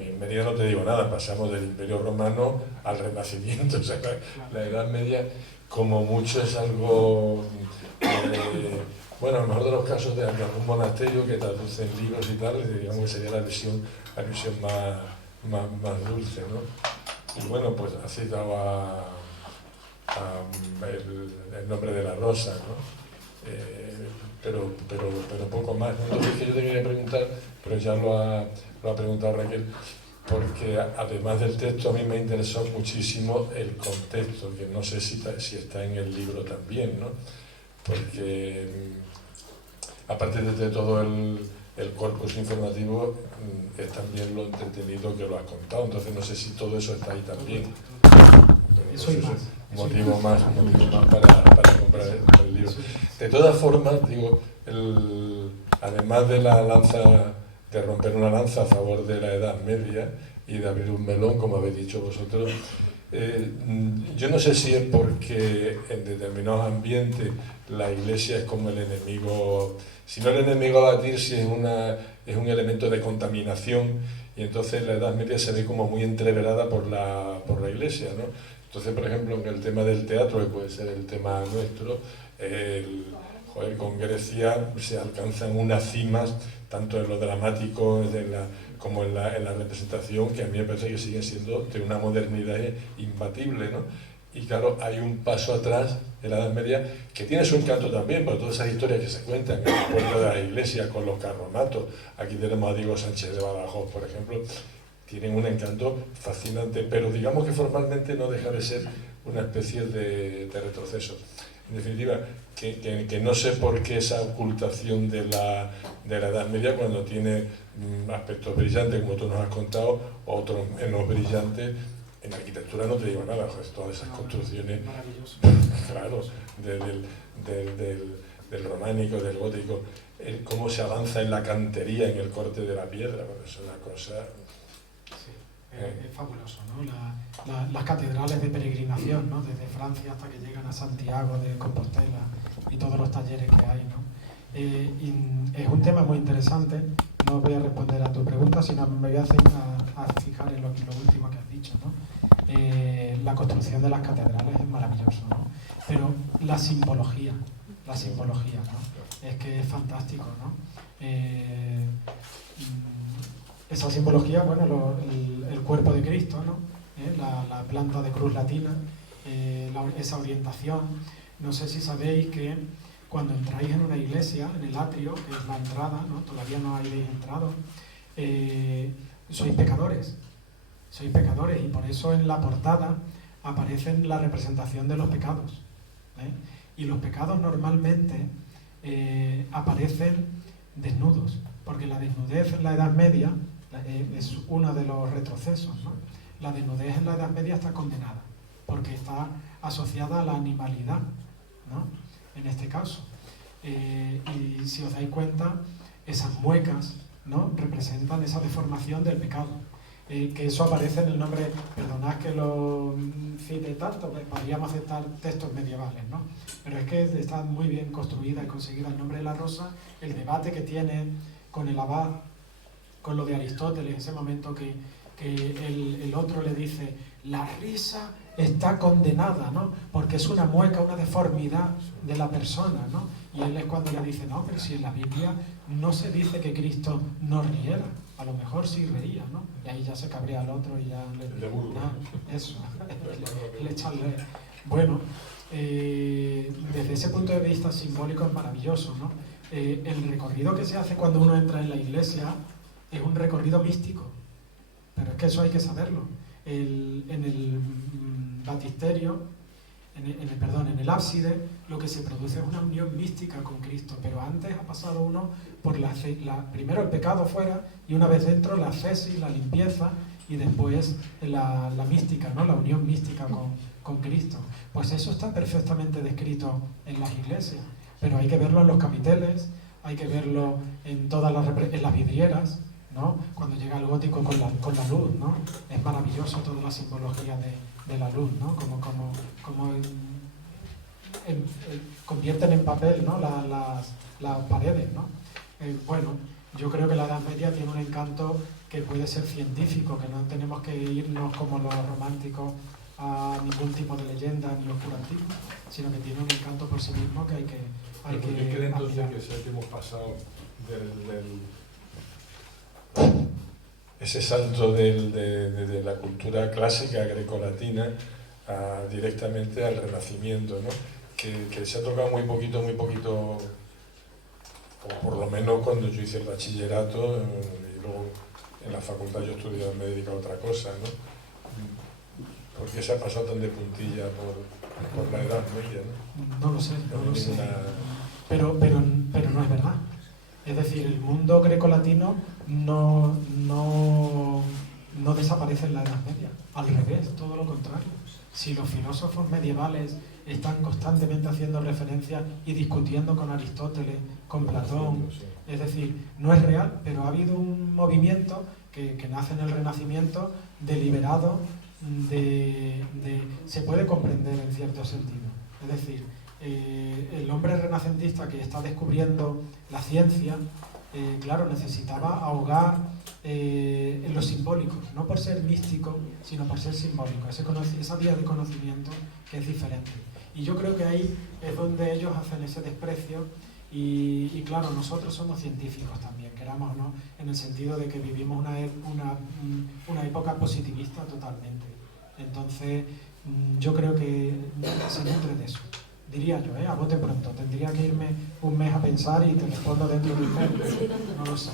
en Mérida no te digo nada, pasamos del Imperio Romano al Renacimiento, o sea, la Edad Media, como mucho es algo, bueno, a lo mejor de los casos de algún monasterio que traducen libros y tal, digamos que sería la visión más dulce, ¿no? Y bueno, pues has citado el nombre de la rosa, ¿no? Pero poco más, ¿no? Entonces, que yo te quería preguntar, pero ya lo ha preguntado Raquel, porque además del texto a mí me interesó muchísimo el contexto, que no sé si está en el libro también, ¿no? Porque aparte de todo el corpus informativo, es también lo entretenido que lo has contado, entonces no sé si todo eso está ahí también. Eso y más. Motivo más para comprar el libro. De todas formas, digo, además de de romper una lanza a favor de la Edad Media y de abrir un melón, como habéis dicho vosotros, yo no sé si es porque en determinados ambientes la Iglesia es como el enemigo, si no el enemigo a batir, si es un elemento de contaminación, y entonces la Edad Media se ve como muy entreverada por la Iglesia, ¿no? Entonces, por ejemplo, en el tema del teatro, que puede ser el tema nuestro, con Grecia se alcanzan unas cimas, tanto en lo dramático como en la representación, que a mí me parece que siguen siendo de una modernidad imbatible, ¿no? Y claro, hay un paso atrás en la Edad Media que tiene su encanto también, por todas esas historias que se cuentan en la puerta de la iglesia con los carromatos. Aquí tenemos a Diego Sánchez de Badajoz, por ejemplo. Tienen un encanto fascinante, pero digamos que formalmente no deja de ser una especie de retroceso. En definitiva, que no sé por qué esa ocultación de la Edad Media, cuando tiene aspectos brillantes, como tú nos has contado, otros menos brillantes. En arquitectura no te digo nada, pues, todas esas construcciones, claro, del románico, del gótico, cómo se avanza en la cantería, en el corte de la piedra, bueno, es una cosa... Es fabuloso, ¿no? Las catedrales de peregrinación, ¿no? Desde Francia hasta que llegan a Santiago de Compostela y todos los talleres que hay, ¿no? Y es un tema muy interesante. No voy a responder a tu pregunta, sino me voy a fijar en lo último que has dicho, ¿no? La construcción de las catedrales es maravilloso, ¿no? Pero la simbología, ¿no? Es que es fantástico, ¿no? Esa simbología, bueno, el cuerpo de Cristo, ¿no? La planta de cruz latina, esa orientación. No sé si sabéis que cuando entráis en una iglesia, en el atrio, que es la entrada, ¿no? Todavía no habéis entrado, sois pecadores, y por eso en la portada aparecen la representación de los pecados, Y los pecados normalmente aparecen desnudos, porque la desnudez en la Edad Media es uno de los retrocesos, ¿no? La desnudez en la Edad Media está condenada, porque está asociada a la animalidad, ¿no? En este caso. Y si os dais cuenta, esas muecas, ¿no? Representan esa deformación del pecado. Que eso aparece en el nombre, perdonad que lo cite tanto, podríamos aceptar textos medievales, ¿no? Pero es que está muy bien construida y conseguida el nombre de la rosa, el debate que tiene con el abad, con lo de Aristóteles, ese momento que el otro le dice, la risa está condenada, ¿no? Porque es una mueca, una deformidad de la persona, ¿no? Y él es cuando le dice, no, pero si en la Biblia no se dice que Cristo no riera, a lo mejor sí reía, ¿no? Y ahí ya se cabrea al otro y ya le burla. Eso, le echarle. Bueno, desde ese punto de vista simbólico es maravilloso, ¿no? El recorrido que se hace cuando uno entra en la iglesia es un recorrido místico, pero es que eso hay que saberlo. En el baptisterio, en el ábside, lo que se produce es una unión mística con Cristo, pero antes ha pasado uno por primero el pecado fuera, y una vez dentro la ascesis, la limpieza, y después la mística, ¿no? La unión mística con Cristo. Pues eso está perfectamente descrito en las iglesias, pero hay que verlo en los capiteles, hay que verlo en en las vidrieras, ¿no? Cuando llega el gótico con la luz, ¿no? Es maravilloso toda la simbología de la luz, ¿no? Como convierten en papel, ¿no? las paredes, ¿no? Bueno, yo creo que la Edad Media tiene un encanto que puede ser científico, que no tenemos que irnos como los románticos a ningún tipo de leyenda ni oscurantismo, sino que tiene un encanto por sí mismo que hay que ¿Cree entonces que hemos pasado ese salto de la cultura clásica grecolatina directamente al Renacimiento, ¿no? Que se ha tocado muy poquito, o por lo menos cuando yo hice el bachillerato y luego en la facultad yo estudié, me he dedicado a otra cosa, ¿no? ¿Por qué se ha pasado tan de puntilla por la Edad Media, ¿no? No lo sé. Pero no es verdad. Es decir, el mundo grecolatino no desaparece en la Edad Media. Al revés, todo lo contrario. Si los filósofos medievales están constantemente haciendo referencia y discutiendo con Aristóteles, con Platón, es decir, no es real, pero ha habido un movimiento que nace en el Renacimiento deliberado, se puede comprender en cierto sentido. Es decir, el hombre renacentista que está descubriendo la ciencia, claro, necesitaba ahogar en lo simbólico, no por ser místico, sino por ser simbólico, esa vía de conocimiento que es diferente. Y yo creo que ahí es donde ellos hacen ese desprecio y claro, nosotros somos científicos también, queramos o no, en el sentido de que vivimos una época positivista totalmente. Entonces, yo creo que se nutre de eso. Diría yo, a bote pronto. Tendría que irme un mes a pensar y te respondo dentro de un mes. No lo sé.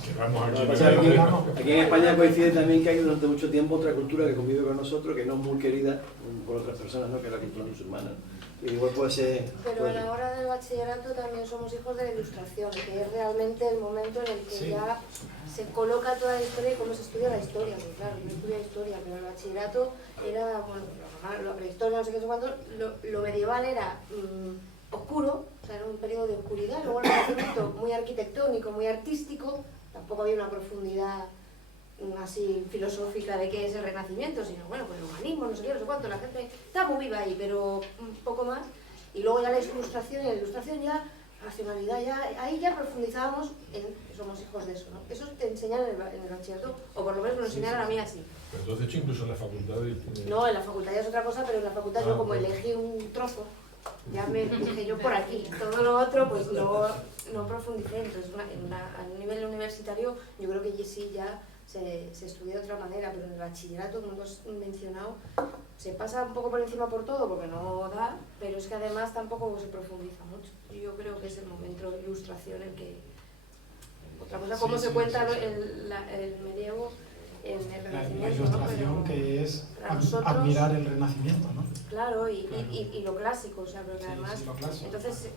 Aquí en España coincide también que hay durante mucho tiempo otra cultura que convive con nosotros, que no es muy querida por otras personas, ¿no? Que es la cultura musulmana. Y igual puede ser... Pero a la hora del bachillerato también somos hijos de la Ilustración, que es realmente el momento en el que ya se coloca toda la historia y cómo se estudia la historia. Porque claro, yo estudié historia, pero el bachillerato era, bueno, la prehistoria, no sé qué, no sé cuánto, lo medieval era oscuro, o sea, era un periodo de oscuridad, luego el Renacimiento muy arquitectónico, muy artístico, tampoco había una profundidad así filosófica de qué es el Renacimiento, sino bueno, pues el humanismo, no sé qué, no sé cuánto, la gente está muy viva ahí, pero un poco más, y luego ya la Ilustración, y la Ilustración ya, racionalidad, ya, ahí ya profundizábamos en que somos hijos de eso, ¿no? Eso te enseñan en el bachillerato, o por lo menos me lo enseñaron a mí así. Pero entonces, de hecho, incluso en la facultad... No, en la facultad ya es otra cosa, pero en la facultad yo como elegí un trozo, ya me dije yo por aquí, todo lo otro pues no profundicé, entonces a nivel universitario yo creo que sí ya se estudia de otra manera, pero en el bachillerato, como hemos mencionado, se pasa un poco por encima por todo porque no da, pero es que además tampoco se profundiza mucho. Yo creo que es el momento de Ilustración el que... Otra cosa, cómo se cuenta el medievo, en el La Renacimiento, ilustración, ¿no? que es para nosotros, admirar el Renacimiento, ¿no? claro, y Claro. lo clásico, o sea, porque Sí, además, sí, lo clásico. entonces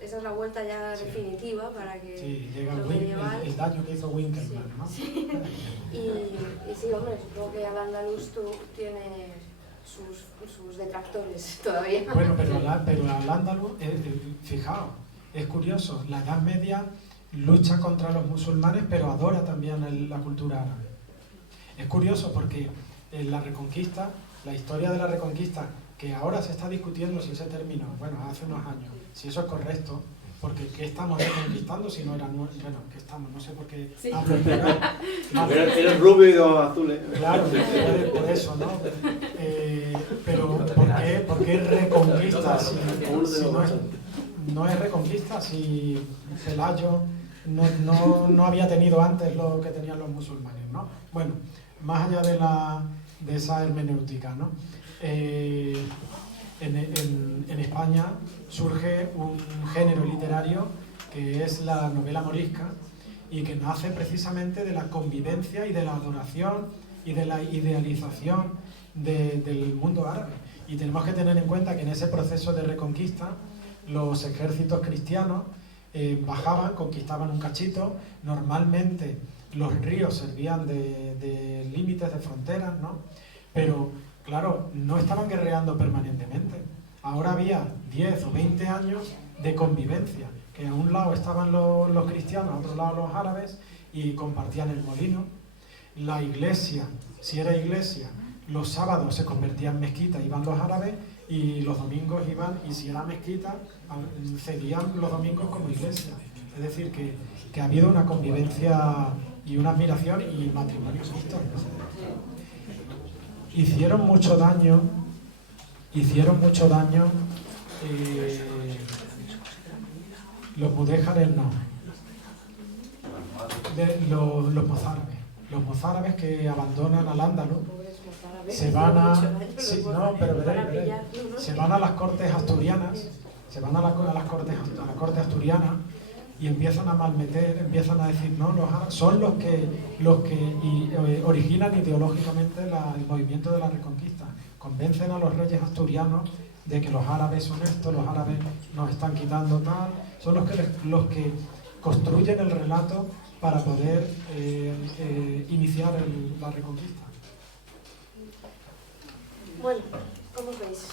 esa es la vuelta ya Sí. definitiva para que Sí, llega lo medieval. el daño que hizo Winkelmann, ¿no? Y sí, hombre, supongo que Al-Ándalus tiene sus detractores todavía. Bueno, pero Al-Ándalus, fijaos, es curioso, la Edad Media lucha contra los musulmanes, pero adora también la cultura árabe. Es curioso porque en la Reconquista, la historia de la Reconquista, que ahora se está discutiendo si ese término, bueno, hace unos años, si eso es correcto, porque ¿qué estamos reconquistando si no era bueno, ¿qué estamos? No sé por qué Sí. hablo en plural. Eres rubio y de ojos azules. Claro, por eso, ¿no? Pero ¿por qué reconquista si no es reconquista si Pelayo no había tenido antes lo que tenían los musulmanes, ¿no? Bueno, más allá de esa hermenéutica, ¿no? En España surge un género literario que es la novela morisca y que nace precisamente de la convivencia y de la adoración y de la idealización del mundo árabe. Y tenemos que tener en cuenta que en ese proceso de reconquista los ejércitos cristianos bajaban, conquistaban un cachito, normalmente los ríos servían de límites, de fronteras, ¿no? Pero claro, no estaban guerreando permanentemente. Ahora había 10 o 20 años de convivencia, que a un lado estaban los cristianos, a otro lado los árabes, y compartían el molino. La iglesia, si era iglesia, los sábados se convertía en mezquita, iban los árabes, y los domingos iban, y si era mezquita, cedían los domingos como iglesia. Es decir, que ha habido una convivencia y una admiración y matrimonios mixtos. Hicieron mucho daño los mudéjares, no, los mozárabes. Los mozárabes que abandonan Al-Ándalus se van a se van a las cortes asturianas, a la corte asturiana y empiezan a malmeter, empiezan a decir, no, los árabes son los que originan ideológicamente el movimiento de la Reconquista. Convencen a los reyes asturianos de que los árabes son esto, los árabes nos están quitando tal, son los que construyen el relato para poder iniciar la Reconquista. Bueno, ¿cómo os veis?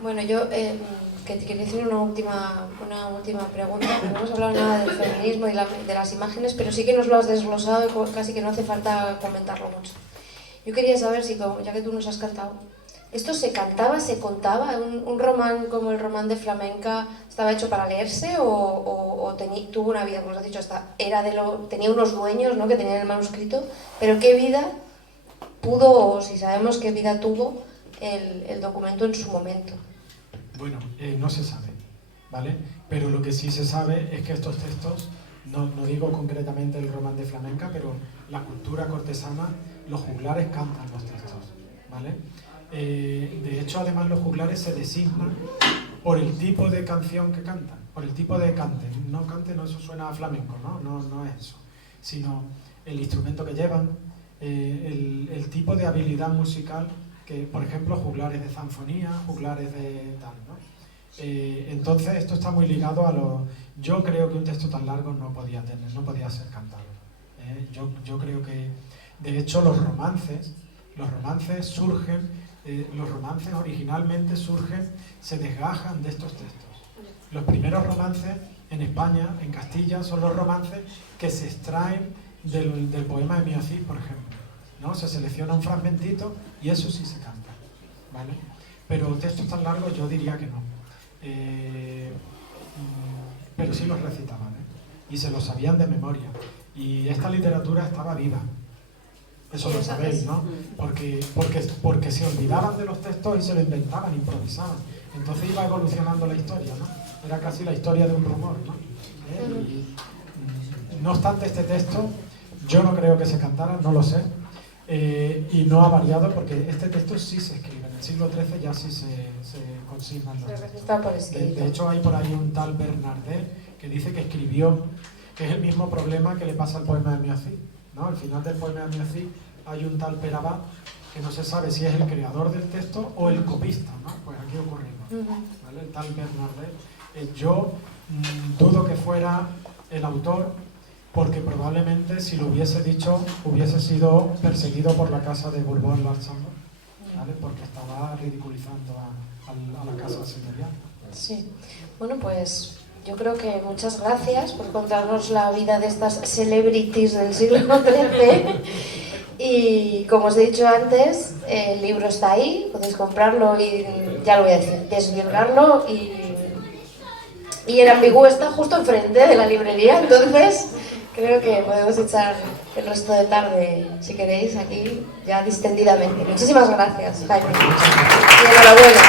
Bueno, yo que te quería decir una última pregunta. No hemos hablado nada del feminismo y de las imágenes, pero sí que nos lo has desglosado y casi que no hace falta comentarlo mucho. Yo quería saber si, ya que tú nos has cantado, ¿esto se cantaba, se contaba? ¿Un román como el román de Flamenca estaba hecho para leerse o tuvo una vida, como os has dicho, tenía unos dueños, ¿no?, que tenían el manuscrito? ¿Pero qué vida pudo, o si sabemos qué vida tuvo el documento en su momento? Bueno, no se sabe, ¿vale? Pero lo que sí se sabe es que estos textos, no digo concretamente el román de Flamenca, pero la cultura cortesana, los juglares cantan los textos, ¿vale? De hecho, además, los juglares se designan por el tipo de canción que cantan, por el tipo de cante. No cante, no, eso suena a flamenco, no es eso, sino el instrumento que llevan, el tipo de habilidad musical, que, por ejemplo, juglares de zanfonía, juglares de tal, ¿no? Entonces, esto está muy ligado a lo... Yo creo que un texto tan largo no podía ser cantado. Yo creo que, de hecho, los romances surgen, los romances originalmente surgen, se desgajan de estos textos. Los primeros romances en España, en Castilla, son los romances que se extraen del poema de Mío Cid, por ejemplo, ¿no? Se selecciona un fragmentito y eso sí se canta, ¿vale? Pero textos tan largos yo diría que no. Pero sí los recitaban, y se los sabían de memoria. Y esta literatura estaba viva. Eso lo sabéis, ¿no? Porque se olvidaban de los textos y se lo inventaban, improvisaban. Entonces iba evolucionando la historia, ¿no? Era casi la historia de un rumor, ¿no? No obstante, este texto yo no creo que se cantara, no lo sé. Y no ha variado porque este texto sí se escribe. En el siglo XIII ya sí se consignan los textos. Está por escrito. De hecho, hay por ahí un tal Bernardet que dice que escribió que es el mismo problema que le pasa al poema de Miací, ¿no? Al final del poema de Miací hay un tal Perabat que no se sabe si es el creador del texto o el copista, ¿no? Pues aquí ocurre, ¿vale? El tal Bernardet. Yo dudo que fuera el autor, porque probablemente si lo hubiese dicho hubiese sido perseguido por la casa de Borbón-Larchambon, ¿vale? Porque estaba ridiculizando a la casa señorial. Sí, bueno, pues yo creo que muchas gracias por contarnos la vida de estas celebrities del siglo XIII. Y como os he dicho antes, el libro está ahí, podéis comprarlo y, ya lo voy a decir, desvirgarlo, y el Ambigú está justo enfrente de la librería, entonces creo que podemos echar el resto de tarde, si queréis, aquí ya distendidamente. Muchísimas gracias, Jaime. Y enhorabuena.